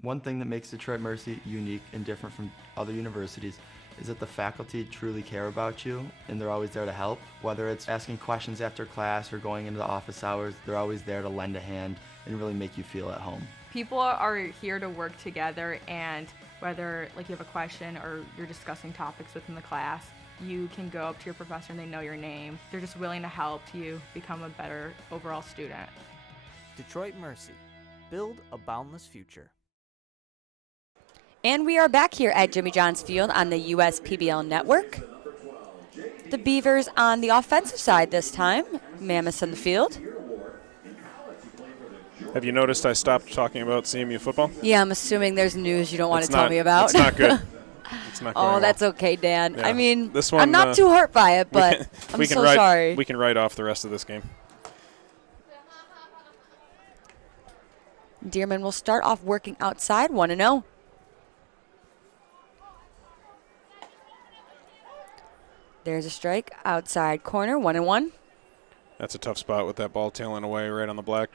One thing that makes Detroit Mercy unique and different from other universities is that the faculty truly care about you and they're always there to help. Whether it's asking questions after class or going into the office hours, they're always there to lend a hand and really make you feel at home. People are here to work together, and whether like you have a question or you're discussing topics within the class, you can go up to your professor and they know your name. They're just willing to help you become a better overall student. Detroit Mercy. Build a boundless future. And we are back here at Jimmy John's Field on the USPBL Network. The Beavers on the offensive side this time. Mammoths in the field. Have you noticed I stopped talking about CMU football? Yeah, I'm assuming there's news you don't want to tell me about. It's not good. It's not going oh, well. that's okay, Dan. Yeah. I mean, this one, I'm not too hurt by it, but I'm so sorry. We can write off the rest of this game. Dearman will start off working outside, 1-0. There's a strike, outside corner, 1-1. That's a tough spot with that ball tailing away right on the black.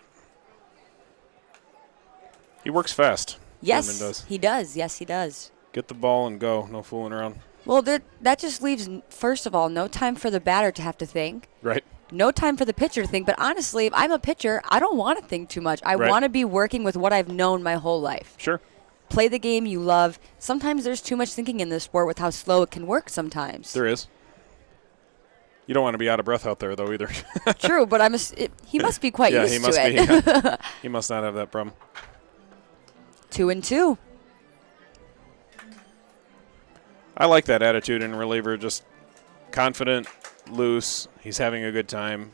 He works fast. Yes, Dearman does. he does. Yes, he does. Get the ball and go. No fooling around. Well, that just leaves, first of all, no time for the batter to have to think. Right. No time for the pitcher to think. But honestly, if I'm a pitcher, I don't want to think too much. I want to be working with what I've known my whole life. Sure. Play the game you love. Sometimes there's too much thinking in this sport with how slow it can work sometimes. There is. You don't want to be out of breath out there, though, either. True, but he must be quite used to it. Yeah. He must not have that problem. 2-2. I like that attitude in reliever, just confident, loose. He's having a good time.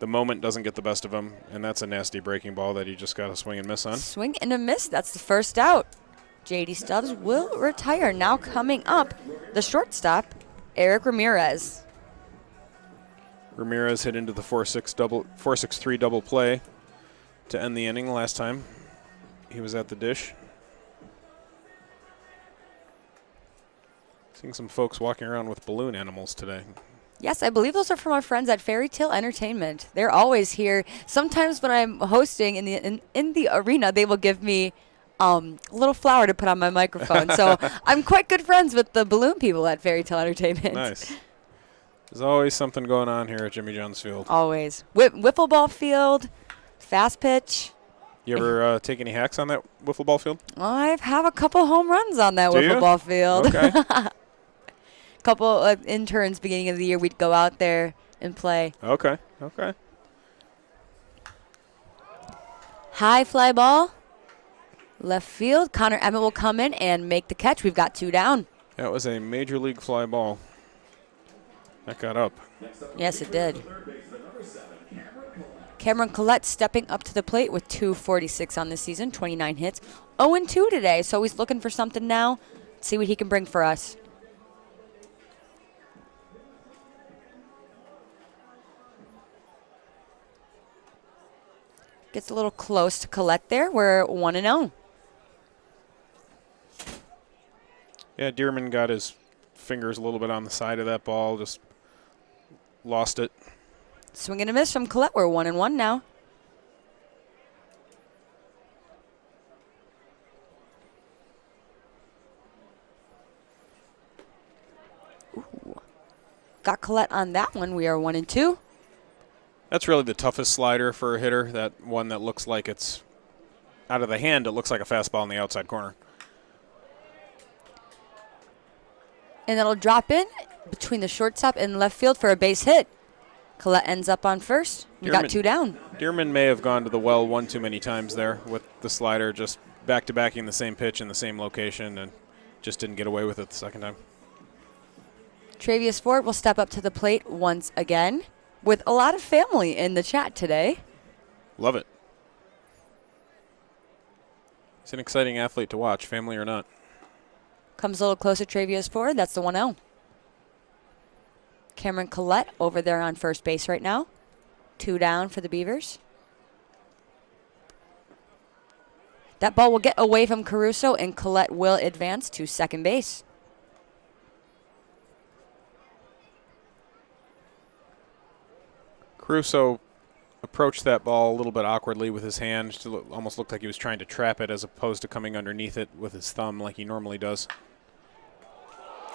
The moment doesn't get the best of him, and that's a nasty breaking ball that he just got a swing and miss on. Swing and a miss. That's the first out. J.D. Stubbs will retire. Now coming up, the shortstop, Eric Ramirez. Ramirez hit into the 4-6-3 double play to end the inning last time he was at the dish. Seeing some folks walking around with balloon animals today. Yes, I believe those are from our friends at Fairy Tale Entertainment. They're always here. Sometimes when I'm hosting in the arena, they will give me a little flower to put on my microphone. So I'm quite good friends with the balloon people at Fairy Tale Entertainment. Nice. There's always something going on here at Jimmy John's Field. Always. Wiffle ball field, fast pitch. You ever take any hacks on that wiffle ball field? I've have a couple home runs on that wiffle ball field. Okay. Couple of interns beginning of the year, we'd go out there and play. Okay. High fly ball. Left field. Connor Emmett will come in and make the catch. We've got 2 down. That was a major league fly ball. That got up. Yes, it did. Cameron Collette stepping up to the plate with 246 on this season, 29 hits. 0-2 today, so he's looking for something now. Let's see what he can bring for us. Gets a little close to Collette there. We're 1-0. Yeah, Dearman got his fingers a little bit on the side of that ball, just lost it. Swing and a miss from Collette. We're 1-1 now. Ooh. Got Collette on that one. We are 1-2. That's really the toughest slider for a hitter, that one that looks like it's out of the hand. It looks like a fastball in the outside corner. And that'll drop in between the shortstop and left field for a base hit. Collette ends up on first. We got 2 down. Dearman may have gone to the well one too many times there with the slider, just back-to-backing the same pitch in the same location, and just didn't get away with it the second time. Travius Ford will step up to the plate once again with a lot of family in the chat today. Love it. He's an exciting athlete to watch, family or not. Comes a little closer, Travius Ford. That's the 1-0. Cameron Collette over there on first base right now. 2 down for the Beavers. That ball will get away from Caruso, and Collette will advance to second base. Caruso approached that ball a little bit awkwardly with his hand. Almost looked like he was trying to trap it as opposed to coming underneath it with his thumb like he normally does.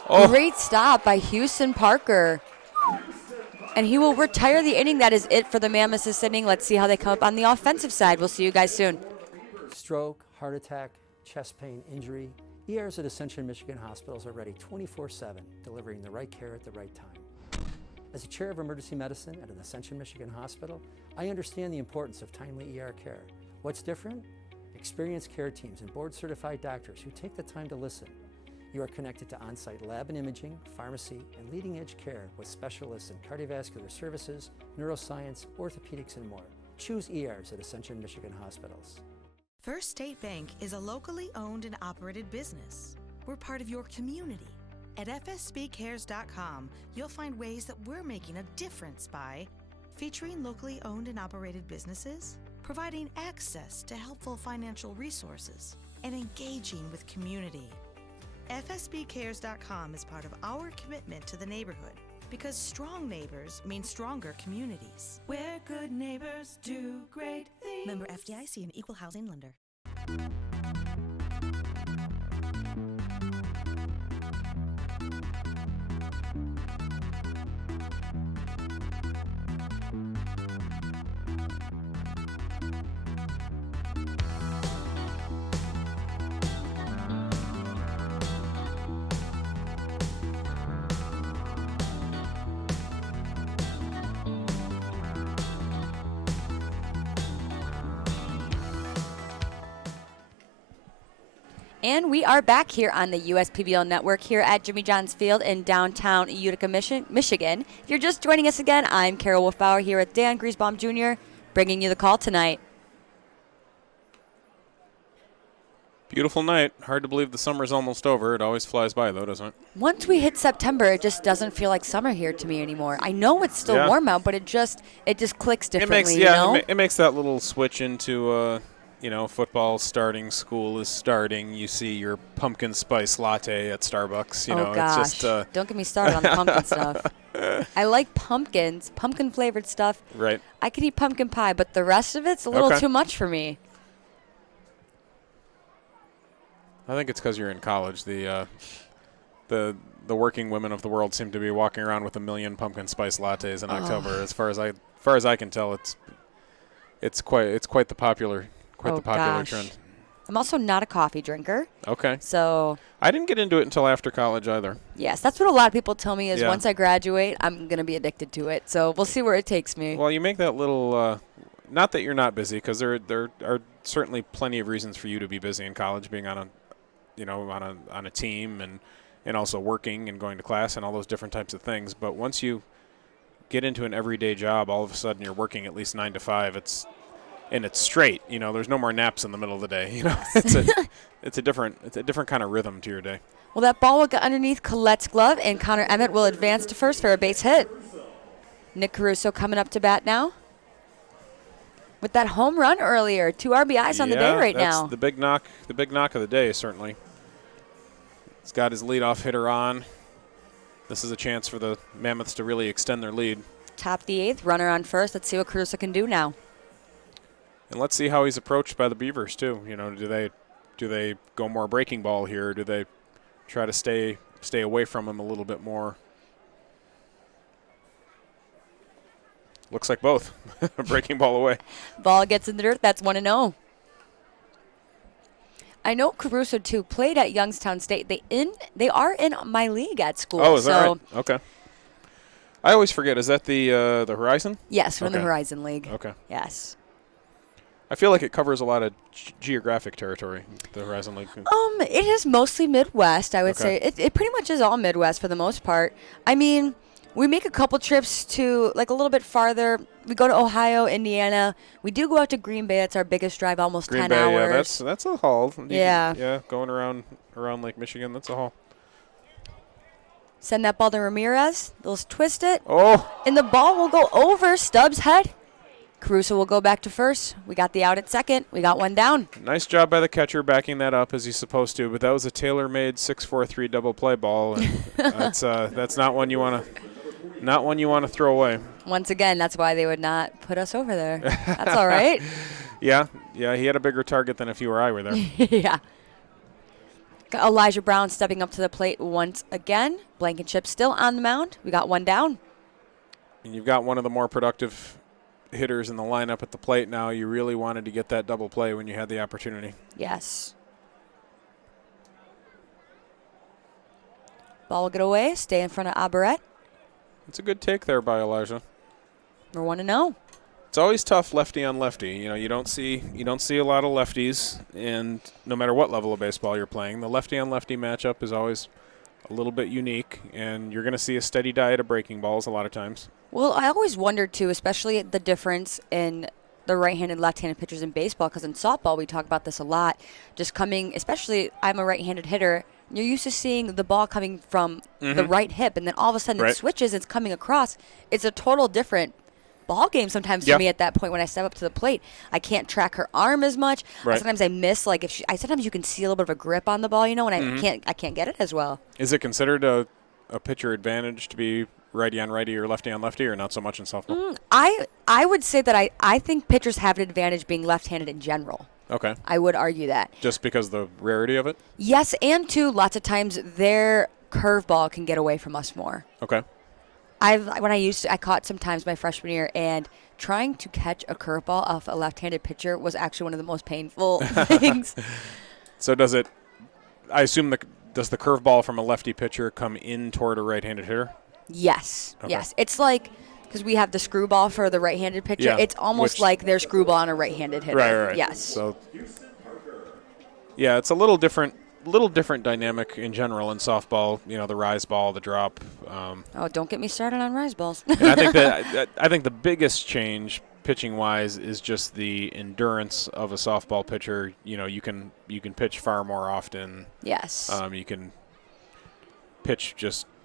Oh. Great stop by Houston Parker. And he will retire the inning. That is it for the Mammoths this inning. Let's see how they come up on the offensive side. We'll see you guys soon. Stroke, heart attack, chest pain, injury. ERs at Ascension Michigan hospitals are ready 24/7, delivering the right care at the right time. As a chair of emergency medicine at an Ascension Michigan hospital, I understand the importance of timely ER care. What's different? Experienced care teams and board-certified doctors who take the time to listen. You are connected to on-site lab and imaging, pharmacy, and leading-edge care with specialists in cardiovascular services, neuroscience, orthopedics, and more. Choose ERs at Ascension Michigan hospitals. First State Bank is a locally owned and operated business. We're part of your community. At fsbcares.com, you'll find ways that we're making a difference by featuring locally owned and operated businesses, providing access to helpful financial resources, and engaging with community. FSBcares.com is part of our commitment to the neighborhood, because strong neighbors mean stronger communities. Where good neighbors do great things. Member FDIC and Equal Housing Lender. And we are back here on the USPBL Network here at Jimmy John's Field in downtown Utica, Michigan. If you're just joining us again, I'm Carol Wolfbauer here with Dan Griesbaum Jr., bringing you the call tonight. Beautiful night. Hard to believe the summer's almost over. It always flies by, though, doesn't it? Once we hit September, it just doesn't feel like summer here to me anymore. I know it's still warm out, but it just clicks differently. It makes that little switch into football starting, school is starting. You see your pumpkin spice latte at Starbucks. Gosh. It's just don't get me started on the pumpkin stuff. I like pumpkins, pumpkin flavored stuff. Right. I can eat pumpkin pie, but the rest of it's a little too much for me. I think it's because you're in college. The working women of the world seem to be walking around with 1 million pumpkin spice lattes in October. As far as I can tell, it's quite the popular trend. I'm also not a coffee drinker. Okay. So I didn't get into it until after college either. Yes, that's what a lot of people tell me is once I graduate, I'm going to be addicted to it. So we'll see where it takes me. Well, you make that little not that you're not busy, because there are certainly plenty of reasons for you to be busy in college, being on a team and also working and going to class and all those different types of things. But once you get into an everyday job, all of a sudden you're working at least 9 to 5. It's straight. There's no more naps in the middle of the day. It's a different kind of rhythm to your day. Well, that ball will get underneath Colette's glove, and Connor Emmett will advance to first for a base hit. Nick Caruso coming up to bat now. With that home run earlier, 2 RBIs on the day right now. The big knock of the day, certainly. He's got his leadoff hitter on. This is a chance for the Mammoths to really extend their lead. Top the 8th, runner on first. Let's see what Caruso can do now. And let's see how he's approached by the Beavers too. Do they go more breaking ball here? Do they try to stay away from him a little bit more? Looks like both. Breaking ball away. Ball gets in the dirt. That's 1-0. I know Caruso too played at Youngstown State. They are in my league at school. Oh, is that right? Okay. I always forget. Is that the Horizon? Yes, we're in the Horizon League. Okay. Yes. I feel like it covers a lot of geographic territory, the Horizon League. It is mostly Midwest, I would say. It pretty much is all Midwest for the most part. I mean, we make a couple trips to, like, a little bit farther. We go to Ohio, Indiana. We do go out to Green Bay. It's our biggest drive, almost 10 hours. Yeah, that's a haul. Yeah. Going around Lake Michigan, that's a haul. Send that ball to Ramirez. They'll twist it. Oh. And the ball will go over Stubbs' head. Caruso will go back to first. We got the out at second. We got one down. Nice job by the catcher backing that up as he's supposed to, but that was a tailor-made 6-4-3 double play ball. And that's not one you want to throw away. Once again, that's why they would not put us over there. That's all right. Yeah, he had a bigger target than if you or I were there. Yeah. Got Elijah Brown stepping up to the plate once again. Blankenship still on the mound. We got one down. And you've got one of the more productive hitters in the lineup at the plate now. You really wanted to get that double play when you had the opportunity. Yes. Ball will get away, stay in front of Abaret. It's a good take there by Elijah. We're 1-0. It's always tough lefty on lefty. You don't see a lot of lefties, and no matter what level of baseball you're playing, the lefty on lefty matchup is always a little bit unique, and you're going to see a steady diet of breaking balls a lot of times. Well, I always wondered, too, especially the difference in the right-handed, left-handed pitchers in baseball, because in softball we talk about this a lot. Just coming, especially I'm a right-handed hitter, you're used to seeing the ball coming from the right hip, and then all of a sudden it switches, it's coming across. It's a total different ball game sometimes for me at that point when I step up to the plate. I can't track her arm as much. Sometimes I miss, like, sometimes you can see a little bit of a grip on the ball, and I can't get it as well. Is it considered a pitcher advantage to be righty on righty or lefty on lefty, or not so much in softball? I would say that I think pitchers have an advantage being left-handed in general. Okay. I would argue that. Just because the rarity of it? Yes, and two, lots of times their curveball can get away from us more. Okay. I caught sometimes my freshman year, and trying to catch a curveball off a left-handed pitcher was actually one of the most painful things. So does it? I assume does the curveball from a lefty pitcher come in toward a right-handed hitter? Yes. Okay. Yes. It's like, because we have the screwball for the right-handed pitcher. Yeah, It's almost like their screwball on a right-handed hitter. Right. Yes. So, yeah, it's a little different dynamic in general in softball. You know, the rise ball, the drop. Don't get me started on rise balls. And I think the biggest change pitching-wise is just the endurance of a softball pitcher. You know, you can pitch far more often. Yes. You can pitch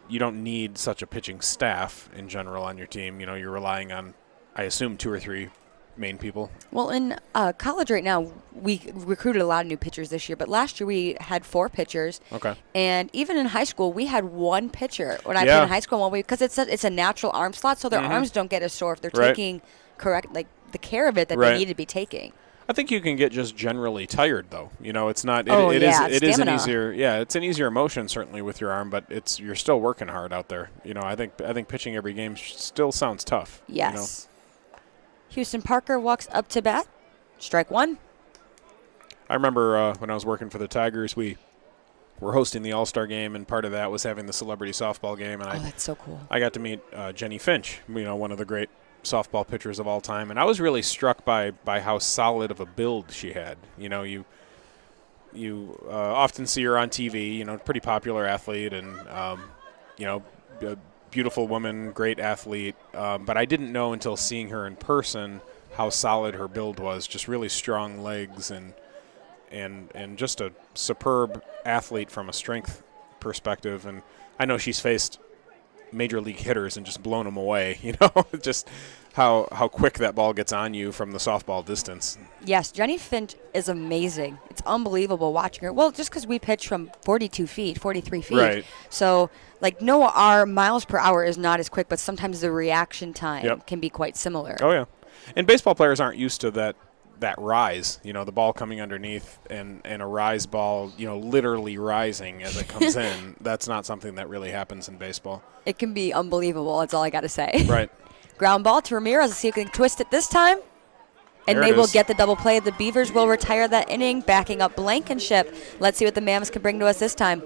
you don't need such a pitching staff in general on your team. You know, you're relying on, I assume, 2 or 3 main people. Well, in college right now, we recruited a lot of new pitchers this year, but last year we had 4 pitchers. Okay. And even in high school, we had 1 pitcher when I played in high school one week, because it's a natural arm slot, so their arms don't get as sore if they're taking the care of it that they need to be taking. I think you can get just generally tired, though. You know, it's not. It is an easier. Yeah, it's an easier motion certainly with your arm, but you're still working hard out there. You know, I think pitching every game still sounds tough. Yes. You know? Houston Parker walks up to bat. Strike 1. I remember when I was working for the Tigers, we were hosting the All-Star game, and part of that was having the celebrity softball game. And that's so cool. I got to meet Jenny Finch, one of the great softball pitchers of all time, and I was really struck by how solid of a build she had. You know, you often see her on TV. You know, pretty popular athlete, and a beautiful woman, great athlete. But I didn't know until seeing her in person how solid her build was. Just really strong legs and just a superb athlete from a strength perspective. And I know she's faced major league hitters and just blown them away, you know, just how quick that ball gets on you from the softball distance. Yes, Jenny Finch is amazing. It's unbelievable watching her. Well, just because we pitch from 42 feet, 43 feet. Right. So, our miles per hour is not as quick, but sometimes the reaction time can be quite similar. Oh, yeah. And baseball players aren't used to that rise, you know, the ball coming underneath and a rise ball, you know, literally rising as it comes in. That's not something that really happens in baseball. It can be unbelievable. That's all I got to say. Right. Ground ball to Ramirez. Let's see if we can twist it this time. And there they will is. get the double play. The Beavers will retire that inning, backing up Blankenship. Let's see what the Mammoths can bring to us this time.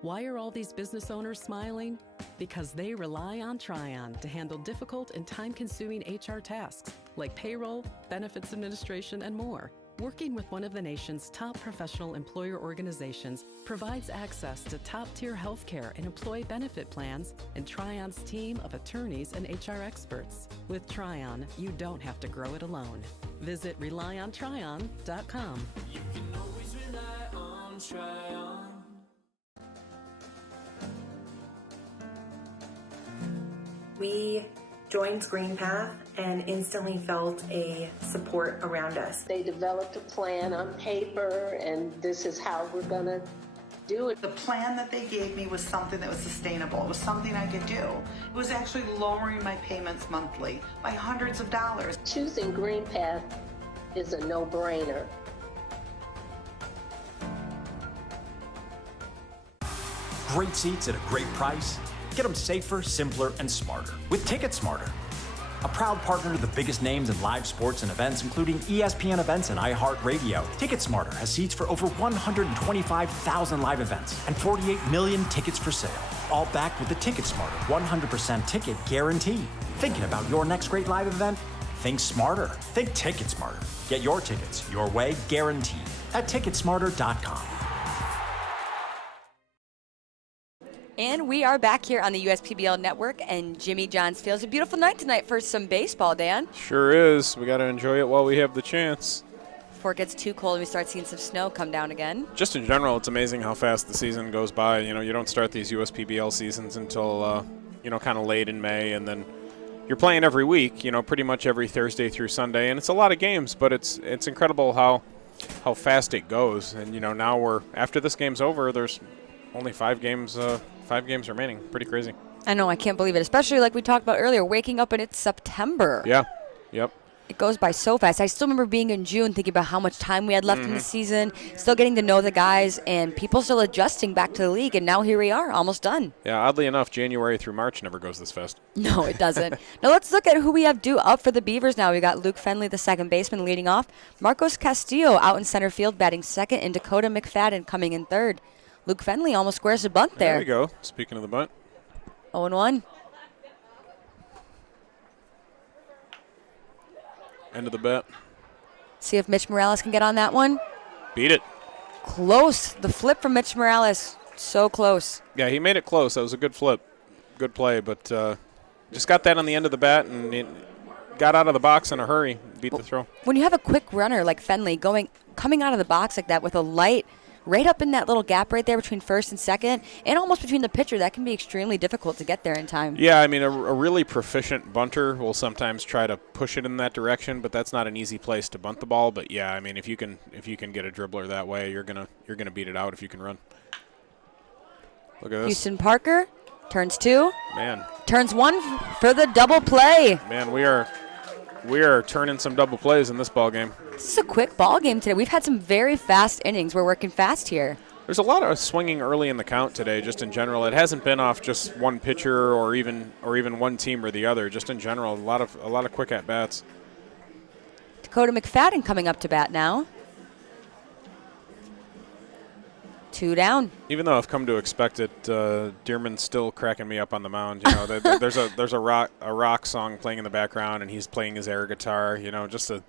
Why are all these business owners smiling? Because they rely on Tryon to handle difficult and time-consuming HR tasks like payroll, benefits administration, and more. Working with one of the nation's top professional employer organizations provides access to top-tier healthcare and employee benefit plans and Tryon's team of attorneys and HR experts. With Tryon, you don't have to grow it alone. Visit RelyOnTryon.com. You can always rely on Tryon. We joined Green Path and instantly felt a support around us. They developed a plan on paper, and this is how we're going to do it. The plan that they gave me was something that was sustainable. It was something I could do. It was actually lowering my payments monthly by hundreds of dollars. Choosing Green Path is a no-brainer. Great seats at a great price. Get them safer, simpler, and smarter with Ticket Smarter. A proud partner to the biggest names in live sports and events, including ESPN events and iHeartRadio. Ticket Smarter has seats for over 125,000 live events and 48 million tickets for sale. All backed with the Ticket Smarter 100% ticket guarantee. Thinking about your next great live event? Think smarter. Think Ticket Smarter. Get your tickets your way, guaranteed at Ticketsmarter.com. And we are back here on the USPBL Network, and Jimmy John's Field. It's a beautiful night tonight for some baseball, Dan. Sure is. We got to enjoy it while we have the chance. Before it gets too cold and we start seeing some snow come down again. Just in general, it's amazing how fast the season goes by. You know, you don't start these USPBL seasons until, kind of late in May, and then you're playing every week, you know, pretty much every Thursday through Sunday, and it's a lot of games, but it's incredible how fast it goes. And, you know, now after this game's over, there's only 5 games remaining. Pretty crazy. I know, I can't believe it, especially like we talked about earlier, waking up and it's September. Yeah. Yep. It goes by so fast. I still remember being in June thinking about how much time we had left in the season, still getting to know the guys, and people still adjusting back to the league, and now here we are, almost done. Yeah, oddly enough, January through March never goes this fast. No, it doesn't. Now let's look at who we have due up for the Beavers now. We got Luke Fenley, the second baseman, leading off. Marcos Castillo out in center field batting second, and Dakota McFadden coming in third. Luke Fenley almost squares a bunt there. There we go. Speaking of the bunt. 0-1. End of the bat. See if Mitch Morales can get on that one. Beat it. Close. The flip from Mitch Morales. So close. Yeah, he made it close. That was a good flip. Good play, but just got that on the end of the bat and it got out of the box in a hurry. Beat the throw. When you have a quick runner like Fenley coming out of the box like that with a light right up in that little gap right there between first and second and almost between the pitcher, that can be extremely difficult to get there in time. Yeah, I mean, a really proficient bunter will sometimes try to push it in that direction, but that's not an easy place to bunt the ball. But yeah, I mean, if you can get a dribbler that way, you're gonna beat it out if you can run. Look at this. Houston Parker turns 2. Man. Turns 1 for the double play. Man, we are turning some double plays in this ball game. This is a quick ball game today. We've had some very fast innings. We're working fast here. There's a lot of swinging early in the count today, just in general. It hasn't been off just one pitcher or even one team or the other. Just in general, a lot of quick at bats. Dakota McFadden coming up to bat now. 2 down. Even though I've come to expect it, Dearman's still cracking me up on the mound. You know, there's a rock song playing in the background, and he's playing his air guitar. You know, just a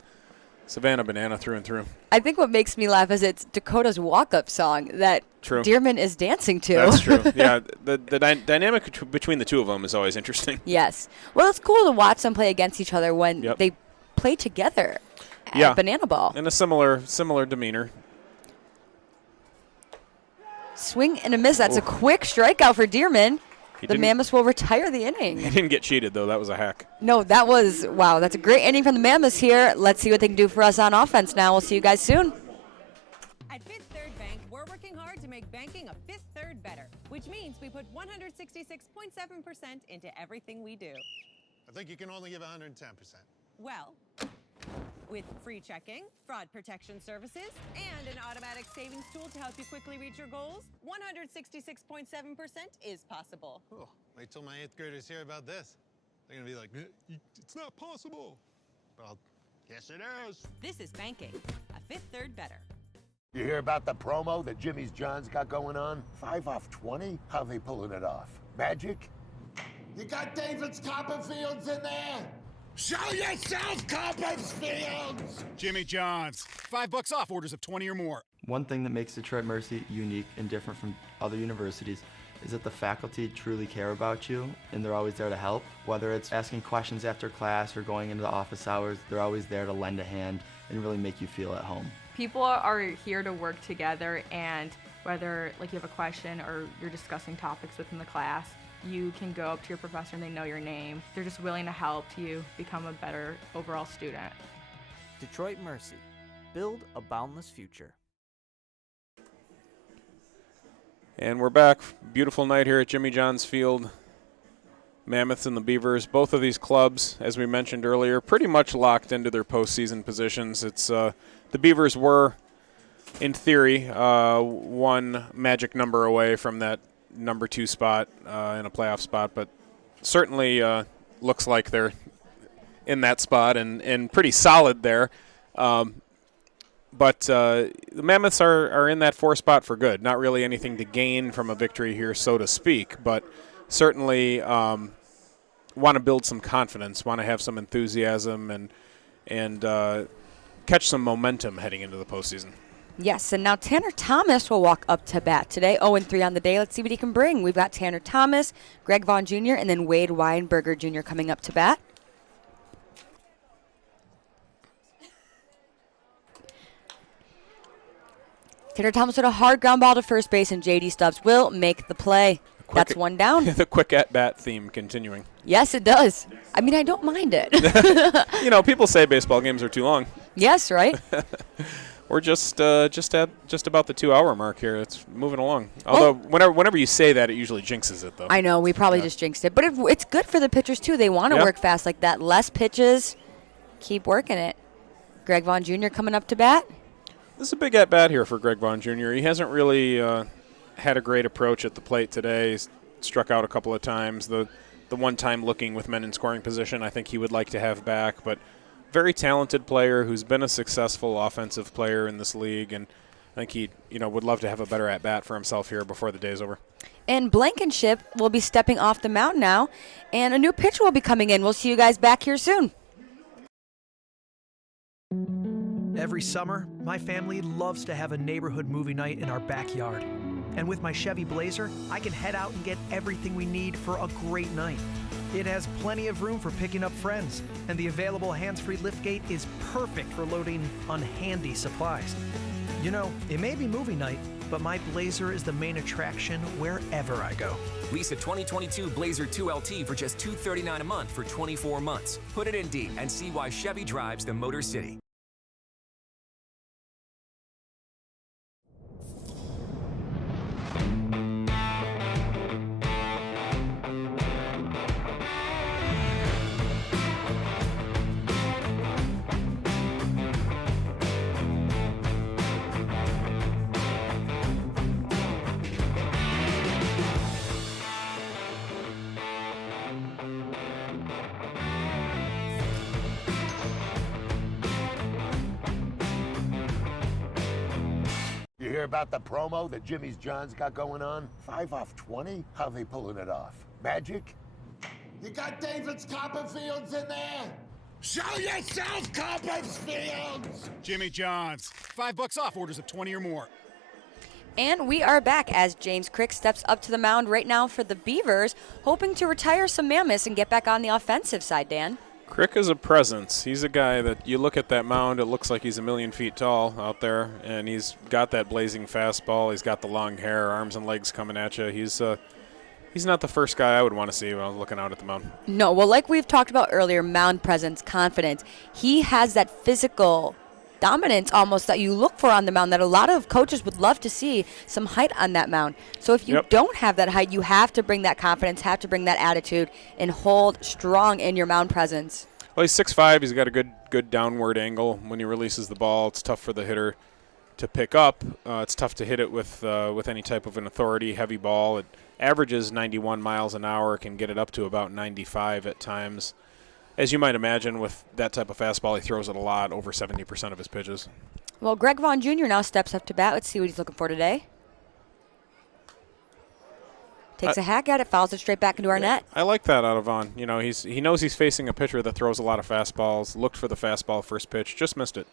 Savannah Banana through and through. I think what makes me laugh is it's Dakota's walk-up song that Dearman is dancing to. That's true. Yeah, the dynamic between the two of them is always interesting. Yes. Well, it's cool to watch them play against each other when they play together at Banana Ball. And a similar demeanor. Swing and a miss. That's a quick strikeout for Dearman. The Mammoths will retire the inning. He didn't get cheated, though. That was a hack. No, that was, wow, that's a great inning from the Mammoths here. Let's see what they can do for us on offense now. We'll see you guys soon. At Fifth Third Bank, we're working hard to make banking a Fifth Third better, which means we put 166.7% into everything we do. I think you can only give 110%. Well, with free checking, fraud protection services, and an automatic savings tool to help you quickly reach your goals, 166.7% is possible. Oh, wait till my 8th graders hear about this. They're going to be like, it's not possible. Well, yes it is. This is banking, a Fifth Third better. You hear about the promo that Jimmy's John's got going on? 5 off 20? How they pulling it off? Magic? You got David's Copperfields in there? Show yourself, Copperfields! Jimmy John's. $5 off orders of 20 or more. One thing that makes Detroit Mercy unique and different from other universities is that the faculty truly care about you and they're always there to help. Whether it's asking questions after class or going into the office hours, they're always there to lend a hand and really make you feel at home. People are here to work together, and whether like you have a question or you're discussing topics within the class, you can go up to your professor and they know your name. They're just willing to help you become a better overall student. Detroit Mercy. Build a boundless future. And we're back. Beautiful night here at Jimmy John's Field. Mammoths and the Beavers, both of these clubs, as we mentioned earlier, pretty much locked into their postseason positions. It's the Beavers were, in theory, one magic number away from that number 2 spot in a playoff spot, but certainly looks like they're in that spot and pretty solid there. But the Mammoths are in that 4 spot for good. Not really anything to gain from a victory here, so to speak, but certainly want to build some confidence, want to have some enthusiasm and catch some momentum heading into the postseason. Yes, and now Tanner Thomas will walk up to bat today. 0-3 on the day. Let's see what he can bring. We've got Tanner Thomas, Greg Vaughn Jr., and then Wade Weinberger Jr. coming up to bat. Tanner Thomas with a hard ground ball to first base, and J.D. Stubbs will make the play. That's 1 down. The quick at-bat theme continuing. Yes, it does. I mean, I don't mind it. You know, people say baseball games are too long. Yes, right? We're just about the 2-hour mark here. It's moving along. Although whenever you say that, it usually jinxes it, though. I know. We probably just jinxed it. But it's good for the pitchers, too. They want to work fast like that. Less pitches. Keep working it. Greg Vaughn Jr. coming up to bat. This is a big at-bat here for Greg Vaughn Jr. He hasn't really had a great approach at the plate today. He's struck out a couple of times. The one time looking with men in scoring position, I think he would like to have back. But very talented player who's been a successful offensive player in this league, and I think he would love to have a better at-bat for himself here before the day's over. And Blankenship will be stepping off the mound now, and a new pitcher will be coming in. We'll see you guys back here soon. Every summer, my family loves to have a neighborhood movie night in our backyard. And with my Chevy Blazer, I can head out and get everything we need for a great night. It has plenty of room for picking up friends, and the available hands-free liftgate is perfect for loading unhandy supplies. You know, it may be movie night, but my Blazer is the main attraction wherever I go. Lease a 2022 Blazer 2LT for just $239 a month for 24 months. Put it in D and see why Chevy drives the Motor City. You hear about the promo that Jimmy's John's got going on? 5 off 20? How they pulling it off? Magic? You got David's Copperfields in there? Show yourself, Copperfields! Jimmy John's. $5 off orders of 20 or more. And we are back as James Crick steps up to the mound right now for the Beavers, hoping to retire some Mammoths and get back on the offensive side, Dan. Crick is a presence. He's a guy that you look at that mound, it looks like he's a million feet tall out there, and he's got that blazing fastball. He's got the long hair, arms and legs coming at you. He's not the first guy I would want to see when I was looking out at the mound. No, well, like we've talked about earlier, mound presence, confidence. He has that physical dominance almost that you look for on the mound that a lot of coaches would love to see some height on that mound. So if you don't have that height, you have to bring that confidence, have to bring that attitude, and hold strong in your mound presence. Well, he's 6'5". He's got a good downward angle. When he releases the ball, it's tough for the hitter to pick up. It's tough to hit it with any type of an authority, heavy ball. It averages 91 miles an hour, can get it up to about 95 at times. As you might imagine, with that type of fastball, he throws it a lot, over 70% of his pitches. Well, Greg Vaughn Jr. now steps up to bat. Let's see what he's looking for today. Takes a hack at it, fouls it straight back into our net. I like that out of Vaughn. You know, he knows he's facing a pitcher that throws a lot of fastballs, looked for the fastball first pitch, just missed it.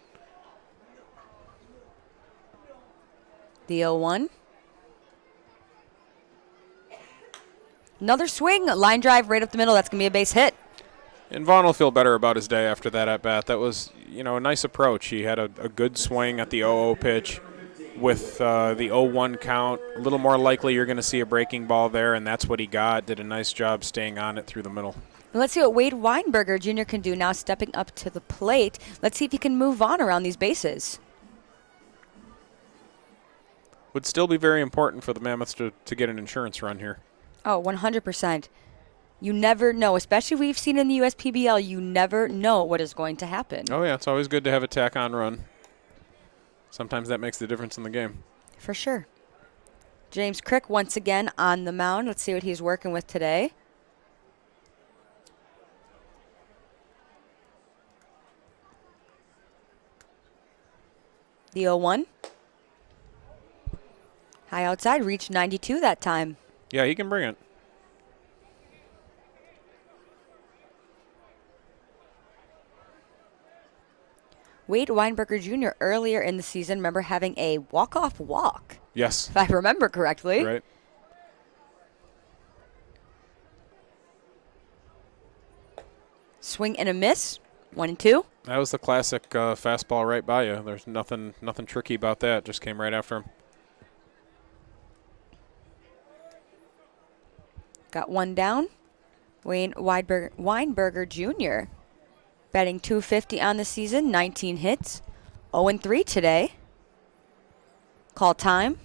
The 0-1. Another swing, line drive right up the middle. That's going to be a base hit. And Vaughn will feel better about his day after that at-bat. That was, a nice approach. He had a good swing at the 0-0 pitch with the 0-1 count. A little more likely you're going to see a breaking ball there, and that's what he got. Did a nice job staying on it through the middle. Let's see what Wade Weinberger Jr. can do now stepping up to the plate. Let's see if he can move on around these bases. Would still be very important for the Mammoths to get an insurance run here. Oh, 100%. You never know, especially we've seen in the USPBL, you never know what is going to happen. Oh, yeah, it's always good to have a tack-on run. Sometimes that makes the difference in the game. For sure. James Crick once again on the mound. Let's see what he's working with today. The 0-1. High outside, reached 92 that time. Yeah, he can bring it. Wade Weinberger Jr. earlier in the season, remember having a walk-off walk. Yes. If I remember correctly. Right. Swing and a miss. 1-2. That was the classic fastball right by you. There's nothing tricky about that. Just came right after him. Got one down. Wayne Weinberger Jr. batting .250 on the season, 19 hits, 0-3 today. Call time.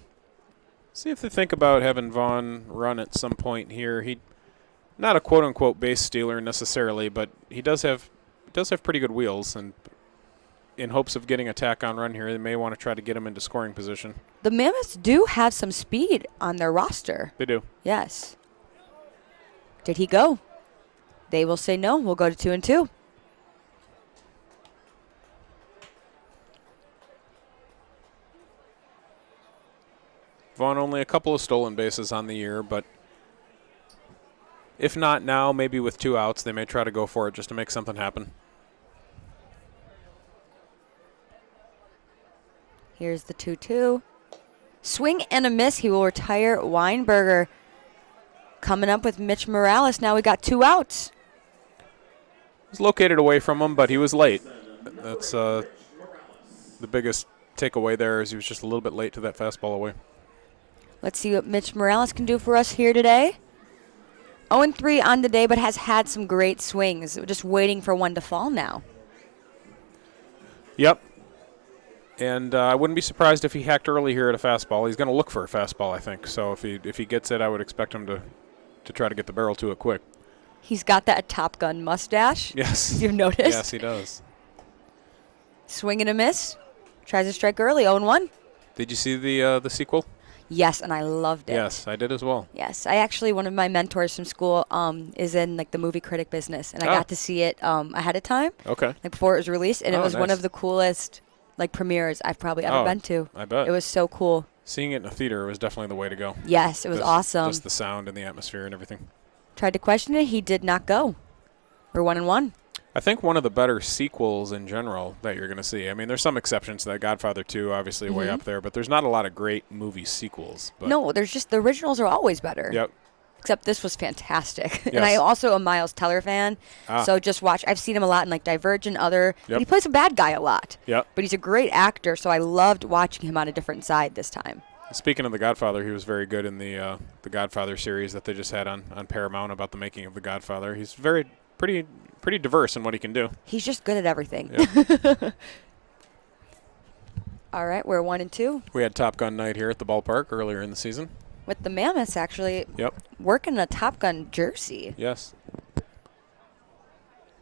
See if they think about having Vaughn run at some point here. He, not a quote-unquote base stealer necessarily, but he does have pretty good wheels, and in hopes of getting a tack-on run here, they may want to try to get him into scoring position. The Mammoths do have some speed on their roster. They do. Yes. Did he go? They will say no. We'll go to 2-2. Vaughn only a couple of stolen bases on the year, but if not now, maybe with 2 outs, they may try to go for it just to make something happen. Here's the 2-2. Swing and a miss. He will retire Weinberger. Coming up with Mitch Morales. Now we got 2 outs. He was located away from him, but he was late. That's the biggest takeaway there, is he was just a little bit late to that fastball away. Let's see what Mitch Morales can do for us here today. 0-3 on the day, but has had some great swings. Just waiting for one to fall now. Yep. And I wouldn't be surprised if he hacked early here at a fastball. He's going to look for a fastball, I think. So if he gets it, I would expect him to try to get the barrel to it quick. He's got that Top Gun mustache. Yes. You've noticed? Yes, he does. Swing and a miss. Tries to strike early, 0-1. Did you see the sequel? Yes, and I loved it. Yes, I did as well. Yes, I actually, one of my mentors from school is in like the movie critic business, and I got to see it ahead of time. Okay. Like before it was released, and it was one nice. of the coolest like premieres I've probably ever been to. I bet. It was so cool. Seeing it in a theater was definitely the way to go. Yes, it was awesome. Just the sound and the atmosphere and everything. Tried to question it, he did not go. We're 1-1. I think one of the better sequels in general that you're going to see. I mean, there's some exceptions to that. Godfather 2, obviously, way up there, but there's not a lot of great movie sequels. But No, there's just the originals are always better. Yep. Except this was fantastic. Yes. And I also a Miles Teller fan. So just watch. I've seen him a lot in like Divergent, other. Yep. But he plays a bad guy a lot. Yep. But he's a great actor, so I loved watching him on a different side this time. Speaking of The Godfather, he was very good in the Godfather series that they just had on Paramount about the making of The Godfather. He's pretty diverse in what he can do. He's just good at everything. Yep. All right, we're 1-2. We had Top Gun night here at the ballpark earlier in the season. With the Mammoths actually working a Top Gun jersey. Yes.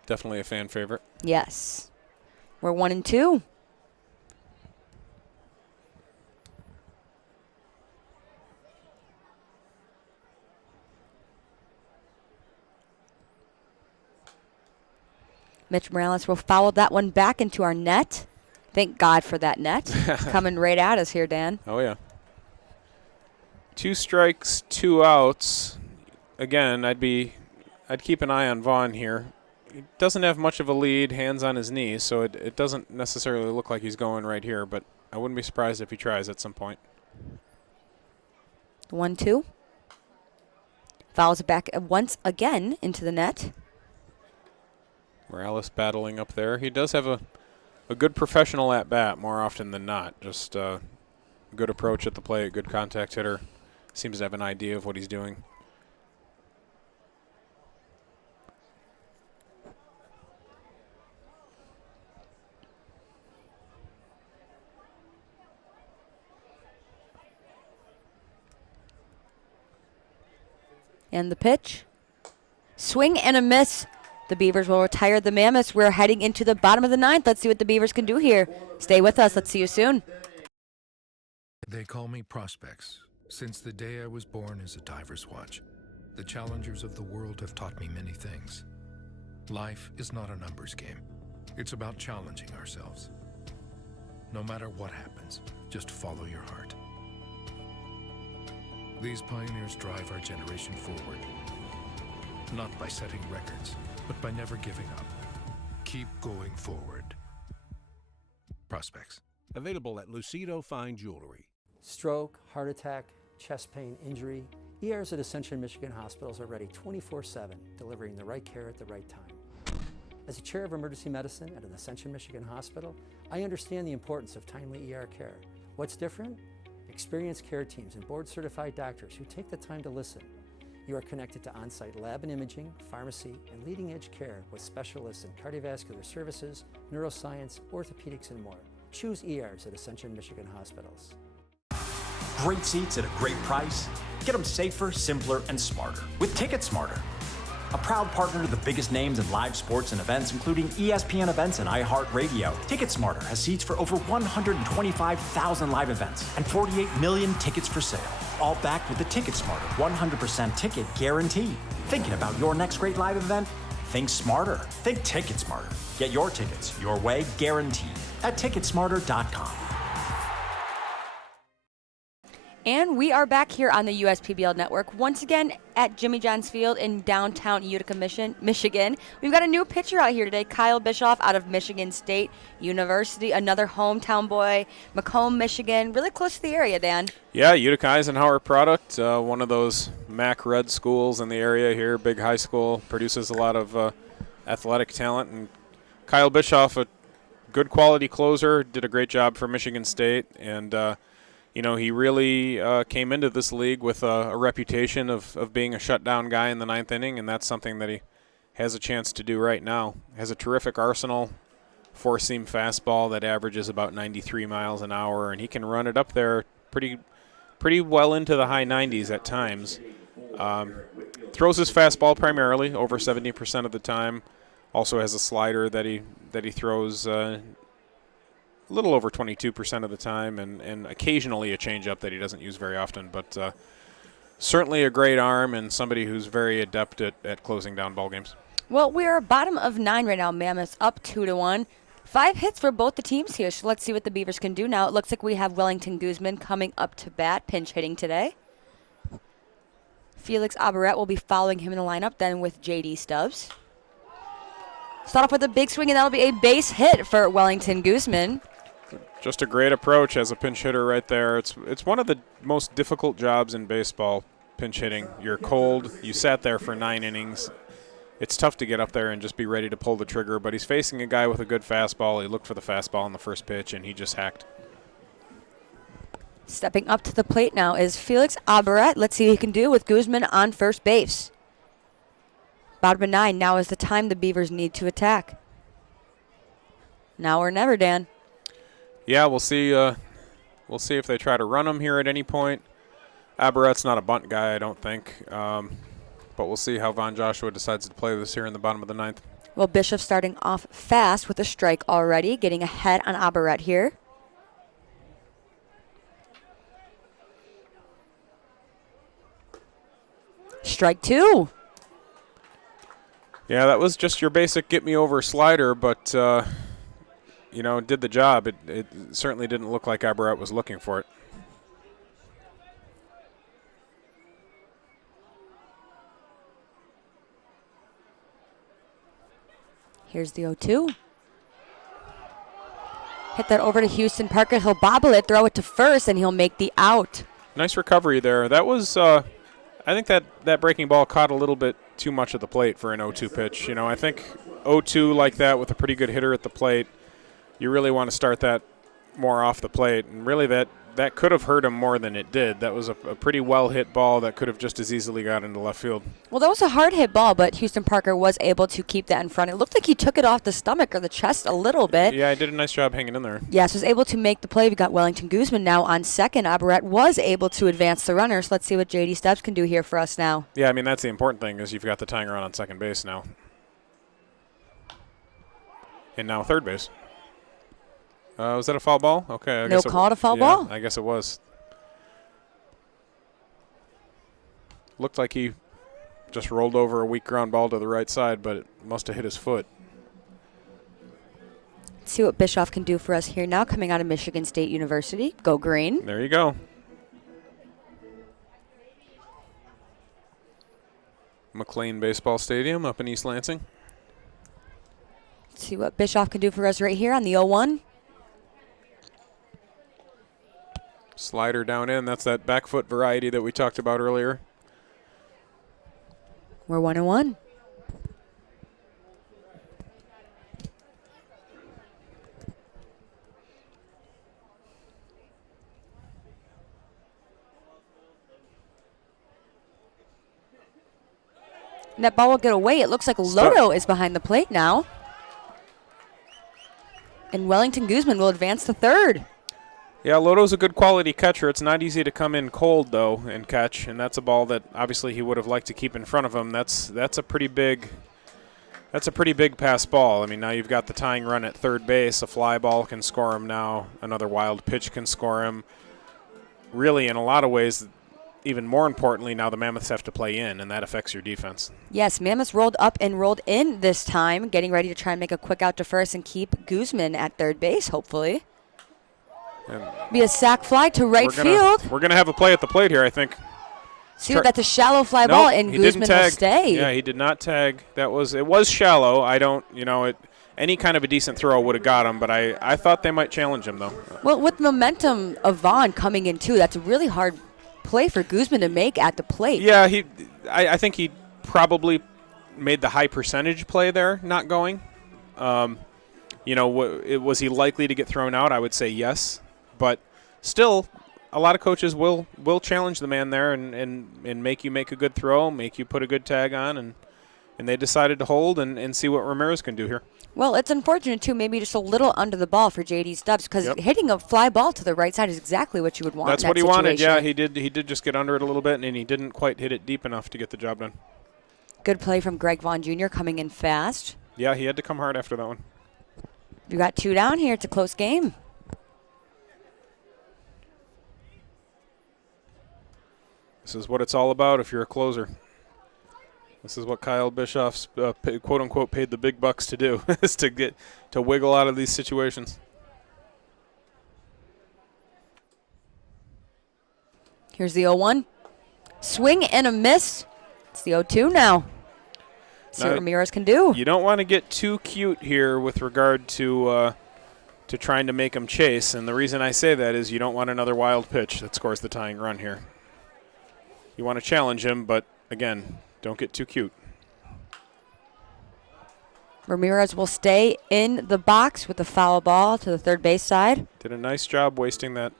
Definitely a fan favorite. Yes. We're 1-2. Mitch Morales will foul that one back into our net. Thank God for that net. Coming right at us here, Dan. Oh, yeah. 2 strikes, 2 outs. Again, I'd keep an eye on Vaughn here. He doesn't have much of a lead, hands on his knees, so it doesn't necessarily look like he's going right here, but I wouldn't be surprised if he tries at some point. 1-2. Fouls it back once again into the net. Morales battling up there. He does have a good professional at bat more often than not. Just good approach at the plate, good contact hitter. Seems to have an idea of what he's doing. And the pitch. Swing and a miss. The Beavers will retire the Mammoths. We're heading into the bottom of the 9th. Let's see what the Beavers can do here. Stay with us. Let's see you soon. They call me Prospects. Since the day I was born as a diver's watch, the challengers of the world have taught me many things. Life is not a numbers game. It's about challenging ourselves. No matter what happens, just follow your heart. These pioneers drive our generation forward. Not by setting records, but by never giving up. Keep going forward. Prospects. Available at Lucido Fine Jewelry. Stroke, heart attack, chest pain, injury. ERs at Ascension Michigan hospitals are ready 24/7, delivering the right care at the right time. As a chair of emergency medicine at an Ascension Michigan hospital, I understand the importance of timely ER care. What's different? Experienced care teams and board-certified doctors who take the time to listen. You are connected to on-site lab and imaging, pharmacy, and leading-edge care with specialists in cardiovascular services, neuroscience, orthopedics, and more. Choose ERs at Ascension Michigan hospitals. Great seats at a great price. Get them safer, simpler, and smarter with Ticket Smarter. A proud partner to the biggest names in live sports and events, including ESPN events and iHeartRadio. TicketSmarter has seats for over 125,000 live events and 48 million tickets for sale. All backed with the TicketSmarter 100% ticket guarantee. Thinking about your next great live event? Think smarter. Think TicketSmarter. Get your tickets your way, guaranteed, at TicketSmarter.com. And we are back here on the USPBL Network, once again at Jimmy John's Field in downtown Utica, Michigan. We've got a new pitcher out here today, Kyle Bischoff out of Michigan State University, another hometown boy, Macomb, Michigan, really close to the area, Dan. Yeah, Utica Eisenhower product, one of those MAC Red schools in the area here, big high school, produces a lot of athletic talent. And Kyle Bischoff, a good quality closer, did a great job for Michigan State, and he really came into this league with a reputation of being a shutdown guy in the ninth inning, and that's something that he has a chance to do right now. Has a terrific arsenal, four-seam fastball that averages about 93 miles an hour, and he can run it up there pretty well into the high 90s at times. Throws his fastball primarily, over 70% of the time. Also has a slider that he throws a little over 22% of the time, and occasionally a changeup that he doesn't use very often, but certainly a great arm and somebody who's very adept at closing down ball games. Well, we are bottom of 9 right now. Mammoths up 2-1. 5 hits for both the teams here, so let's see what the Beavers can do now. It looks like we have Wellington Guzman coming up to bat, pinch hitting today. Felix Abaret will be following him in the lineup then with J.D. Stubbs. Start off with a big swing, and that'll be a base hit for Wellington Guzman. Just a great approach as a pinch hitter right there. It's one of the most difficult jobs in baseball, pinch hitting. You're cold. You sat there for 9 innings. It's tough to get up there and just be ready to pull the trigger, but he's facing a guy with a good fastball. He looked for the fastball on the first pitch, and he just hacked. Stepping up to the plate now is Felix Abaret. Let's see what he can do with Guzman on first base. Bottom of 9, now is the time the Beavers need to attack. Now or never, Dan. Yeah, we'll see. We'll see if they try to run him here at any point. Abaret's not a bunt guy, I don't think. But we'll see how Von Joshua decides to play this here in the bottom of the 9th. Well, Bishop starting off fast with a strike already, getting ahead on Abaret here. Strike 2. Yeah, that was just your basic get-me-over slider, but did the job. It certainly didn't look like Abaret was looking for it. Here's the 0-2. Hit that over to Houston Parker. He'll bobble it, throw it to first, and he'll make the out. Nice recovery there. That was, I think that breaking ball caught a little bit too much at the plate for an 0-2 pitch. I think 0-2 like that with a pretty good hitter at the plate, you really want to start that more off the plate. And really that could have hurt him more than it did. That was a pretty well-hit ball that could have just as easily got into left field. Well, that was a hard-hit ball, but Houston Parker was able to keep that in front. It looked like he took it off the stomach or the chest a little bit. Yeah, he did a nice job hanging in there. Yes, was able to make the play. We got Wellington Guzman now on second. Abaret was able to advance the runner, so let's see what J.D. Stubbs can do here for us now. Yeah, I mean, that's the important thing is you've got the tying run on second base now. And now third base. Was that a foul ball? Okay. No call to foul ball? I guess it was. Looked like he just rolled over a weak ground ball to the right side, but it must have hit his foot. Let's see what Bischoff can do for us here now, coming out of Michigan State University. Go green. There you go. McLean Baseball Stadium up in East Lansing. Let's see what Bischoff can do for us right here on the 0-1. Slider down in. That's that back foot variety that we talked about earlier. We're 1-1. And that ball will get away. It looks like Loto is behind the plate now. And Wellington Guzman will advance to third. Yeah, Lodo's a good quality catcher. It's not easy to come in cold, though, and catch, and that's a ball that obviously he would have liked to keep in front of him. That's a pretty big pass ball. I mean, now you've got the tying run at third base. A fly ball can score him now. Another wild pitch can score him. Really, in a lot of ways, even more importantly, now the Mammoths have to play in, and that affects your defense. Yes, Mammoths rolled up and rolled in this time, getting ready to try and make a quick out to first and keep Guzman at third base, hopefully. And be a sac fly to right field. We're going to have a play at the plate here, I think. See, that's a shallow fly ball, and Guzman will stay. Yeah, he did not tag. It was shallow. Any kind of a decent throw would have got him, but I thought they might challenge him, though. Well, with momentum of Vaughn coming in, too, that's a really hard play for Guzman to make at the plate. Yeah, I think he probably made the high percentage play there, not going. Was he likely to get thrown out? I would say yes. But still, a lot of coaches will challenge the man there and make you make a good throw, make you put a good tag on, and they decided to hold and see what Ramirez can do here. Well, it's unfortunate, too, maybe just a little under the ball for J.D. Stubbs, because hitting a fly ball to the right side is exactly what you would want. That's what he wanted, yeah. He did just get under it a little bit, and he didn't quite hit it deep enough to get the job done. Good play from Greg Vaughn Jr. coming in fast. Yeah, he had to come hard after that one. You got 2 down here. It's a close game. This is what it's all about if you're a closer. This is what Kyle Bischoff's quote-unquote paid the big bucks to do, is to wiggle out of these situations. Here's the 0-1. Swing and a miss. It's the 0-2 now. See what Ramirez can do. You don't want to get too cute here with regard to trying to make him chase, and the reason I say that is you don't want another wild pitch that scores the tying run here. You want to challenge him, but, again, don't get too cute. Ramirez will stay in the box with the foul ball to the third base side. Did a nice job wasting that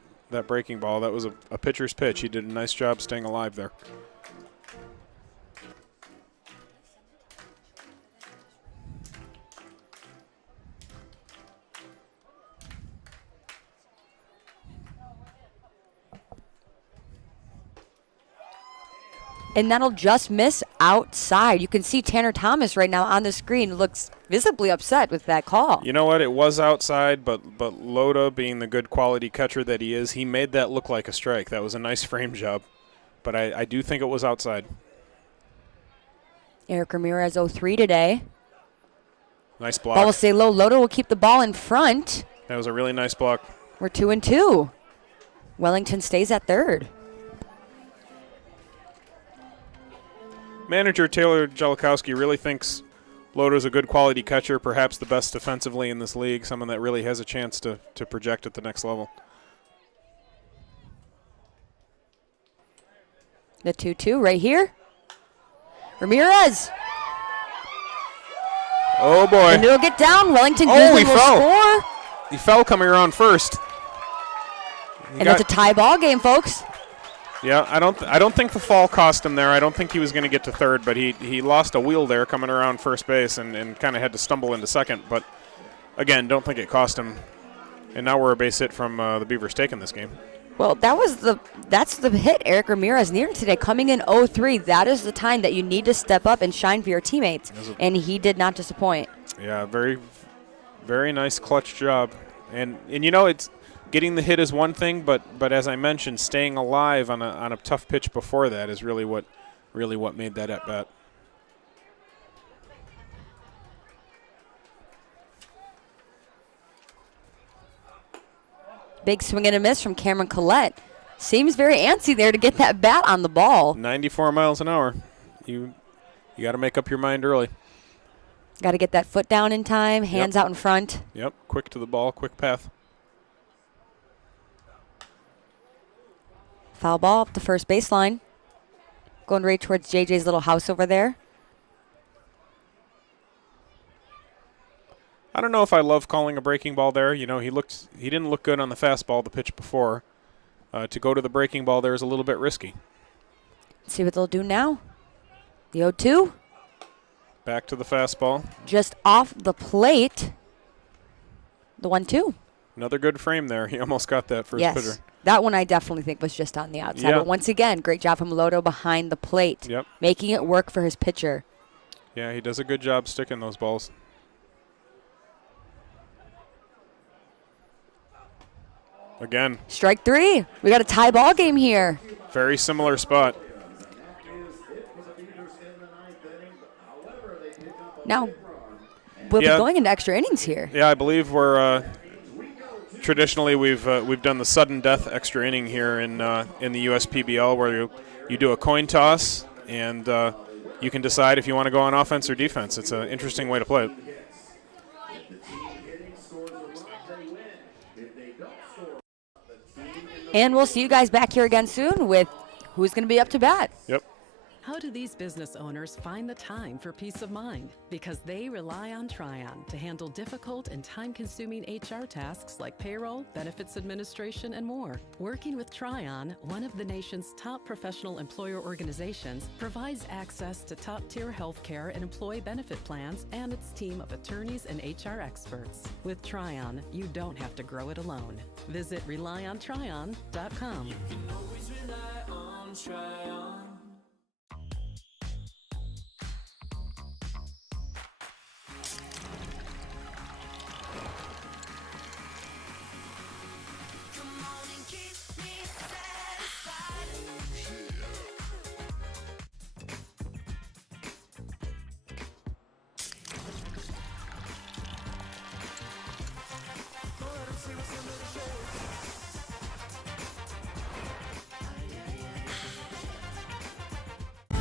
breaking ball. That was a pitcher's pitch. He did a nice job staying alive there. And that'll just miss outside. You can see Tanner Thomas right now on the screen looks visibly upset with that call. You know what? It was outside, but Loda, being the good quality catcher that he is, he made that look like a strike. That was a nice frame job. But I do think it was outside. Eric Ramirez 0-3 today. Nice block. Ball will stay low. Loda will keep the ball in front. That was a really nice block. We're 2-2. Wellington stays at third. Manager Taylor Jellikowski really thinks Loda's a good quality catcher, perhaps the best defensively in this league, someone that really has a chance to project at the next level. The 2-2 right here. Ramirez. Oh, boy. And it'll get down. Wellington Guzman will score. He fell coming around first. And it's a tie ball game, folks. Yeah, I don't think the fall cost him there. I don't think he was going to get to third, but he lost a wheel there coming around first base and kind of had to stumble into second. But, again, don't think it cost him. And now we're a base hit from the Beavers taking this game. Well, that's the hit Eric Ramirez needed today, coming in 0-3. That is the time that you need to step up and shine for your teammates, and he did not disappoint. Yeah, very, very nice clutch job. And you know, it's getting the hit is one thing, but as I mentioned, staying alive on a tough pitch before that is really what made that at bat. Big swing and a miss from Cameron Collette. Seems very antsy there to get that bat on the ball. 94 miles an hour. You got to make up your mind early. Got to get that foot down in time, hands out in front. Yep, quick to the ball, quick path. Foul ball up the first baseline. Going right towards JJ's little house over there. I don't know if I love calling a breaking ball there. You know, he didn't look good on the fastball the pitch before. To go to the breaking ball there is a little bit risky. Let's see what they'll do now. The 0-2. Back to the fastball. Just off the plate. The 1-2. Another good frame there. He almost got that first pitcher. That one I definitely think was just on the outside. But once again, great job from Loto behind the plate. Yep. Making it work for his pitcher. Yeah, he does a good job sticking those balls. Again. Strike 3. We got a tie ball game here. Very similar spot. Now, we'll be going into extra innings here. Yeah, I believe we're traditionally we've done the sudden death extra inning here in the USPBL, where you do a coin toss and you can decide if you want to go on offense or defense. It's an interesting way to play it. And we'll see you guys back here again soon with who's going to be up to bat. Yep. How do these business owners find the time for peace of mind? Because they rely on Tryon to handle difficult and time-consuming HR tasks like payroll, benefits administration, and more. Working with Tryon, one of the nation's top professional employer organizations, provides access to top-tier health care and employee benefit plans and its team of attorneys and HR experts. With Tryon, you don't have to grow it alone. Visit RelyOnTryon.com. You can always rely on Tryon.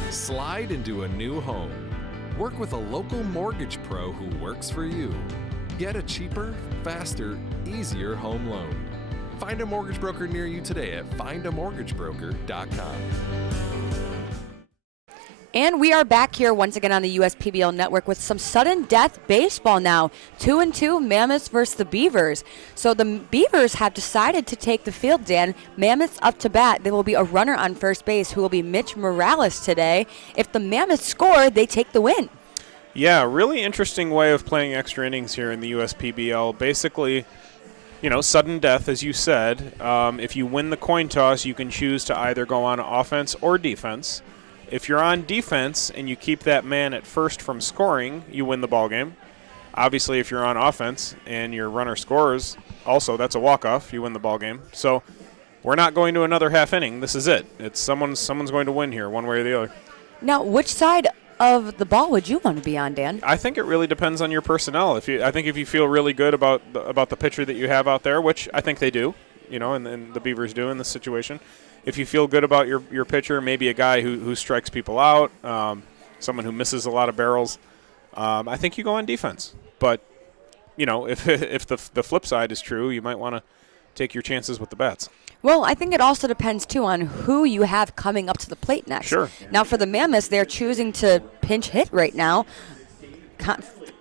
Slide into a new home. Work with a local mortgage pro who works for you. Get a cheaper, faster, easier home loan. Find a mortgage broker near you today at findamortgagebroker.com. And we are back here once again on the USPBL network with some sudden death baseball now. 2-2 Mammoths versus the Beavers. So the Beavers have decided to take the field, Dan. Mammoths up to bat. There will be a runner on first base who will be Mitch Morales today. If the Mammoths score, they take the win. Yeah, really interesting way of playing extra innings here in the USPBL. Basically, sudden death, as you said. If you win the coin toss, you can choose to either go on offense or defense. If you're on defense and you keep that man at first from scoring, you win the ball game. Obviously, if you're on offense and your runner scores, also that's a walk-off. You win the ball game. So we're not going to another half inning. This is it. It's someone's going to win here, one way or the other. Now, which side of the ball would you want to be on, Dan? I think it really depends on your personnel. I think if you feel really good about the pitcher that you have out there, which I think they do, and the Beavers do in this situation. If you feel good about your pitcher, maybe a guy who strikes people out, someone who misses a lot of barrels, I think you go on defense. But, if the flip side is true, you might want to take your chances with the bats. Well, I think it also depends, too, on who you have coming up to the plate next. Sure. Now, for the Mammoths, they're choosing to pinch hit right now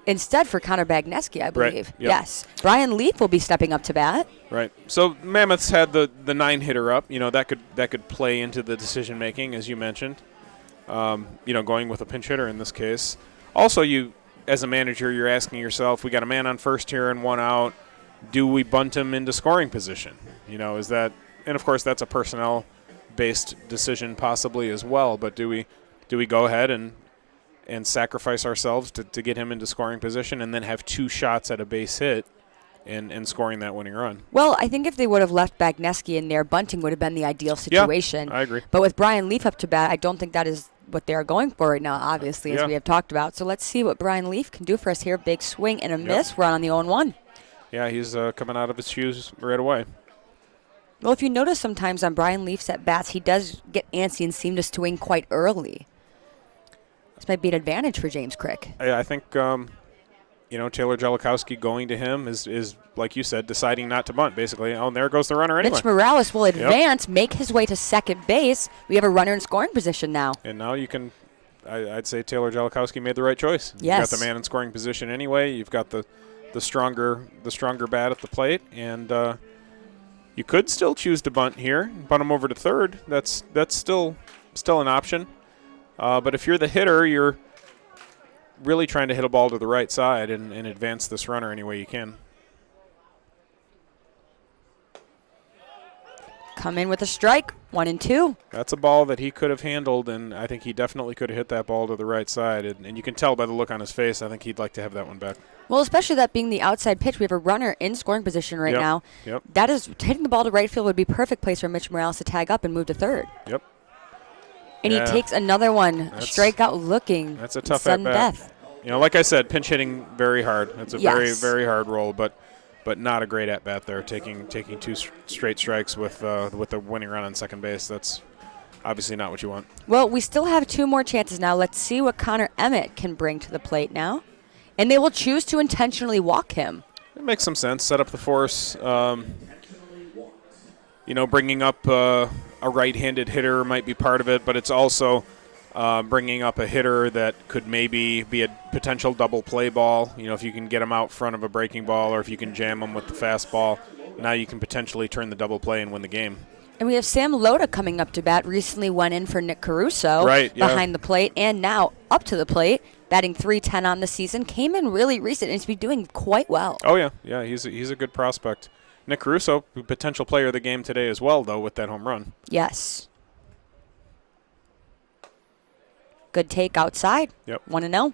instead for Connor Bagneski, I believe. Right. Yep. Yes. Brian Leaf will be stepping up to bat. Right. So Mammoths had the 9-hitter up. That could play into the decision making, as you mentioned. Going with a pinch hitter in this case. Also, you as a manager, you're asking yourself, we got a man on first here and one out. Do we bunt him into scoring position? Is that, and of course that's a personnel-based decision possibly as well. But do we go ahead and sacrifice ourselves to get him into scoring position and then have two shots at a base hit and scoring that winning run? Well, I think if they would have left Bagneski in there, bunting would have been the ideal situation. Yeah, I agree. But with Brian Leaf up to bat, I don't think that is what they're going for right now, obviously, as we have talked about. So let's see what Brian Leaf can do for us here. Big swing and a miss, run on the 0-1. Yeah, he's coming out of his shoes right away. Well, if you notice sometimes on Brian Leaf's at-bats, he does get antsy and seem to swing quite early. This might be an advantage for James Crick. I think, Taylor Jellikowski going to him is, like you said, deciding not to bunt, basically. Oh, and there goes the runner anyway. Mitch Morales will advance, make his way to second base. We have a runner in scoring position now. And now you can, I'd say Taylor Jellikowski made the right choice. Yes. You've got the man in scoring position anyway. You've got the stronger bat at the plate, and you could still choose to bunt here, bunt him over to third. That's still an option. But if you're the hitter, you're really trying to hit a ball to the right side and advance this runner any way you can. come in with a strike, 1-2. That's a ball that he could have handled, and I think he definitely could have hit that ball to the right side. And you can tell by the look on his face, I think he'd like to have that one back. Well, especially that being the outside pitch. We have a runner in scoring position right now. Yep. That is, hitting the ball to right field would be perfect place for Mitch Morales to tag up and move to third. Yep. And he takes another one, strikeout looking. That's a tough sudden at-bat. death. You know, like I said, pinch hitting very hard. It's a very, very hard role, but not a great at-bat there, taking 2 straight strikes with the winning run on second base. That's obviously not what you want. Well, we still have 2 more chances now. Let's see what Connor Emmett can bring to the plate now. And they will choose to intentionally walk him. It makes some sense. Set up the force. Bringing up a right-handed hitter might be part of it, but it's also bringing up a hitter that could maybe be a potential double play ball. You know, if you can get him out front of a breaking ball or if you can jam him with the fastball, now you can potentially turn the double play and win the game. And we have Sam Loda coming up to bat. Recently went in for Nick Caruso behind the plate, and now up to the plate, batting .310 on the season. Came in really recent and he's been doing quite well. Oh, yeah. He's a good prospect. Nick Caruso, potential player of the game today as well, though, with that home run. Yes. Good take outside. Yep. 1-0.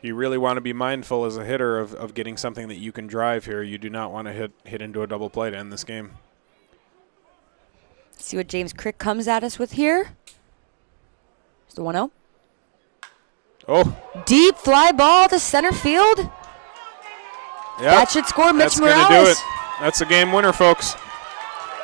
You really want to be mindful as a hitter of getting something that you can drive here. You do not want to hit into a double play to end this game. See what James Crick comes at us with here. It's the 1-0. Oh. Deep fly ball to center field. Yep. That should score Mitch Morales. That's going to do it. That's a game winner, folks.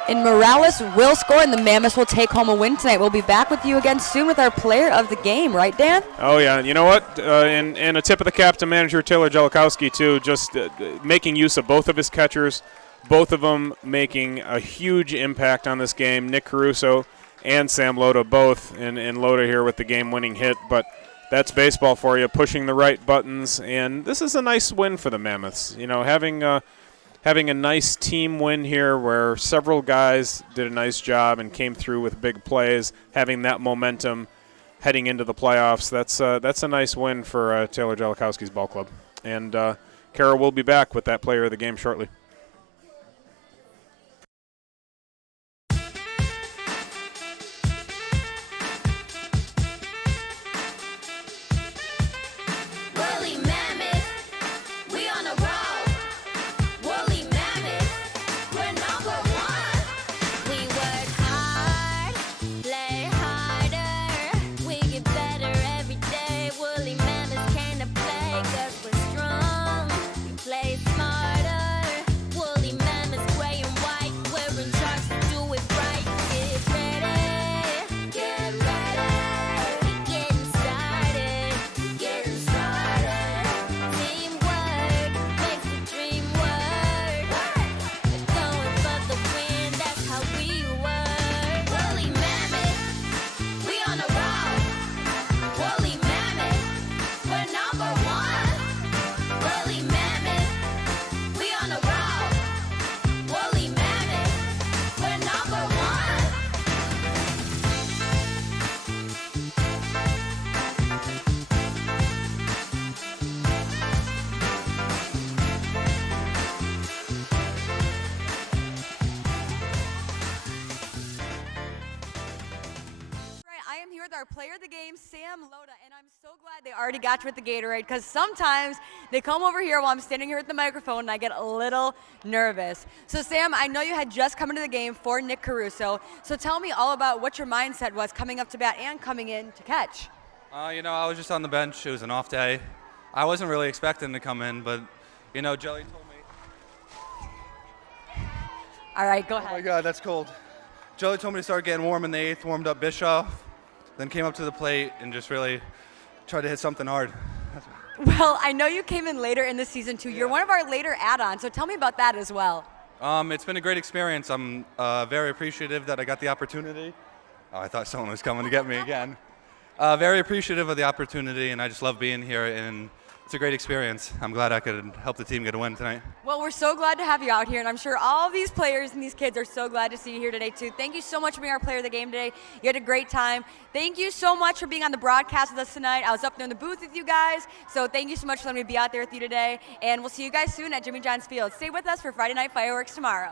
And Morales will score, and the Mammoths will take home a win tonight. We'll be back with you again soon with our player of the game, right, Dan? Oh, yeah. You know what? And a tip of the cap to manager Taylor Jellikowski, too, just making use of both of his catchers, both of them making a huge impact on this game. Nick Caruso and Sam Loda both, and Loda here with the game-winning hit. But that's baseball for you, pushing the right buttons. And this is a nice win for the Mammoths. You know, having a nice team win here where several guys did a nice job and came through with big plays, having that momentum heading into the playoffs. That's a nice win for Taylor Jellikowski's ball club. And Kara will be back with that player of the game shortly. Player of the game, Sam Loda, and I'm so glad they already got you with the Gatorade, because sometimes they come over here while I'm standing here with the microphone and I get a little nervous. So Sam, I know you had just come into the game for Nick Caruso, so tell me all about what your mindset was coming up to bat and coming in to catch. I was just on the bench. It was an off day. I wasn't really expecting to come in, but Jelly told me. All right, go ahead. Oh my God, that's cold. Jelly told me to start getting warm in the 8th, warmed up Bischoff, then came up to the plate and just really tried to hit something hard. Well, I know you came in later in the season too. You're one of our later add-ons, so tell me about that as well. It's been a great experience. I'm very appreciative that I got the opportunity. Oh, I thought someone was coming to get me again. Very appreciative of the opportunity, and I just love being here, and it's a great experience. I'm glad I could help the team get a win tonight. Well, we're so glad to have you out here, and I'm sure all these players and these kids are so glad to see you here today, too. Thank you so much for being our player of the game today. You had a great time. Thank you so much for being on the broadcast with us tonight. I was up there in the booth with you guys, so thank you so much for letting me be out there with you today, and we'll see you guys soon at Jimmy John's Field. Stay with us for Friday Night Fireworks tomorrow.